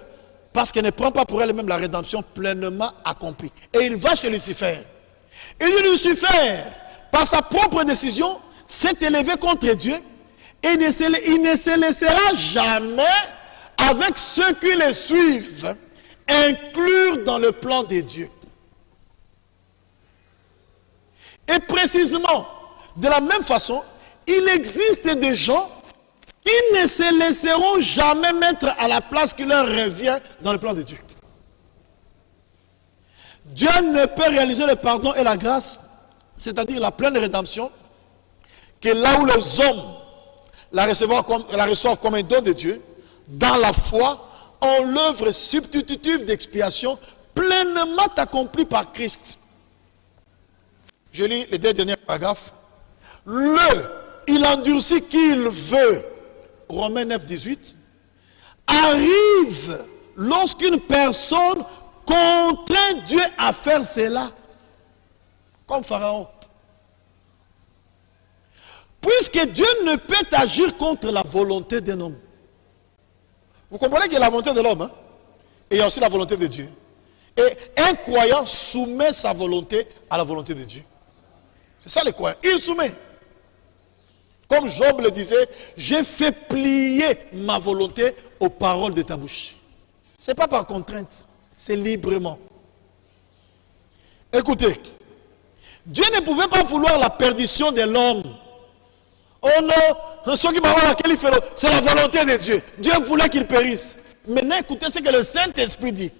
parce qu'elle ne prend pas pour elle-même la rédemption pleinement accomplie. Et il va chez Lucifer. Et Lucifer, par sa propre décision, s'est élevé contre Dieu et il ne se laissera jamais, avec ceux qui le suivent, inclure dans le plan de Dieu. Et précisément, de la même façon, il existe des gens qui ne se laisseront jamais mettre à la place qui leur revient dans le plan de Dieu. Dieu ne peut réaliser le pardon et la grâce, c'est-à-dire la pleine rédemption, que là où les hommes la reçoivent comme un don de Dieu, dans la foi, en l'œuvre substitutive d'expiation pleinement accomplie par Christ. Je lis les deux derniers paragraphes. Il endurcit qui il veut, Romains 9, 18, arrive lorsqu'une personne contraint Dieu à faire cela, comme Pharaon. Puisque Dieu ne peut agir contre la volonté d'un homme. Vous comprenez qu'il y a la volonté de l'homme, hein? Et il y a aussi la volonté de Dieu. Et un croyant soumet sa volonté à la volonté de Dieu. C'est ça les croyants. Il soumet. Comme Job le disait, j'ai fait plier ma volonté aux paroles de ta bouche. Ce n'est pas par contrainte, c'est librement. Écoutez, Dieu ne pouvait pas vouloir la perdition de l'homme. Oh non, c'est la volonté de Dieu. Dieu voulait qu'il périsse. Maintenant, écoutez ce que le Saint-Esprit dit.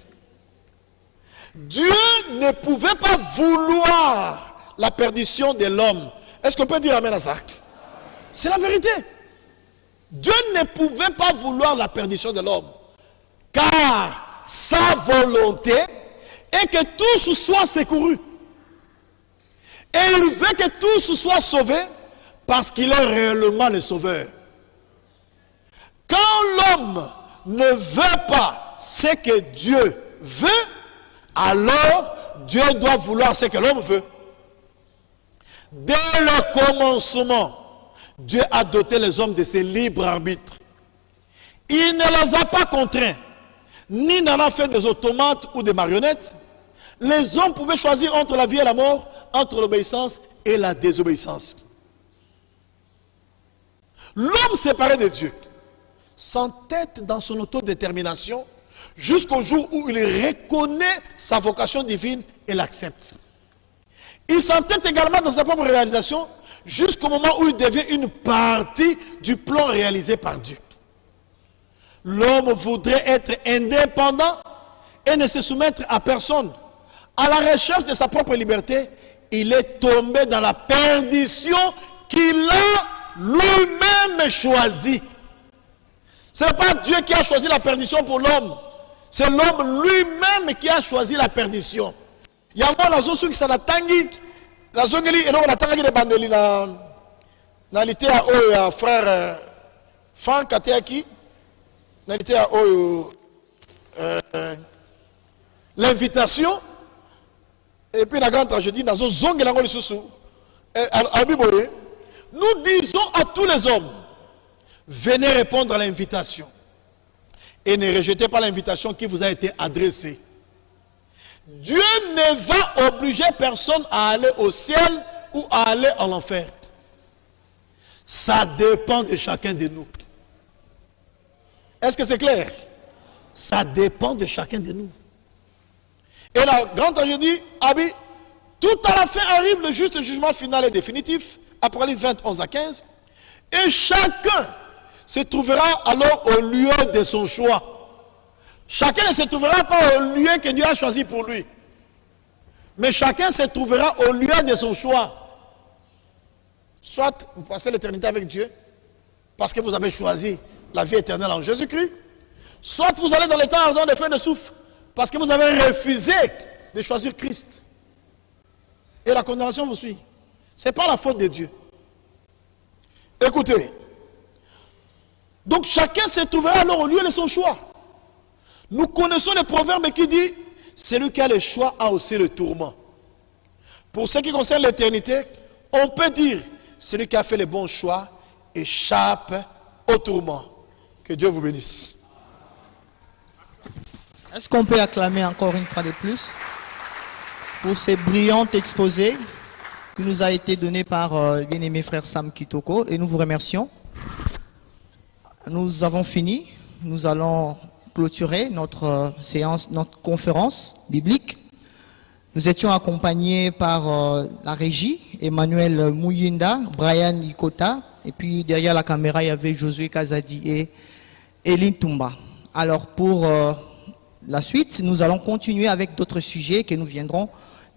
Dieu ne pouvait pas vouloir la perdition de l'homme. Est-ce qu'on peut dire amen à ça? C'est la vérité. Dieu ne pouvait pas vouloir la perdition de l'homme. Car sa volonté est que tous soient secourus. Et il veut que tous soient sauvés parce qu'il est réellement le sauveur. Quand l'homme ne veut pas ce que Dieu veut, alors Dieu doit vouloir ce que l'homme veut. Dès le commencement, Dieu a doté les hommes de ce libre arbitre. Il ne les a pas contraints, ni n'en a fait des automates ou des marionnettes. Les hommes pouvaient choisir entre la vie et la mort, entre l'obéissance et la désobéissance. L'homme séparé de Dieu s'entête dans son autodétermination jusqu'au jour où il reconnaît sa vocation divine et l'accepte. Il s'entête également dans sa propre réalisation jusqu'au moment où il devient une partie du plan réalisé par Dieu. L'homme voudrait être indépendant et ne se soumettre à personne. À la recherche de sa propre liberté, il est tombé dans la perdition qu'il a lui-même choisie. Ce n'est pas Dieu qui a choisi la perdition pour l'homme. C'est l'homme lui-même qui a choisi la perdition. Il y a moi, la zone qui s'en a tangi, la zone qui a tangi de bandeli, na lité à frère Franck Kateaki, na lité à l'invitation, et puis la grande tragédie, dans une zone qui a nous disons à tous les hommes, venez répondre à l'invitation. Et ne rejetez pas l'invitation qui vous a été adressée. Dieu ne va obliger personne à aller au ciel ou à aller en enfer. Ça dépend de chacun de nous. Est-ce que c'est clair? Ça dépend de chacun de nous. Et la grande tragédie, Abi, tout à la fin arrive le juste jugement final et définitif, Apocalypse 20, 11 à 15, et chacun se trouvera alors au lieu de son choix. Chacun ne se trouvera pas au lieu que Dieu a choisi pour lui. Mais chacun se trouvera au lieu de son choix. Soit vous passez l'éternité avec Dieu, parce que vous avez choisi la vie éternelle en Jésus-Christ. Soit vous allez dans les temps ardents des feux de soufre, parce que vous avez refusé de choisir Christ. Et la condamnation vous suit. Ce n'est pas la faute de Dieu. Écoutez. Donc chacun se trouvera alors au lieu de son choix. Nous connaissons le proverbe qui dit, celui qui a le choix a aussi le tourment. Pour ce qui concerne l'éternité, on peut dire, celui qui a fait le bon choix échappe au tourment. Que Dieu vous bénisse. Est-ce qu'on peut acclamer encore une fois de plus pour ces brillants exposés qui nous a été donné par le bien-aimé frère Sam Kitoko, et nous vous remercions. Nous avons fini. Nous allons clôturer notre séance, notre conférence biblique. Nous étions accompagnés par la régie, Emmanuel Mouyinda, Brian Ikota, et puis derrière la caméra, il y avait Josué Kazadi et Eline Toumba. Alors pour la suite, nous allons continuer avec d'autres sujets que nous viendrons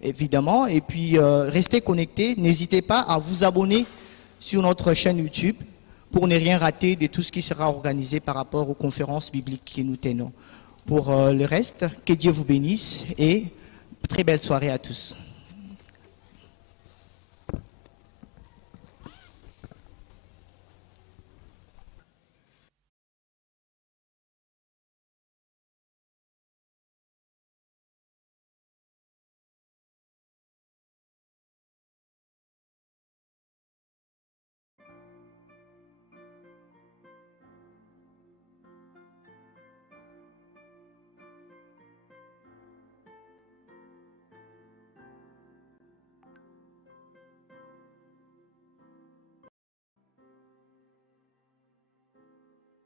évidemment, et puis restez connectés. N'hésitez pas à vous abonner sur notre chaîne YouTube pour ne rien rater de tout ce qui sera organisé par rapport aux conférences bibliques que nous tenons. Pour le reste, que Dieu vous bénisse et très belle soirée à tous.